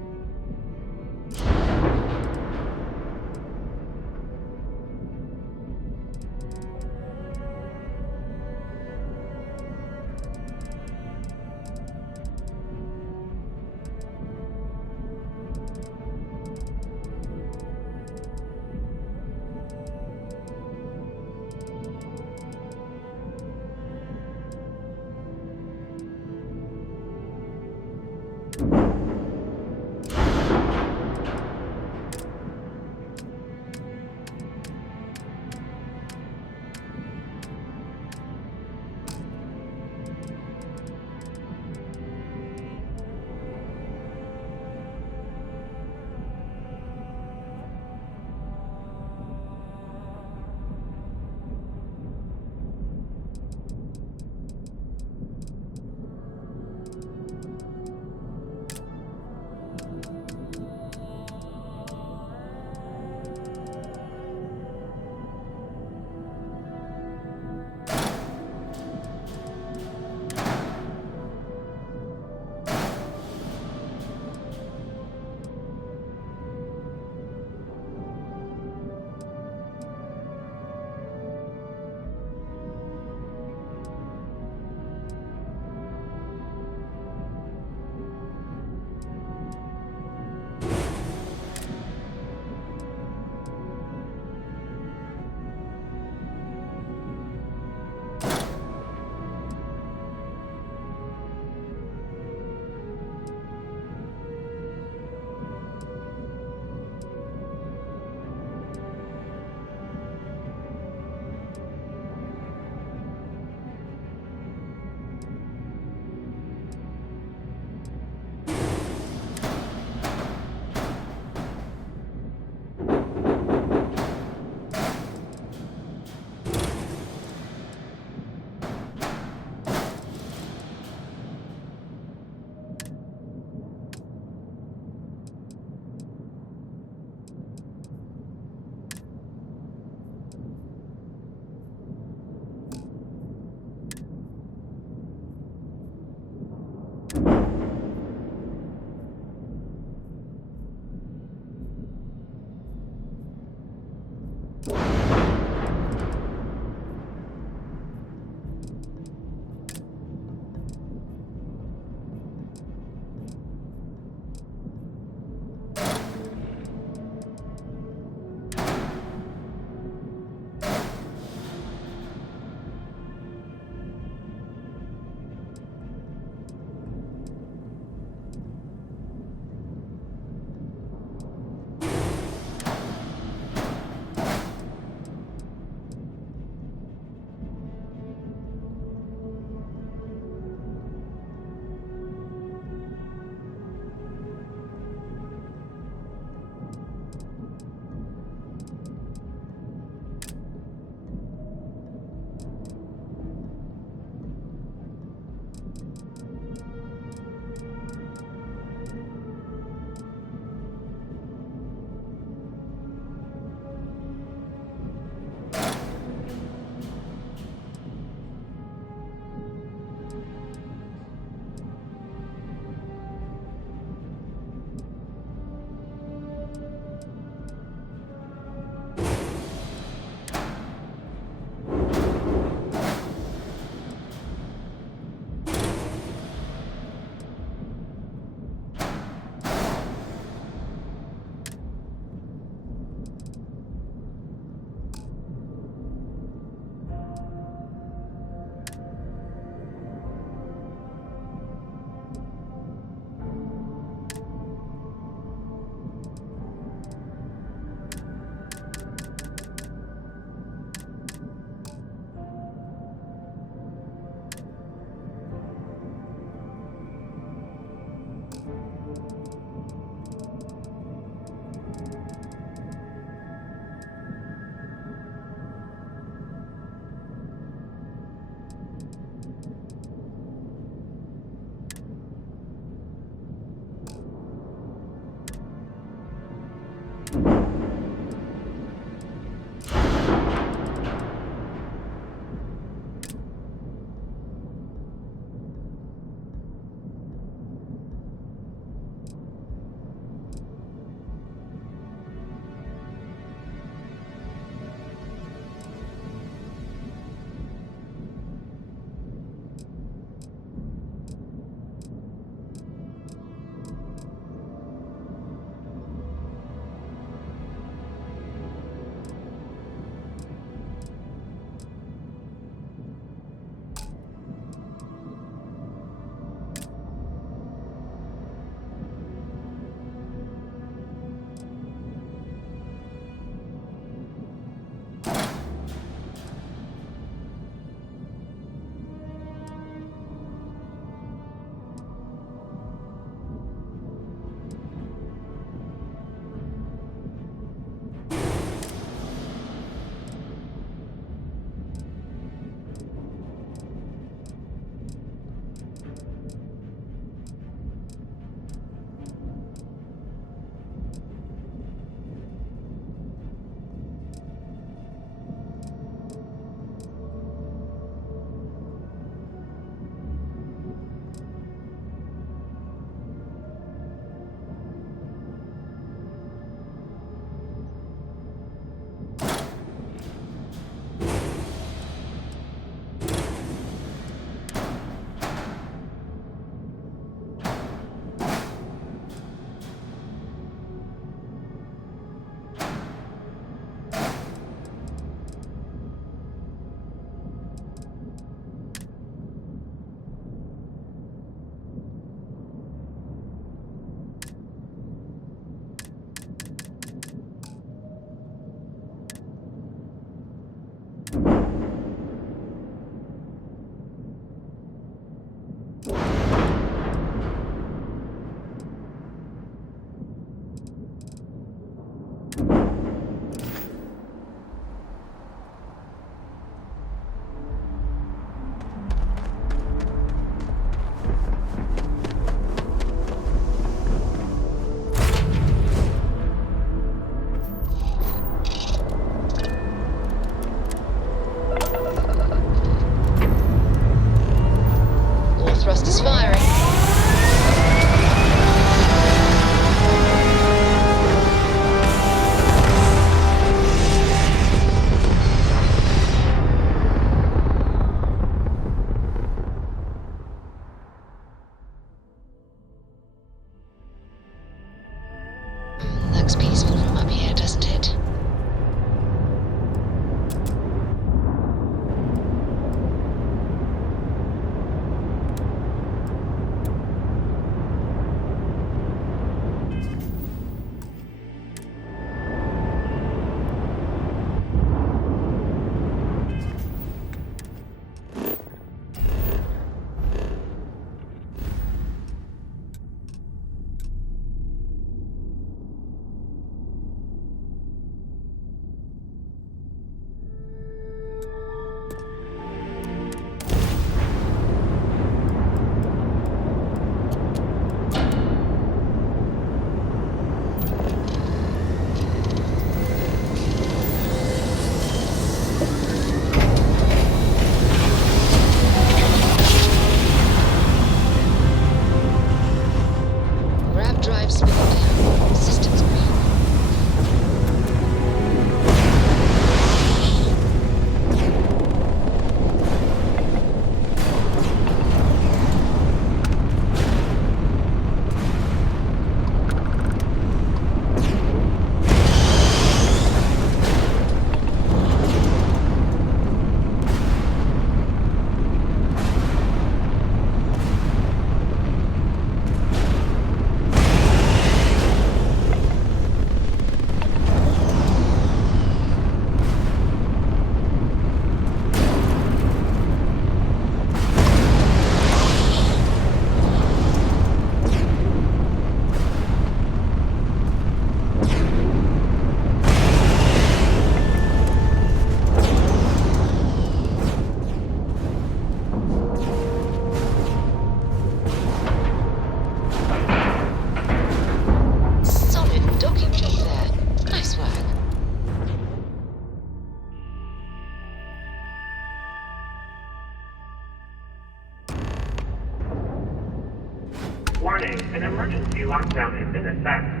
Warning, an emergency lockdown has been assessed.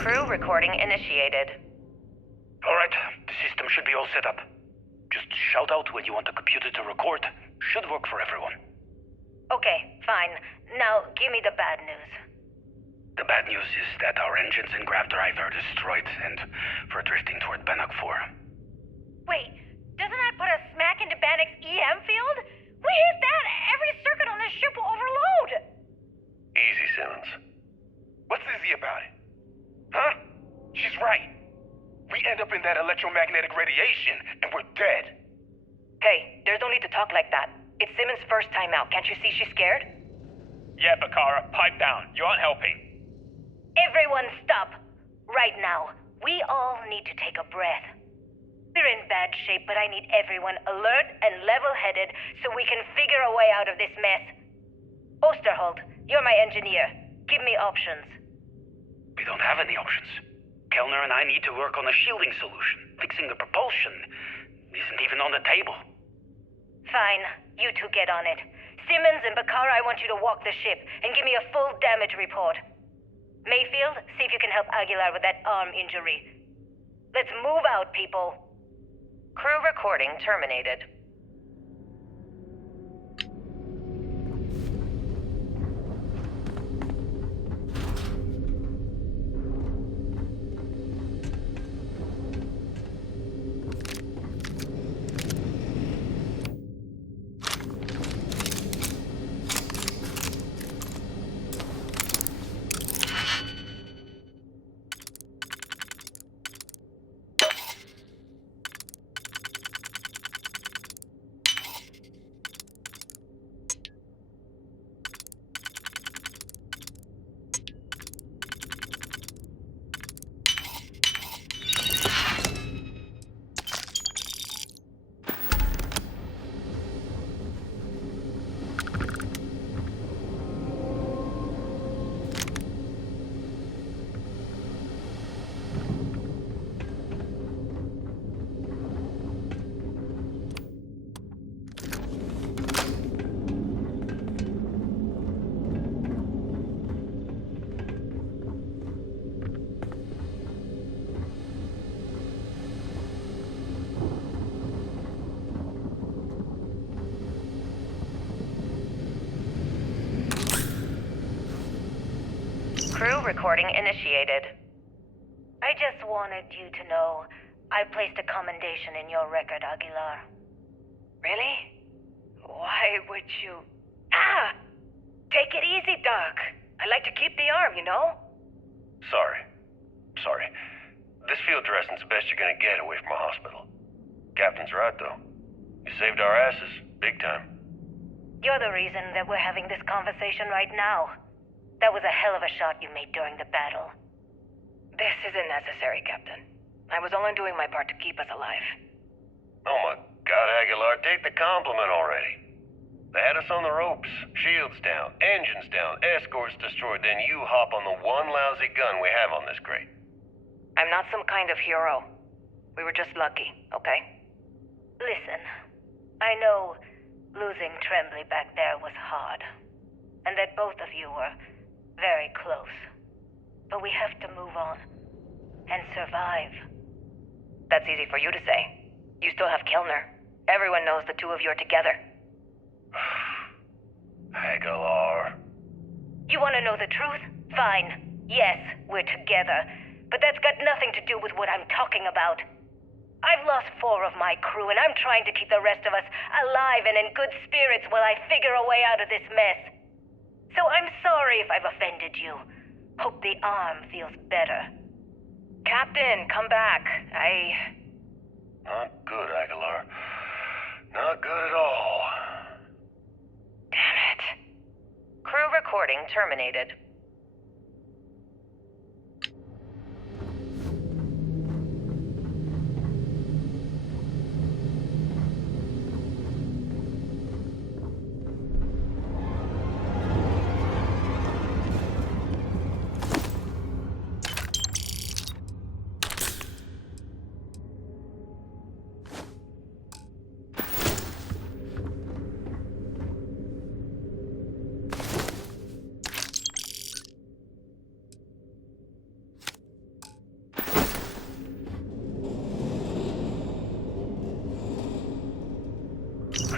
Crew recording initiated. Alright, the system should be all set up. Just shout out when you want the computer to record. Should work for everyone. Okay, fine. Now, give me the bad news. The bad news is that our engines and grav drive are destroyed, and we're drifting toward Bannock 4. Wait, doesn't that put us smack into Bannock's EM field? We hit that, every circuit on this ship will overload! Easy, Simmons. What's easy about it? Huh? She's right. We end up in that electromagnetic radiation, and we're dead. Hey, there's no need to talk like that. It's Simmons' first time out. Can't you see she's scared? Yeah, Bakara, pipe down. You aren't helping. Everyone stop. Right now. We all need to take a breath. We're in bad shape, but I need everyone alert and level-headed so we can figure a way out of this mess. Osterholt, you're my engineer. Give me options. We don't have any options. Kellner and I need to work on a shielding solution. Fixing the propulsion isn't even on the table. Fine. You two get on it. Simmons and Bakara, I want you to walk the ship and give me a full damage report. Mayfield, see if you can help Aguilar with that arm injury. Let's move out, people. Crew recording terminated. Crew recording initiated. I just wanted you to know I placed a commendation in your record, Aguilar. Really? Why would you... Ah! Take it easy, Doc. I like to keep the arm, you know? Sorry. This field dressing's the best you're gonna get away from a hospital. Captain's right, though. You saved our asses, big time. You're the reason that we're having this conversation right now. That was a hell of a shot you made during the battle. This isn't necessary, Captain. I was only doing my part to keep us alive. Oh my God, Aguilar, take the compliment already. They had us on the ropes, shields down, engines down, escorts destroyed, then you hop on the one lousy gun we have on this crate. I'm not some kind of hero. We were just lucky, okay? Listen, I know losing Tremblay back there was hard, and that both of you were very close. But we have to move on and survive. That's easy for you to say. You still have Kellner. Everyone knows the two of you are together. Aguilar. You want to know the truth? Fine. Yes, we're together. But that's got nothing to do with what I'm talking about. I've lost 4 of my crew, and I'm trying to keep the rest of us alive and in good spirits while I figure a way out of this mess. So I'm sorry if I've offended you. Hope the arm feels better. Captain, come back. Not good, Aguilar. Not good at all. Damn it. Crew recording terminated.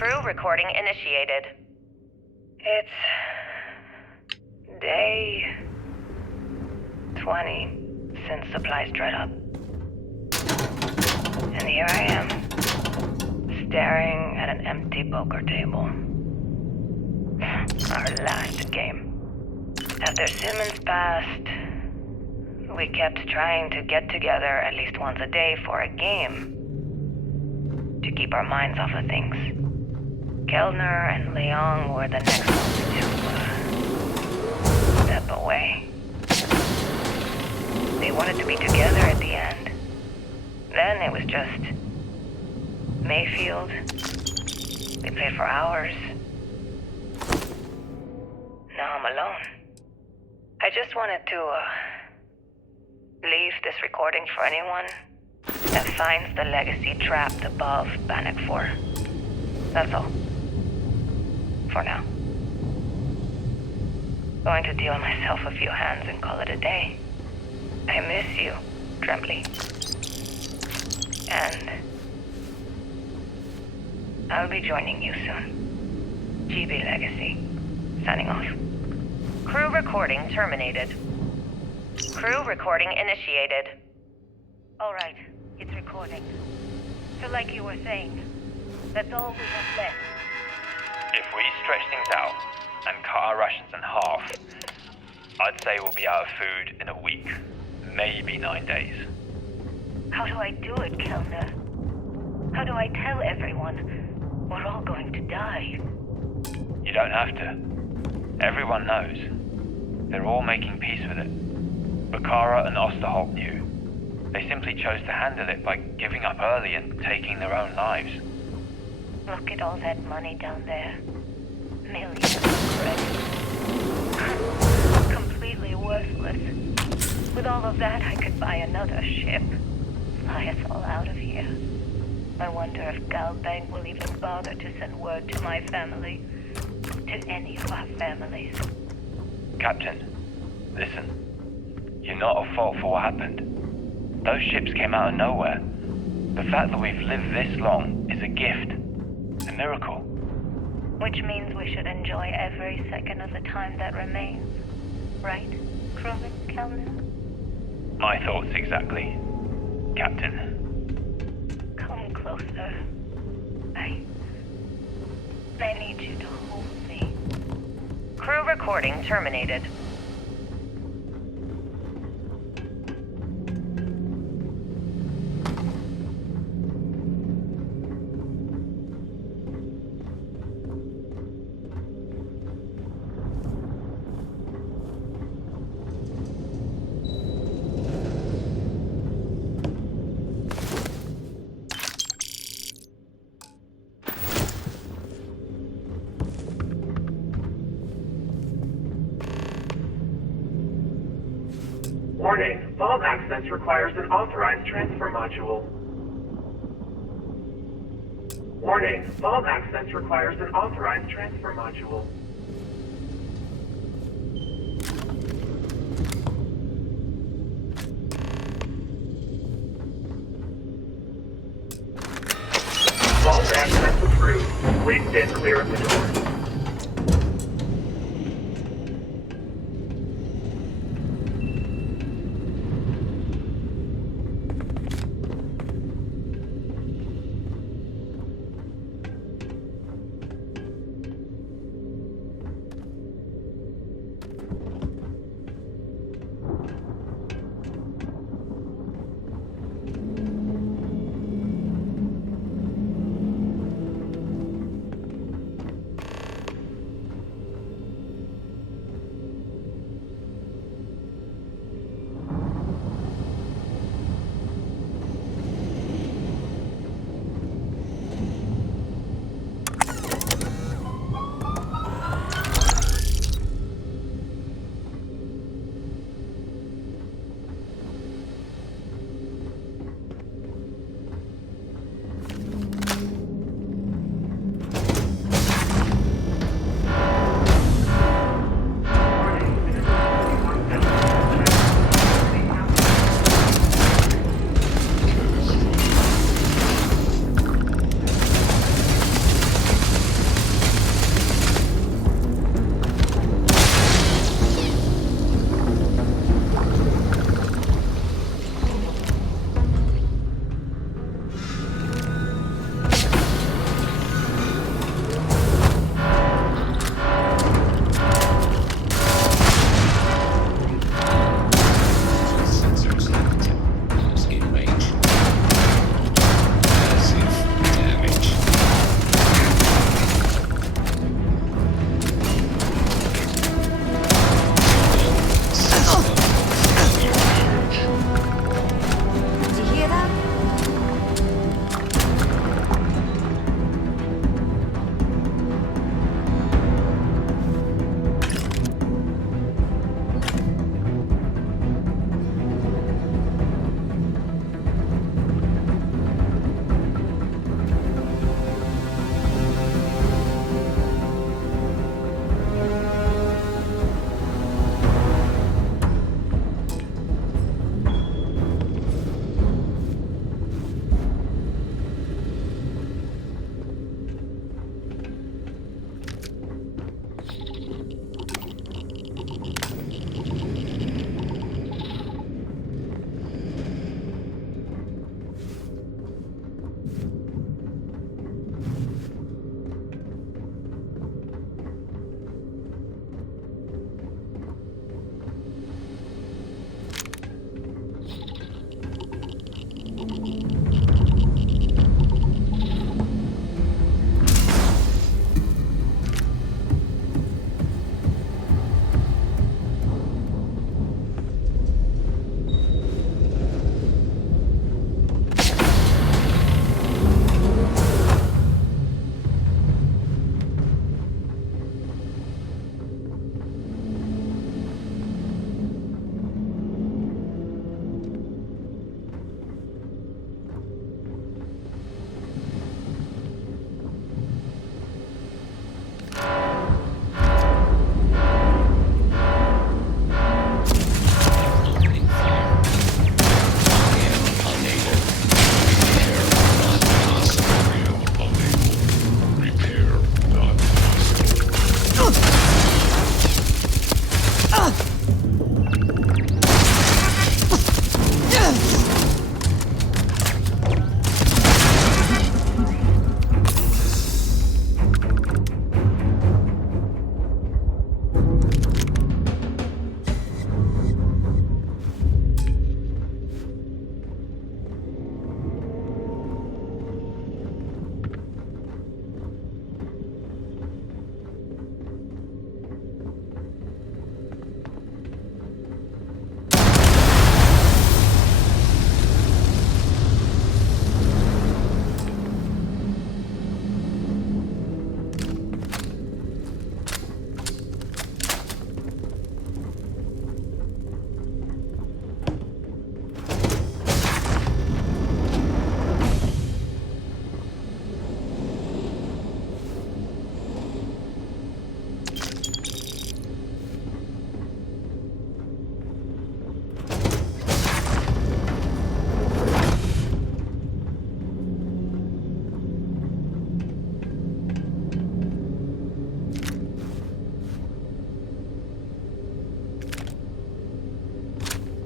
Crew recording initiated. It's day 20 since supplies dried up. And here I am, staring at an empty poker table. Our last game. After Simmons passed, we kept trying to get together at least once a day for a game to keep our minds off of things. Kellner and Leong were the next ones to step away. They wanted to be together at the end. Then it was just Mayfield. We played for hours. Now I'm alone. I just wanted to leave this recording for anyone that finds the legacy trapped above Bannock 4. That's all. For now. Going to deal myself a few hands and call it a day. I miss you, Trembly. And I'll be joining you soon. GB Legacy. Signing off. Crew recording terminated. Crew recording initiated. All right, it's recording. So like you were saying, that's all we have left. If we stretch things out and cut our rations in half, I'd say we'll be out of food in a week, maybe 9 days. How do I do it, Kellner? How do I tell everyone we're all going to die? You don't have to. Everyone knows. They're all making peace with it. Bakara and Osterholt knew. They simply chose to handle it by giving up early and taking their own lives. Look at all that money down there. Millions of credits. Completely worthless. With all of that, I could buy another ship. Fly us all out of here. I wonder if Galbank will even bother to send word to my family. To any of our families. Captain, listen. You're not at fault for what happened. Those ships came out of nowhere. The fact that we've lived this long is a gift. A miracle. Which means we should enjoy every second of the time that remains. Right, Crewman Kellner? My thoughts exactly, Captain. Come closer. I need you to hold me. Crew recording terminated. Warning, vault access requires an authorized transfer module. Warning, vault access requires an authorized transfer module. Vault access approved. Please stand clear of the door.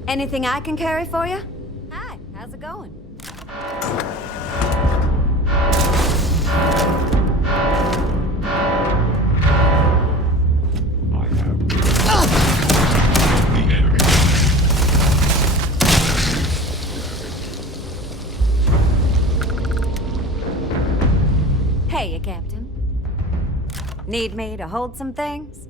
Anything I can carry for you? Hi, how's it going? Hey, Captain. Need me to hold some things?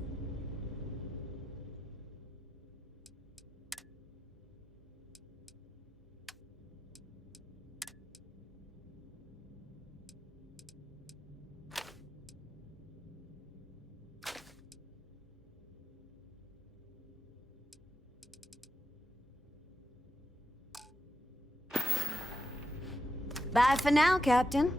Bye for now, Captain.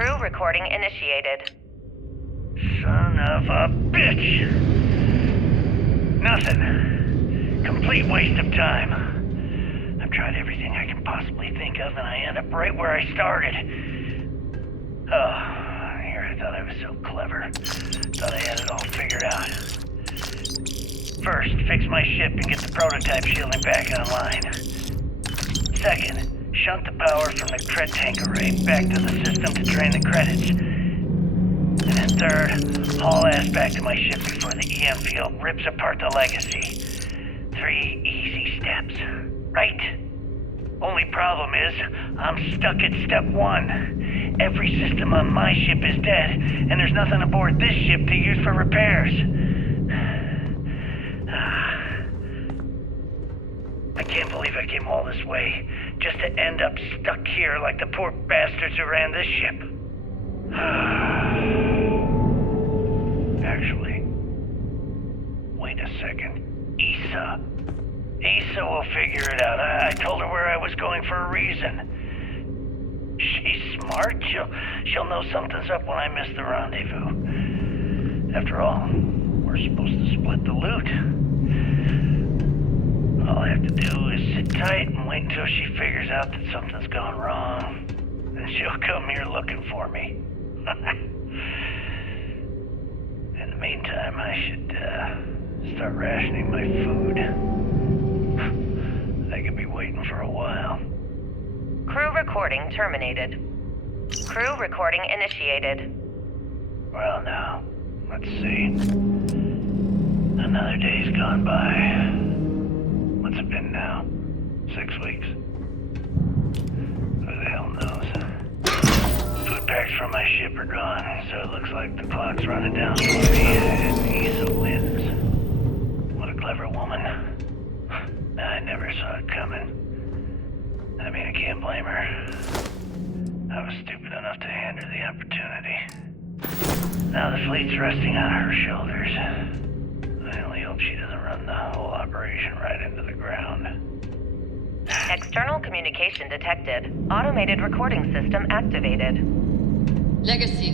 Crew recording initiated. Son of a bitch! Nothing. Complete waste of time. I've tried everything I can possibly think of, and I end up right where I started. Oh, here I thought I was so clever. Thought I had it all figured out. First, fix my ship and get the prototype shielding back online. Second, shunt the power from the cred tank array back to the system to drain the credits. And then third, haul ass back to my ship before the EM field rips apart the legacy. 3 easy steps, right? Only problem is, I'm stuck at step 1. Every system on my ship is dead, and there's nothing aboard this ship to use for repairs. I can't believe I came all this way, just to end up stuck here like the poor bastards who ran this ship. Actually, wait a second. Issa will figure it out. I told her where I was going for a reason. She's smart. She'll know something's up when I miss the rendezvous. After all, we're supposed to split the loot. All I have to do is sit tight and wait until she figures out that something's gone wrong. Then she'll come here looking for me. In the meantime, I should start rationing my food. I could be waiting for a while. Crew recording terminated. Crew recording initiated. Well, now, let's see. Another day's gone by. What's it been now? 6 weeks? Who the hell knows? Food packs from my ship are gone, so it looks like the clock's running down for me, and Issa wins. What a clever woman. I never saw it coming. I mean, I can't blame her. I was stupid enough to hand her the opportunity. Now the fleet's resting on her shoulders. I only hope she doesn't run the whole operation right into the ground. External communication detected. Automated recording system activated. Legacy,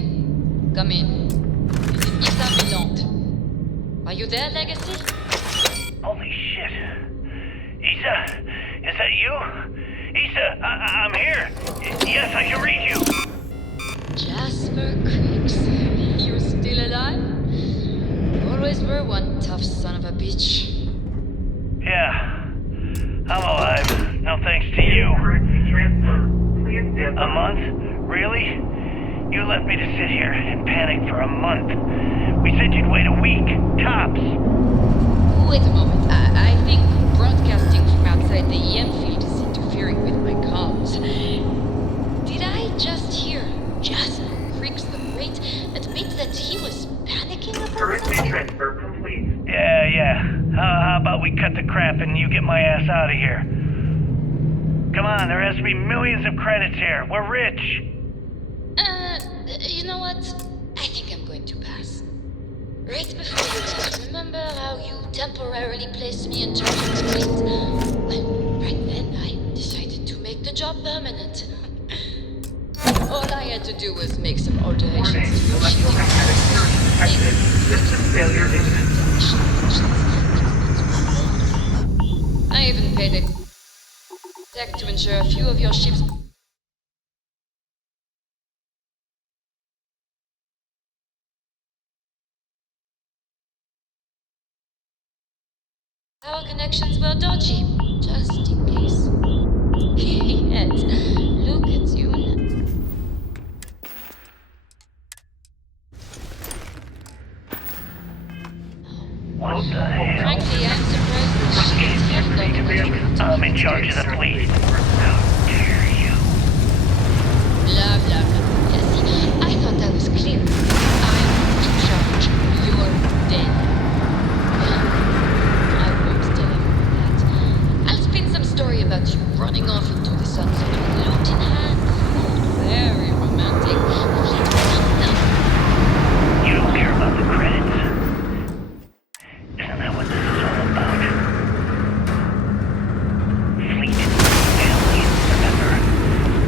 come in. This is Issa Millant. Are you there, Legacy? Holy shit. Issa, is that you? Issa, I'm here. Yes, I can read you. Jasper Creeks, you're still alive? Always were one tough son of a bitch. Yeah, I'm alive. No thanks to you. A month? Really? You left me to sit here and panic for a month. We said you'd wait a week, tops. Wait a moment. I think broadcasting from outside the EM field is interfering with my comms. Did I just hear Jasper Creeks the Great admit that he was panicking about something? Transfer complete. Yeah. How about we cut the crap and you get my ass out of here? Come on, there has to be millions of credits here. We're rich. You know what? I think I'm going to pass. Right before you left, remember how you temporarily placed me in charge of the fleet? Well, right then I decided to make the job permanent. All I had to do was make some alterations to your System failure imminent. I even paid a tech to ensure a few of your ships. Our connections were dodgy, just in case. Yet, look at you now. What the hell? Frankly, I'm surprised the ships have not much. I'm in charge of the fleet. How dare you? Blah, blah, blah. Yeah, see, I thought that was clear. I'm in charge. You're dead. I won't tell anyone that. I'll spin some story about you running off into the sunset with loot in hand. Very romantic. You don't care about the credits? Isn't that what this is all about? Fleet, family, remember,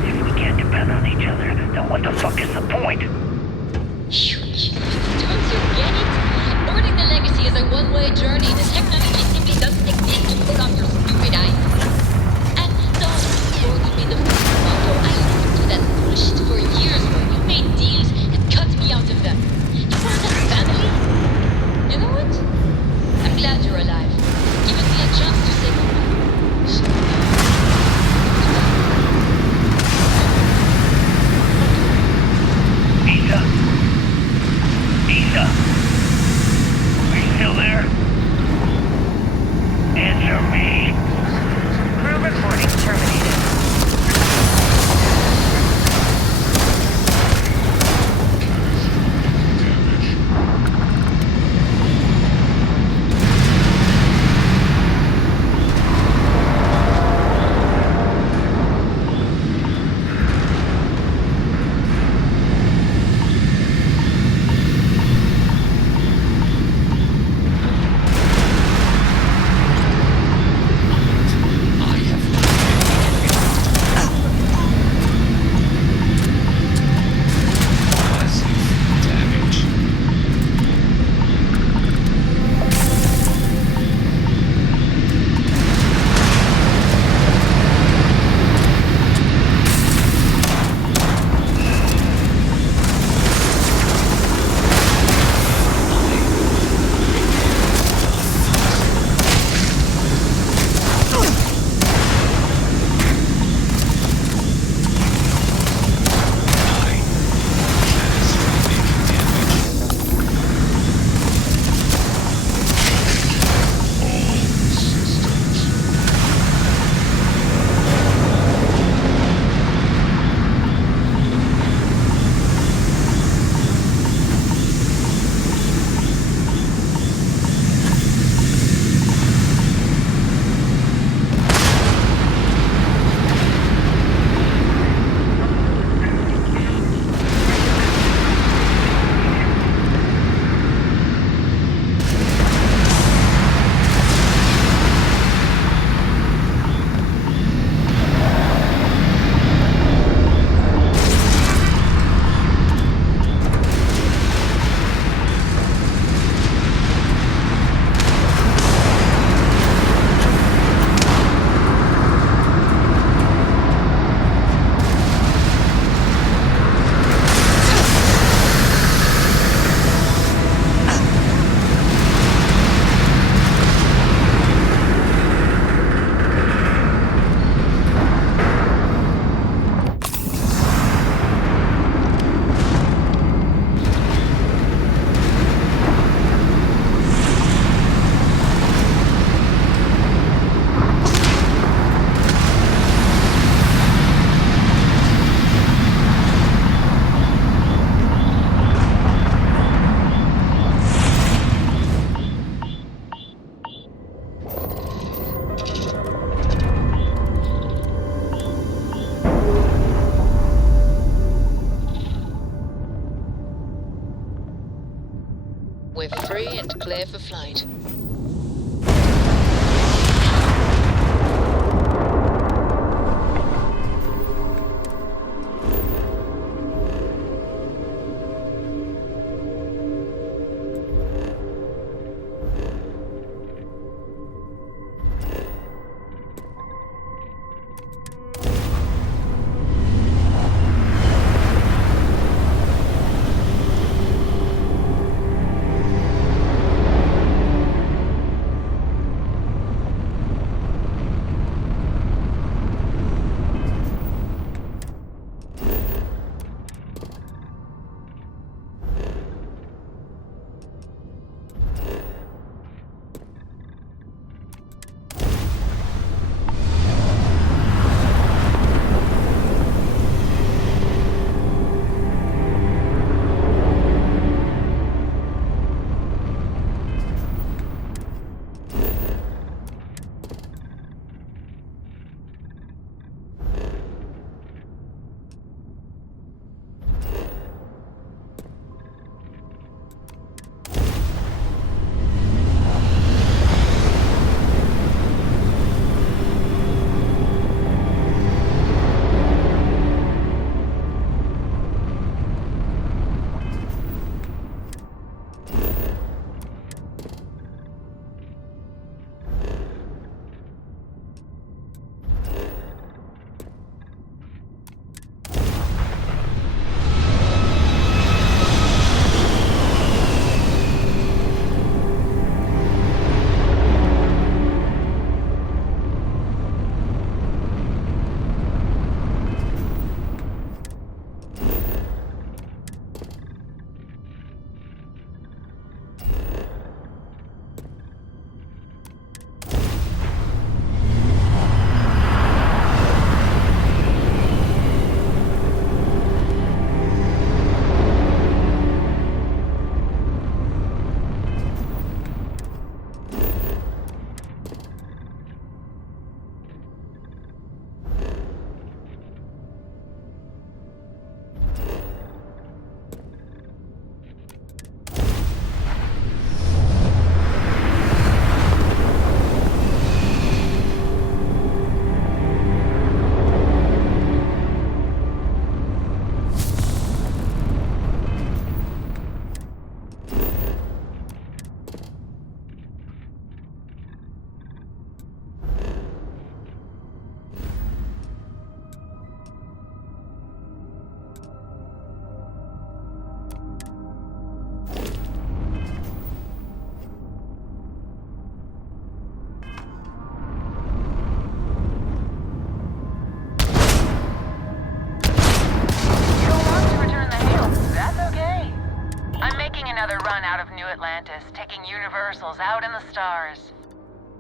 if we can't depend on each other, then what the fuck is the point? point. Don't you get it? Boarding the Legacy is a one-way journey. The technology simply doesn't exist to pull off your stupid eyes. And don't quote me the motto. I listened to that bullshit for years while you made deals that cut me out of them. You want that family? You know what? I'm glad you're alive. Giving me a chance to say goodbye. Isa? Isa? Are you still there? Answer me. Crew recording terminated. We're free and clear for flight. purpose, taking universals out in the stars.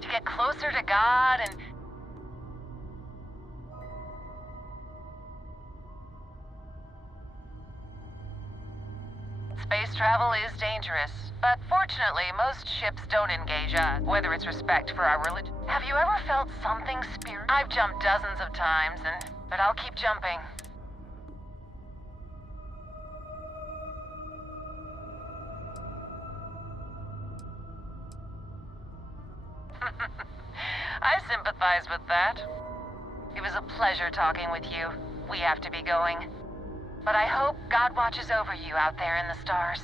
To get closer to God and... Space travel is dangerous, but fortunately, most ships don't engage us, whether it's respect for our religion. Have you ever felt something spiritual? I've jumped dozens of times, but I'll keep jumping. I sympathize with that. It was a pleasure talking with you. We have to be going. But I hope God watches over you out there in the stars.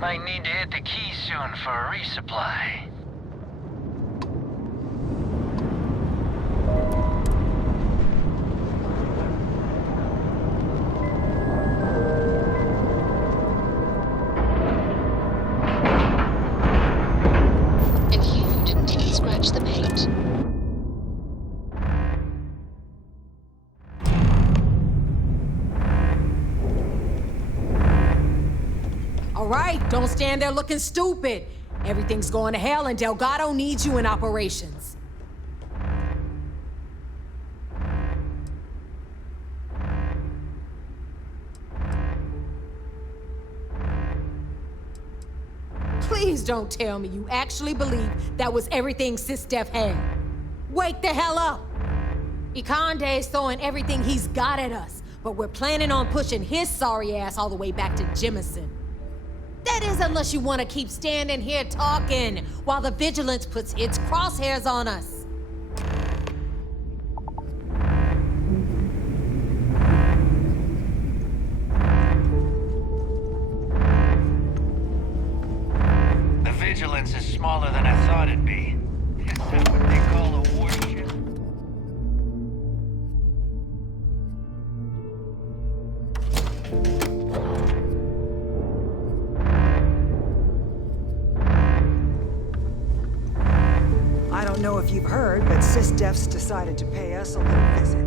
Might need to hit the key soon for a resupply. And you didn't even scratch the paint. All right, don't stand there looking stupid. Everything's going to hell and Delgado needs you in operations. Please don't tell me you actually believe that was everything SysDef had. Wake the hell up! Ikande's throwing everything he's got at us, but we're planning on pushing his sorry ass all the way back to Jemison. That is unless you want to keep standing here talking while the Vigilance puts its crosshairs on us. The Vigilance is smaller than I thought it'd be. Is that what they call a warship? I don't don't know if you've heard, but SysDef's decided to pay us a little visit.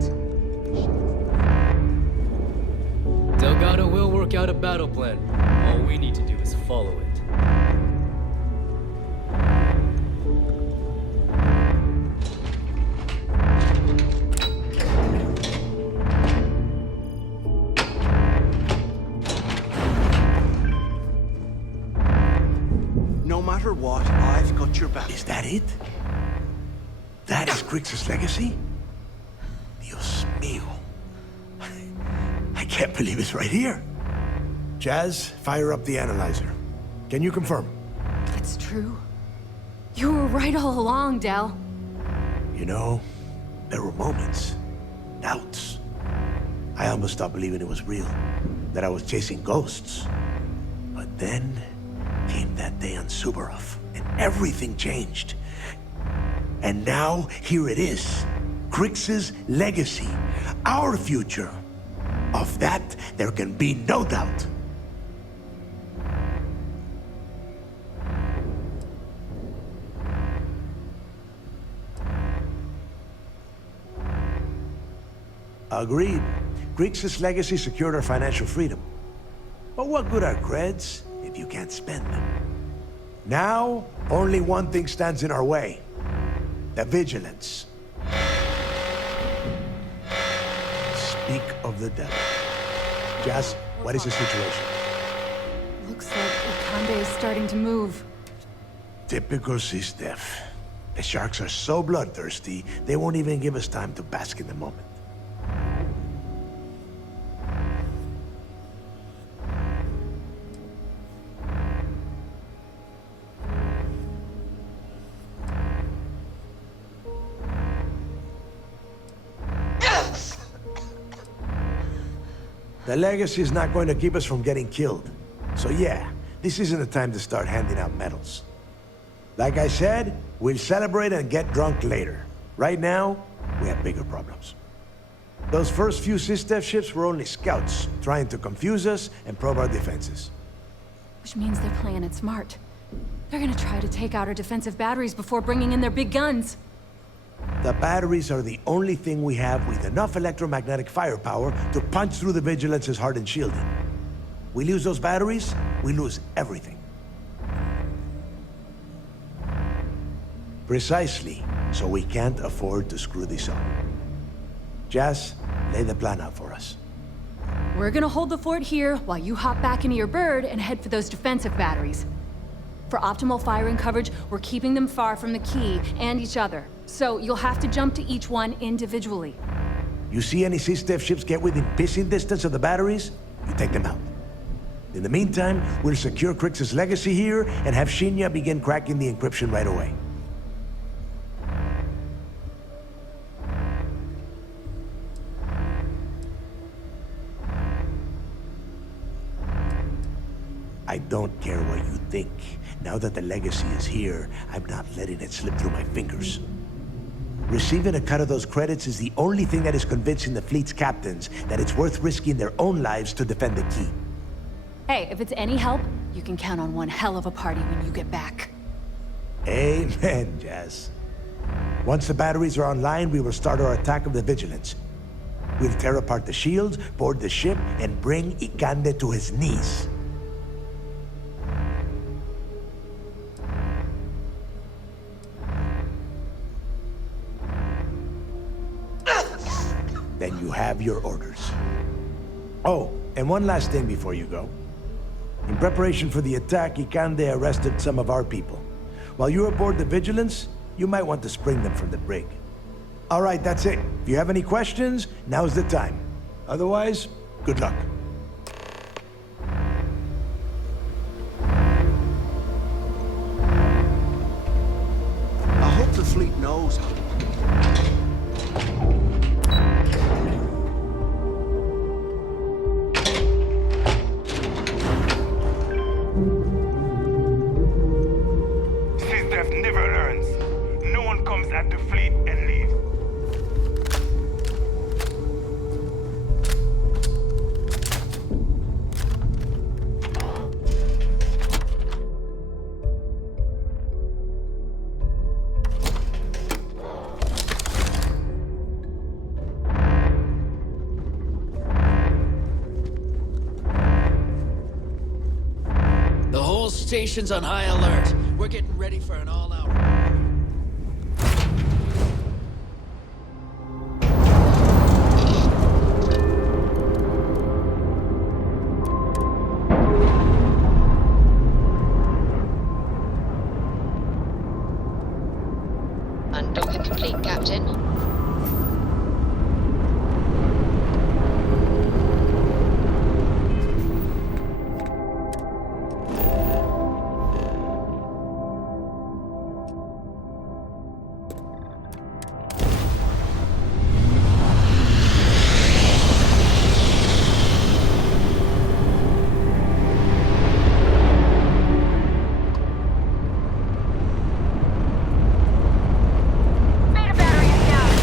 Delgado will work out a battle plan. All we need to do is follow it. No matter what, I've got your back. Is that it? That is Grixis' legacy? Dios mío. I can't believe it's right here. Jazz, fire up the analyzer. Can you confirm? It's true. You were right all along, Del. You know, there were moments, doubts. I almost stopped believing it was real, that I was chasing ghosts. But then came that day on Subarov, and everything changed. And now, here it is. Grixis' legacy. Our future. Of that, there can be no doubt. Agreed. Grixis' legacy secured our financial freedom. But what good are creds if you can't spend them? Now, only one thing stands in our way. The vigilance. Speak of the devil. Jazz, what is the situation? Looks like Ikande is starting to move. Typical SysDef. The sharks are so bloodthirsty, they won't even give us time to bask in the moment. The legacy is not going to keep us from getting killed. So yeah, this isn't the time to start handing out medals. Like I said, we'll celebrate and get drunk later. Right now, we have bigger problems. Those first few SysDef ships were only scouts, trying to confuse us and probe our defenses. Which means they're playing it smart. They're gonna try to take out our defensive batteries before bringing in their big guns. The batteries are the only thing we have with enough electromagnetic firepower to punch through the Vigilance's hardened shielding. We lose those batteries, we lose everything. Precisely, so we can't afford to screw this up. Jazz, lay the plan out for us. We're gonna hold the fort here while you hop back into your bird and head for those defensive batteries. For optimal firing coverage, we're keeping them far from the key and each other. So you'll have to jump to each one individually. You see any SysDef ships get within pissing distance of the batteries, you take them out. In the meantime, we'll secure Grixis' legacy here and have Shinya begin cracking the encryption right away. I don't care what you think. Now that the legacy is here, I'm not letting it slip through my fingers. Receiving a cut of those credits is the only thing that is convincing the fleet's captains that it's worth risking their own lives to defend the key. Hey, if it's any help, you can count on one hell of a party when you get back. Amen, Jazz. Once the batteries are online, we will start our attack of the Vigilance. We'll tear apart the shields, board the ship, and bring Ikande to his knees. Then you have your orders. Oh, and one last thing before you go. In preparation for the attack, Ikande arrested some of our people. While you're aboard the Vigilance, you might want to spring them from the brig. All right, that's it. If you have any questions, now's the time. Otherwise, good luck. I hope the fleet knows. SysDef never learns. No one comes at the fleet and leaves. station's on high alert. We're getting ready for an all-out... Undocking complete, Captain. Beta battery is down.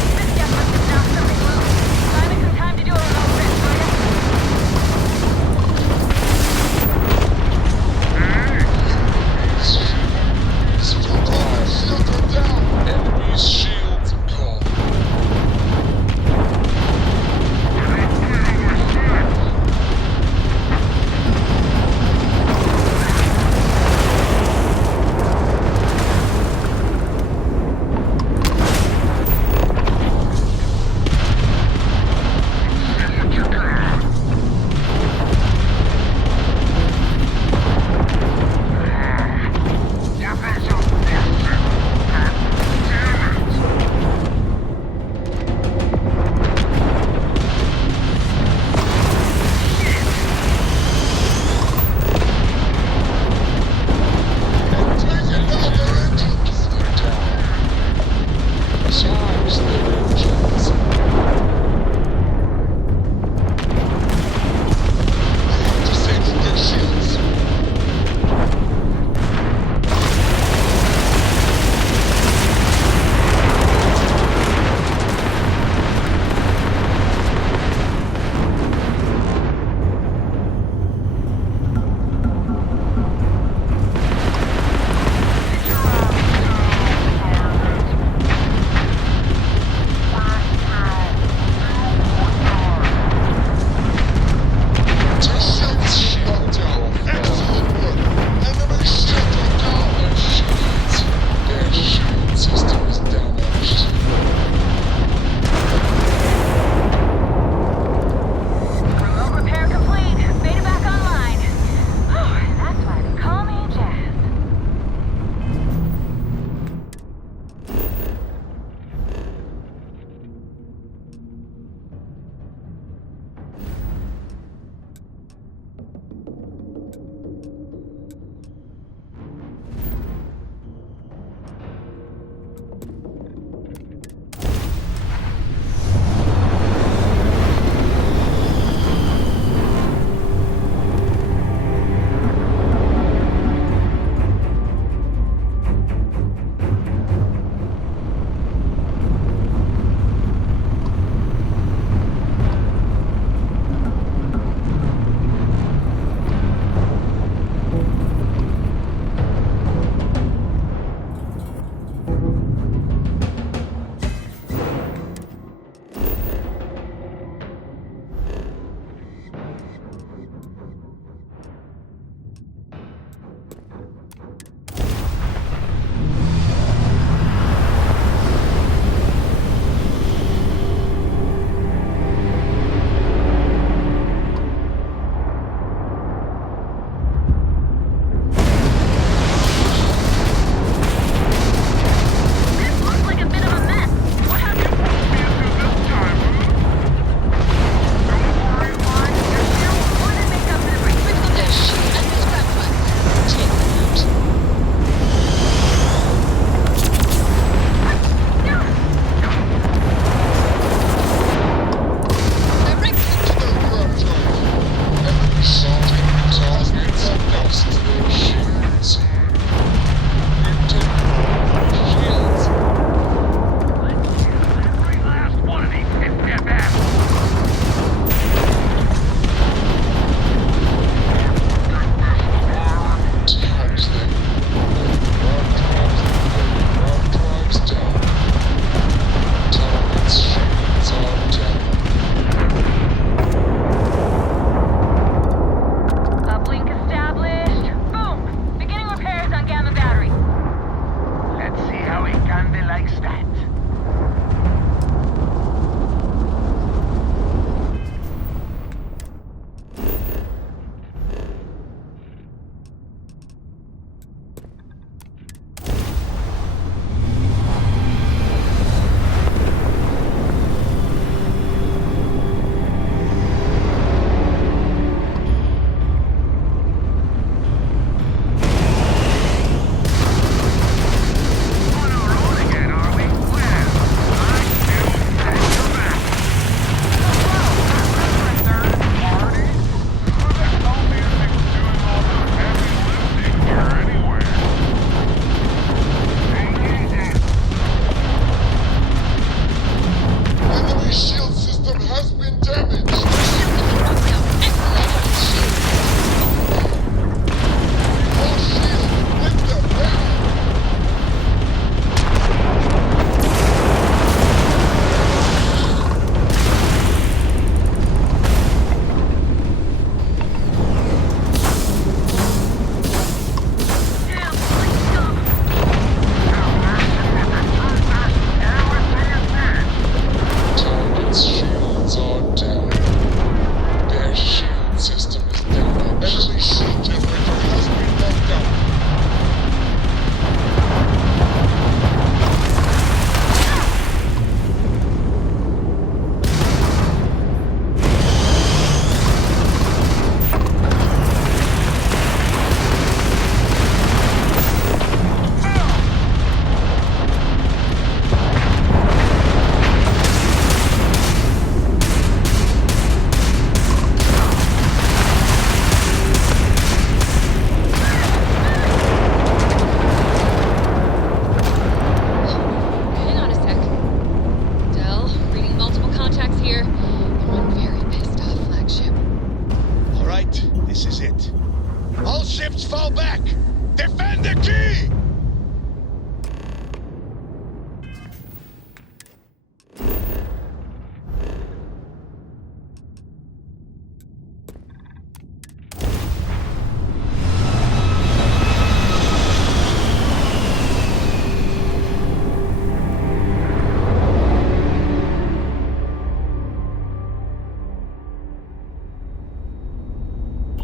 likes that.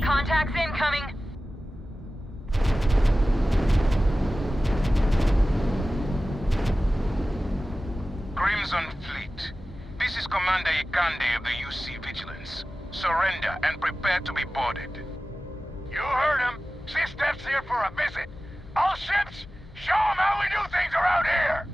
Contacts incoming. Crimson Fleet. This is Commander Ikande of the UC Vigilance. Surrender and prepare to be boarded. You heard him. SysDef's here for a visit. All ships, show them how we do things around here.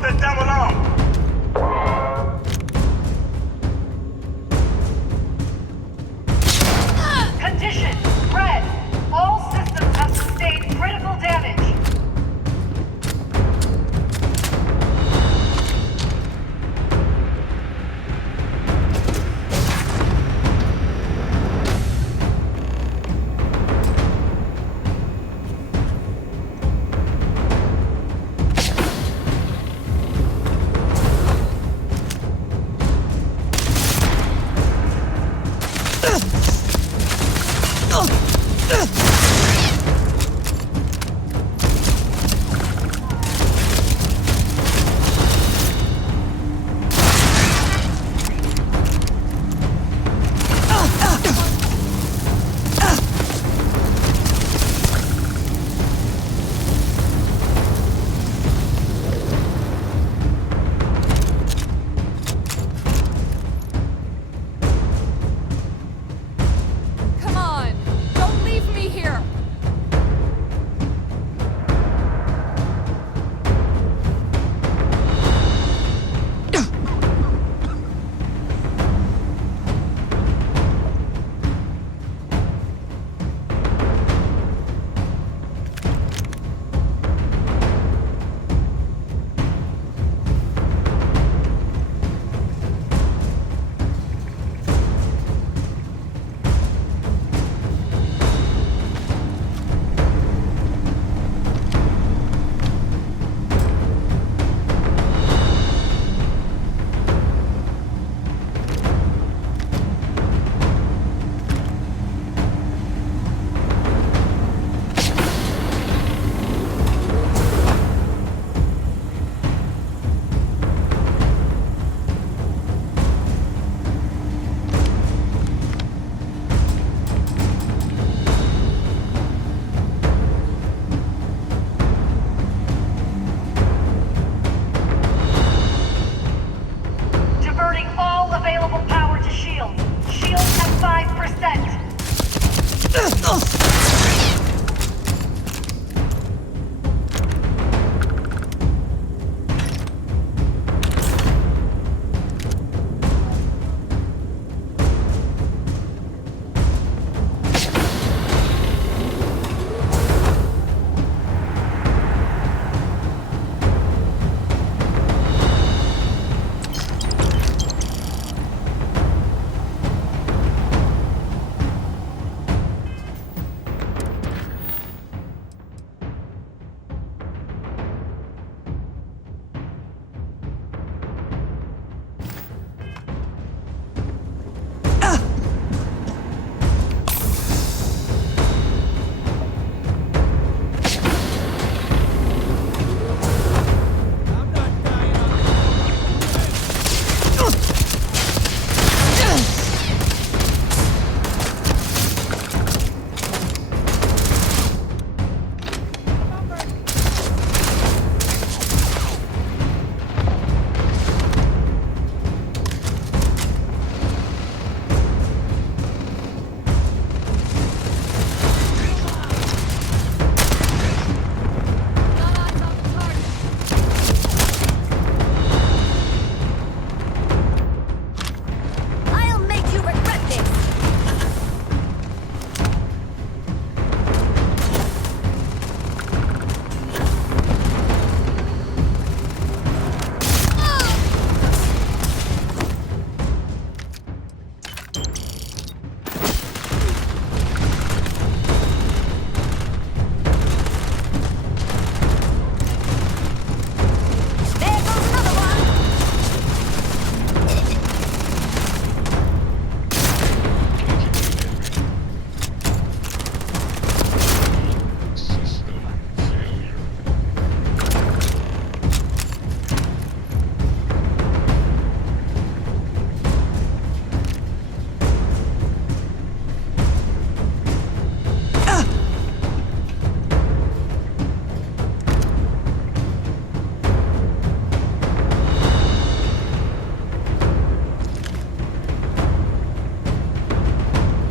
move the devil on! Condition, red. All systems have sustained critical damage. Come on! Don't leave me here! Diverting all available power to shields. Shields at 5%. I'll make you regret this! There goes another one!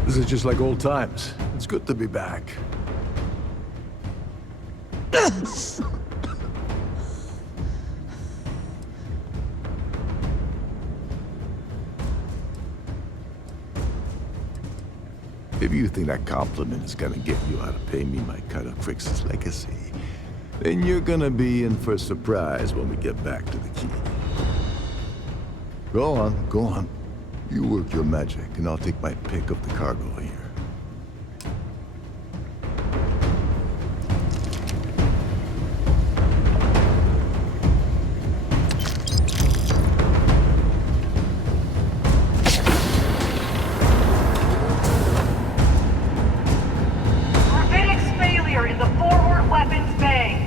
This is just like old times. It's good to be back. If you think that compliment is gonna get you out to pay me my cut of Crix's legacy, then you're gonna be in for a surprise when we get back to the key. Go on. You work your magic, and I'll take my pick of the cargo here. Gravitic's failure in the forward weapons bay.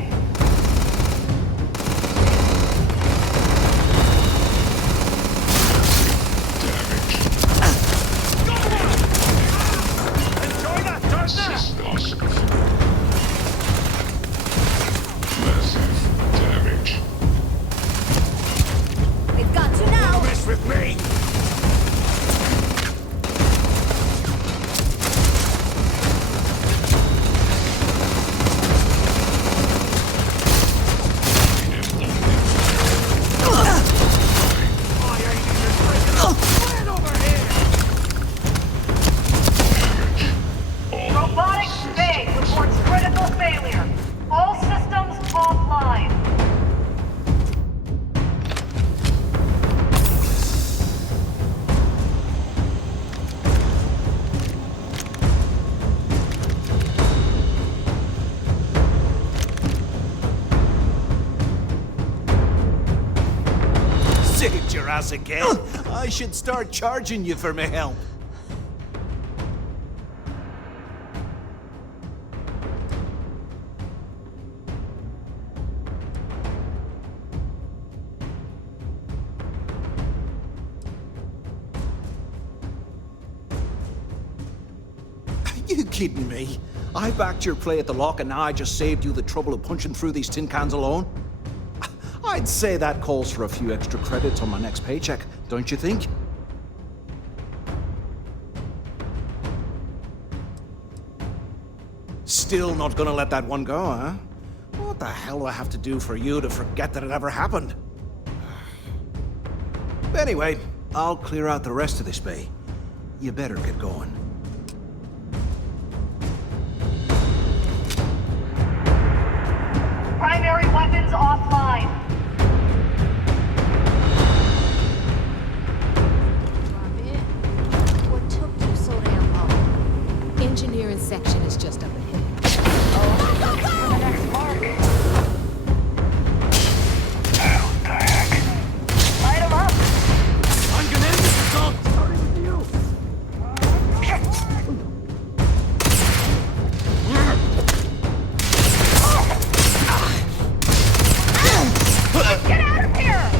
We've got you now. Don't mess with me! Robotics bay reports critical failure. All systems offline. Saved your ass again. I should start charging you for my help. You kidding me? I backed your play at the lock and now I just saved you the trouble of punching through these tin cans alone? I'd say that calls for a few extra credits on my next paycheck, don't you think? Still not gonna let that one go, huh? What the hell do I have to do for you to forget that it ever happened? Anyway, I'll clear out the rest of this bay. You better get going. Primary weapons offline. What took you so damn long? Engineering section is just up ahead. Light 'em up. I'm gonna end this assault, starting with you. Get out of here!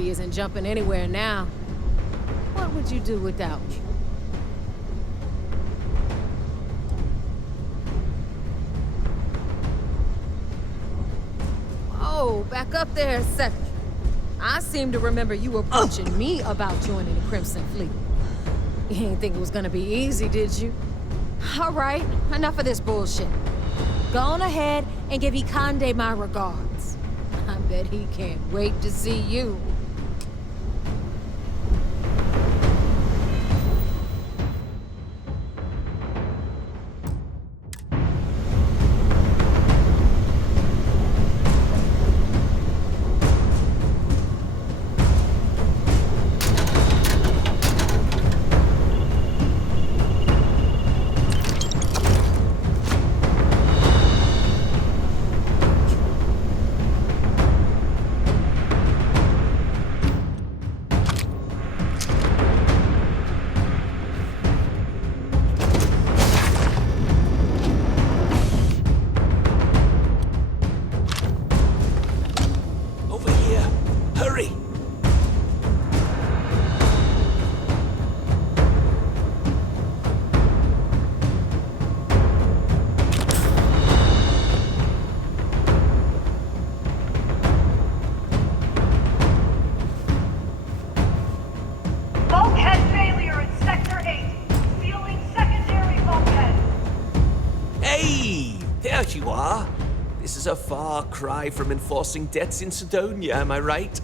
Isn't jumping anywhere now. What would you do without me? Whoa, back up there a second. I seem to remember you approaching me about joining the Crimson Fleet. You didn't think it was gonna be easy, did you? All right, enough of this bullshit. Go on ahead and give Ikande my regards. I bet he can't wait to see you. You are. This is a far cry from enforcing debts in Sidonia, am I right?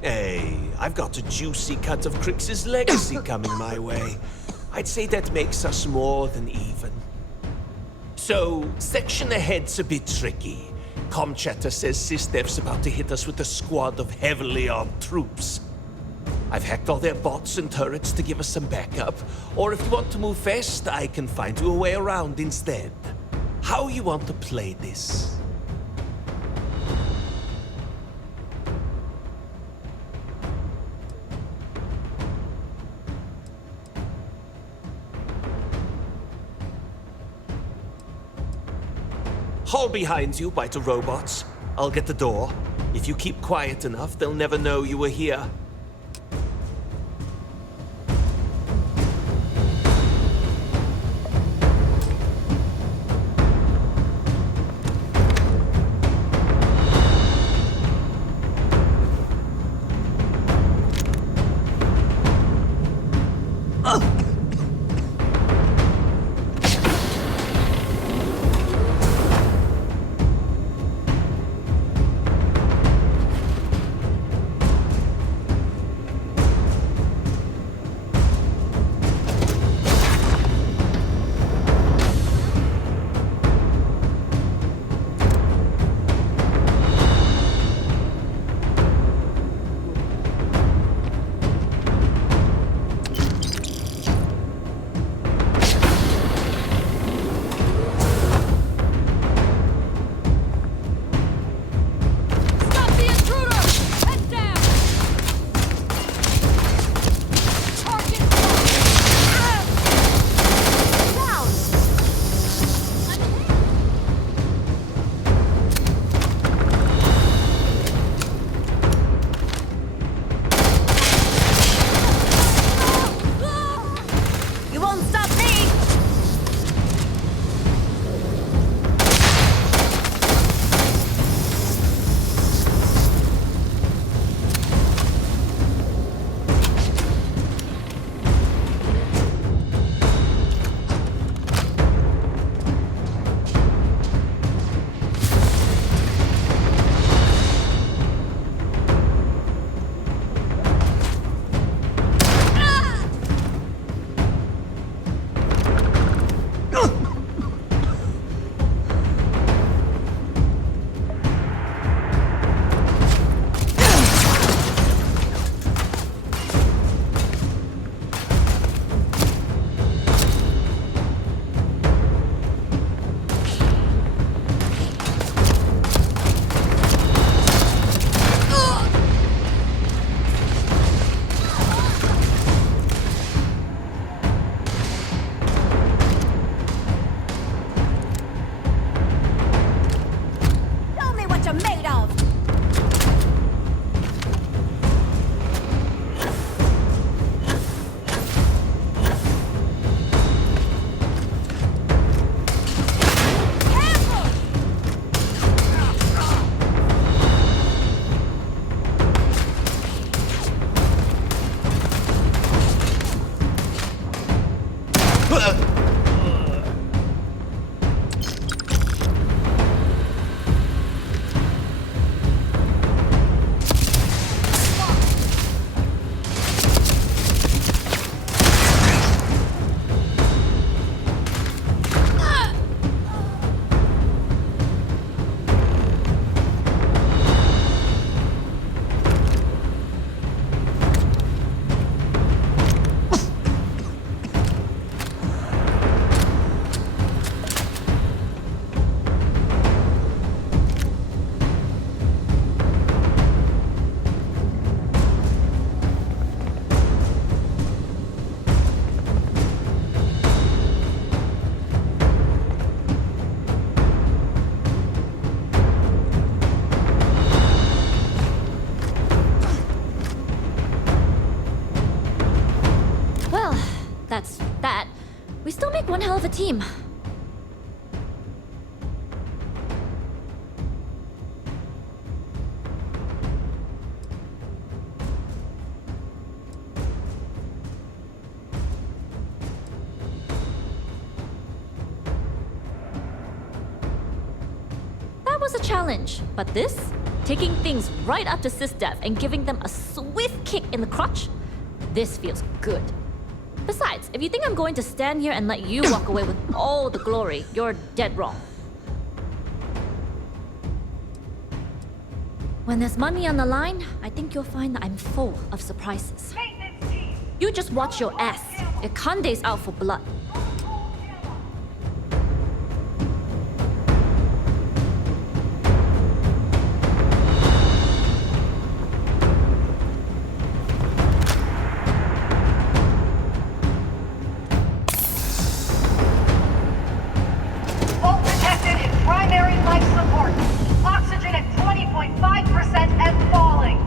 Hey, I've got a juicy cut of Crix's legacy coming my way. I'd say that makes us more than even. So, section ahead's a bit tricky. Comchatter says SysDev's about to hit us with a squad of heavily armed troops. I've hacked all their bots and turrets to give us some backup. Or if you want to move fast, I can find you a way around instead. How you want to play this? Haul behind you, bite the robots. I'll get the door. If you keep quiet enough, they'll never know you were here. That's that. We still make one hell of a team. That was a challenge, but this? Taking things right up to SysDev and giving them a swift kick in the crotch? This feels good. Besides, if you think I'm going to stand here and let you walk away with all the glory, you're dead wrong. When there's money on the line, I think you'll find that I'm full of surprises. You just watch your ass. Ikande's out for blood. Fault detected in primary life support. Oxygen at 20.5% and falling.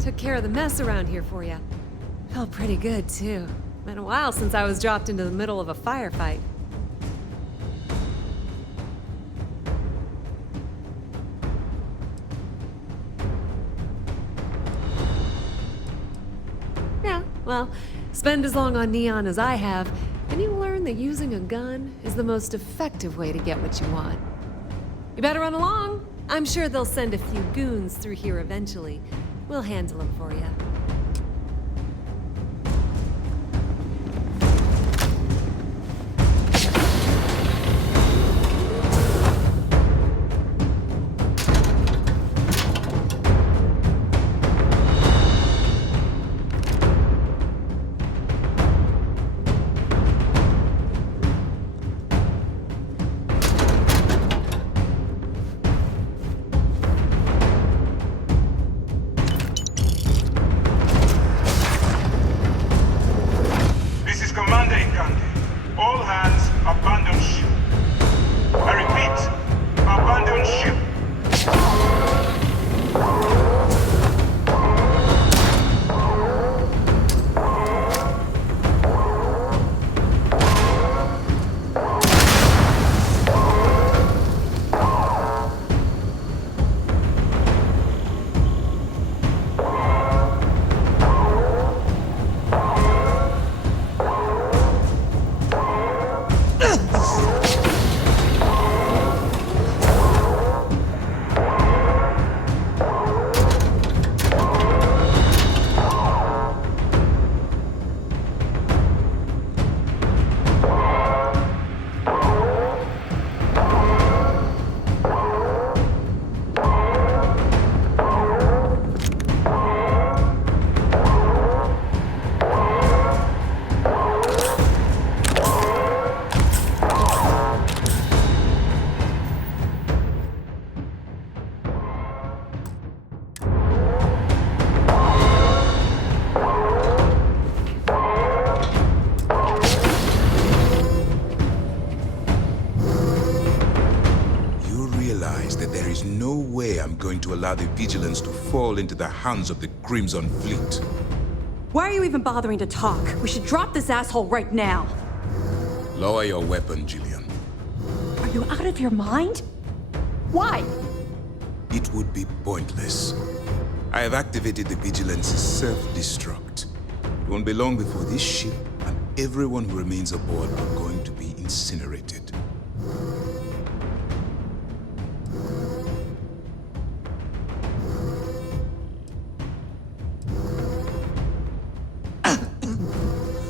Took care of the mess around here for you. Felt pretty good, too. Been a while since I was dropped into the middle of a firefight. Yeah, well, spend as long on Neon as I have, and you learn that using a gun is the most effective way to get what you want. You better run along. I'm sure they'll send a few goons through here eventually. We'll handle them for you. All hands, abandon ship. I repeat, abandon ship. There is no way I'm going to allow the Vigilance to fall into the hands of the Crimson Fleet. Why are you even bothering to talk? We should drop this asshole right now. Lower your weapon, Jillian. Are you out of your mind? Why? It would be pointless. I have activated the Vigilance's self-destruct. It won't be long before this ship and everyone who remains aboard are going to be incinerated.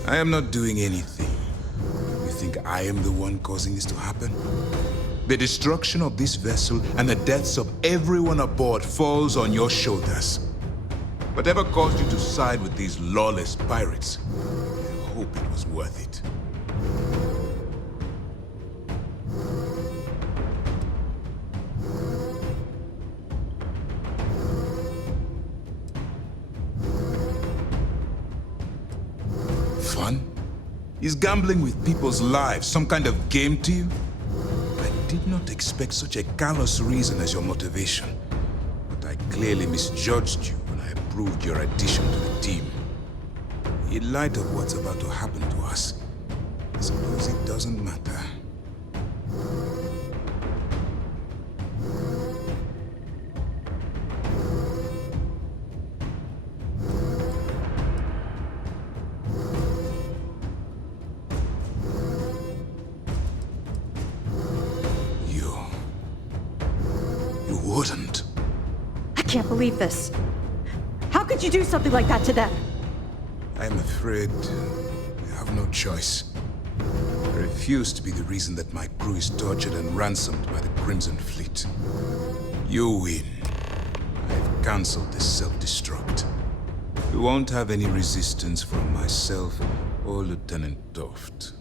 I am not doing anything. You think I am the one causing this to happen? The destruction of this vessel and the deaths of everyone aboard falls on your shoulders. Whatever caused you to side with these lawless pirates, I hope it was worth it. Is gambling with people's lives some kind of game to you? I did not expect such a callous reason as your motivation. But I clearly misjudged you when I approved your addition to the team. In light of what's about to happen to us, I suppose it doesn't matter. You wouldn't. I can't believe this. How could you do something like that to them? I'm afraid I have no choice. I refuse to be the reason that my crew is tortured and ransomed by the Crimson Fleet. You win. I've cancelled this self-destruct. We won't have any resistance from myself or Lieutenant Toft.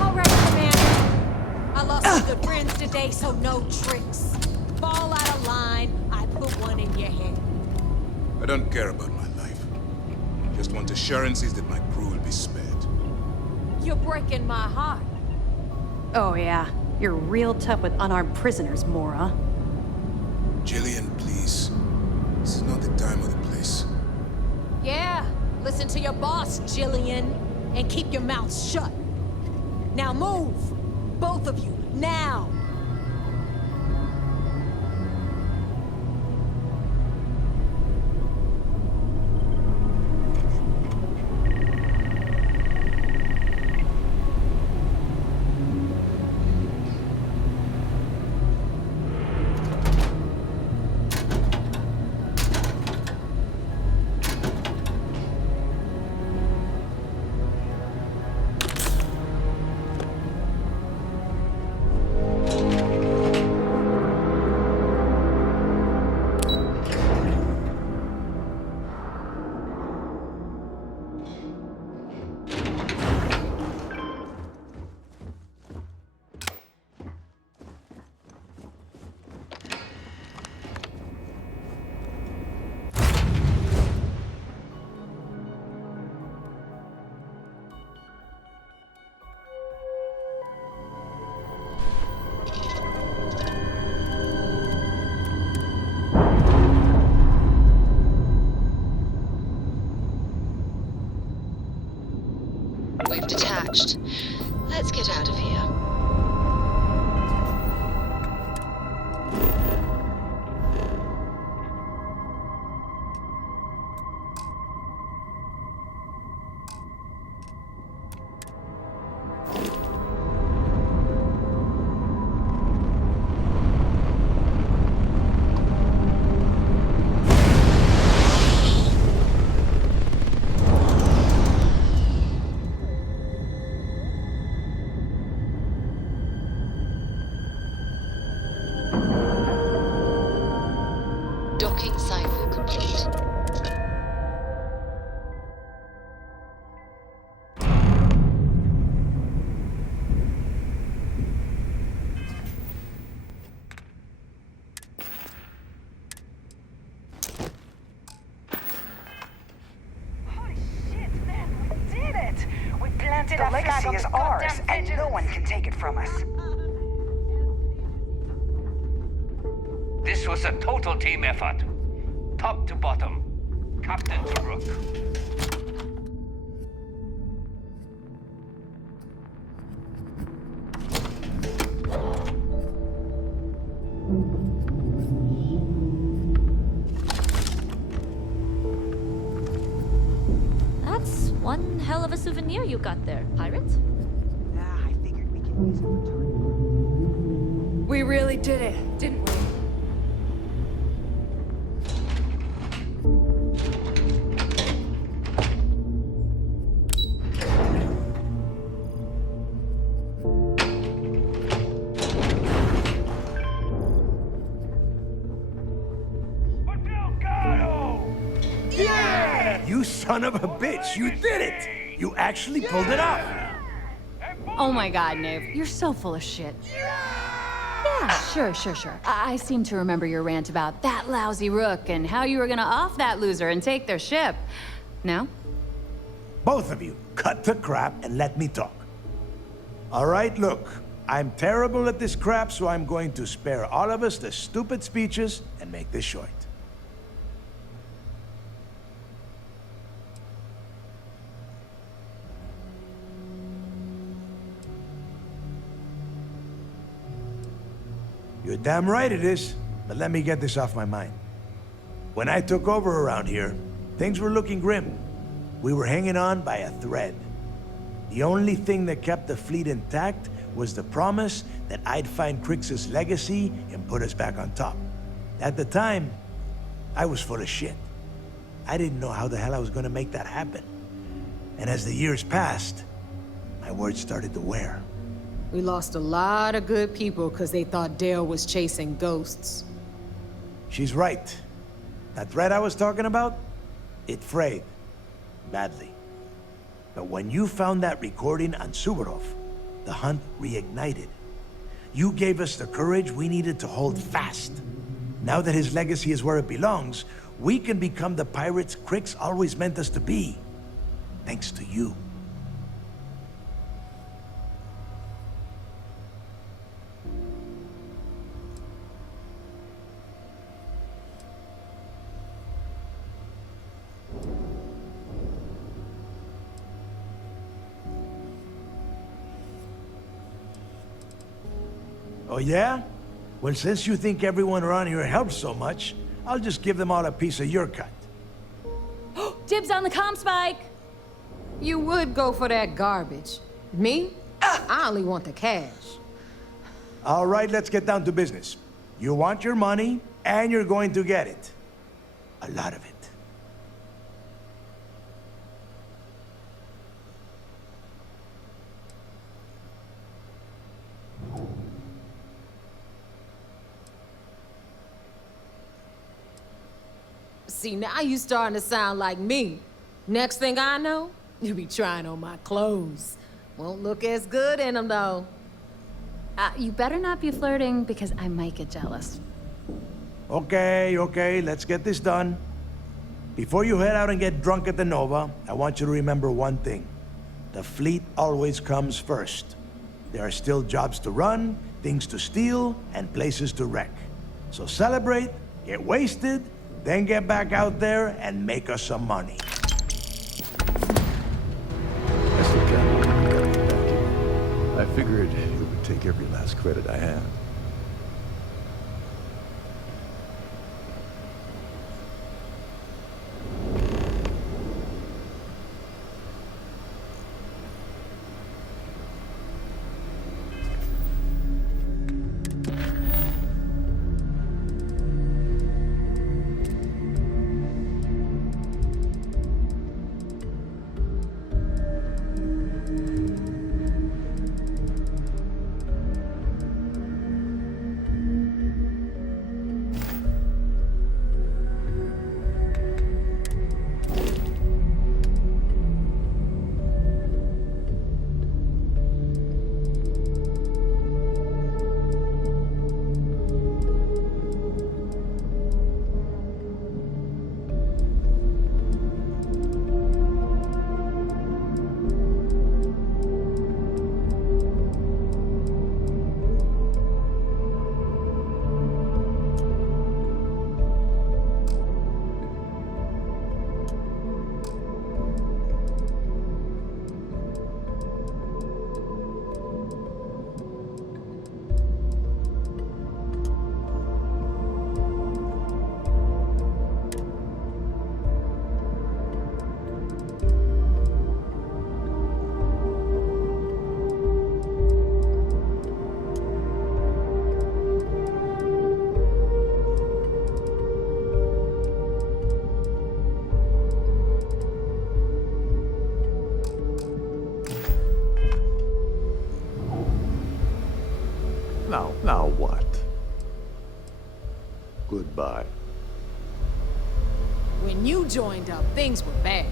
All right, Commander. I lost some good friends today, so no tricks. Fall out of line, I put one in your head. I don't care about my life. Just want assurances that my crew will be spared. You're breaking my heart. Oh yeah, you're real tough with unarmed prisoners, Mora. Jillian, please. This is not the time or the place. Yeah, listen to your boss, Jillian, and keep your mouth shut. Now move! Both of you, now! We've detached. Let's get out of here. Docking cycle complete. Did it! We planted a legacy is ours, and no one can take it from us. This was a total team effort. Top to bottom. Captain to Rook. That's one hell of a souvenir you got there, pirate. I figured we could use it for tourism. We really did it, didn't we? You son of a bitch, you did it! You actually pulled it off! Oh my god, Nave, you're so full of shit. Yeah, sure. Sure. I seem to remember your rant about that lousy rook and how you were gonna off that loser and take their ship. No? Both of you, cut the crap and let me talk. All right, look. I'm terrible at this crap, so I'm going to spare all of us the stupid speeches and make this short. You're damn right it is, but let me get this off my mind. When I took over around here, things were looking grim. We were hanging on by a thread. The only thing that kept the fleet intact was the promise that I'd find Crix's legacy and put us back on top. At the time, I was full of shit. I didn't know how the hell I was gonna make that happen. And as the years passed, my words started to wear. We lost a lot of good people because they thought Dale was chasing ghosts. She's right. That thread I was talking about, it frayed. Badly. But when you found that recording on Suvorov, the hunt reignited. You gave us the courage we needed to hold fast. Now that his legacy is where it belongs, we can become the pirates Crix always meant us to be. Thanks to you. Oh yeah? Well, since you think everyone around here helps so much, I'll just give them all a piece of your cut. Dibs on the comm spike! You would go for that garbage. Me? I only want the cash. All right, let's get down to business. You want your money, and you're going to get it. A lot of it. See, now you starting to sound like me. Next thing I know, you'll be trying on my clothes. Won't look as good in them, though. You better not be flirting, because I might get jealous. Okay, let's get this done. Before you head out and get drunk at the Nova, I want you to remember one thing. The fleet always comes first. There are still jobs to run, things to steal, and places to wreck. So celebrate, get wasted, then get back out there and make us some money. I still can't believe you got me back here. I figured it would take every last credit I have. Now what? Goodbye. When you joined up, things were bad.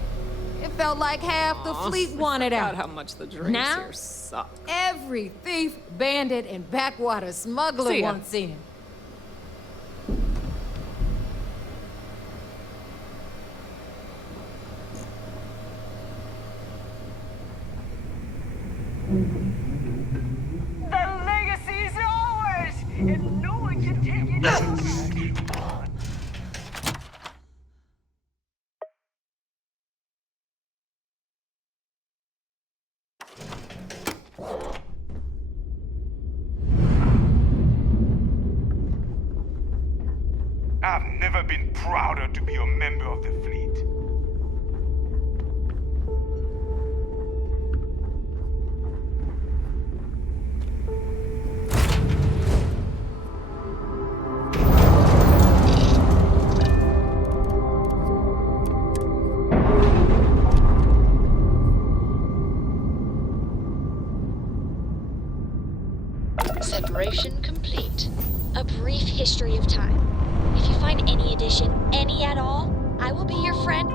It felt like half the fleet wanted I forgot out. how much the drinks Now, here suck. every thief, bandit, and backwater smuggler See ya. wants in. The legacy's ours, and no one can take it back. I've never been prouder to be a member of the fleet. Separation complete. A brief history of time. If you find any addition, any at all, I will be your friend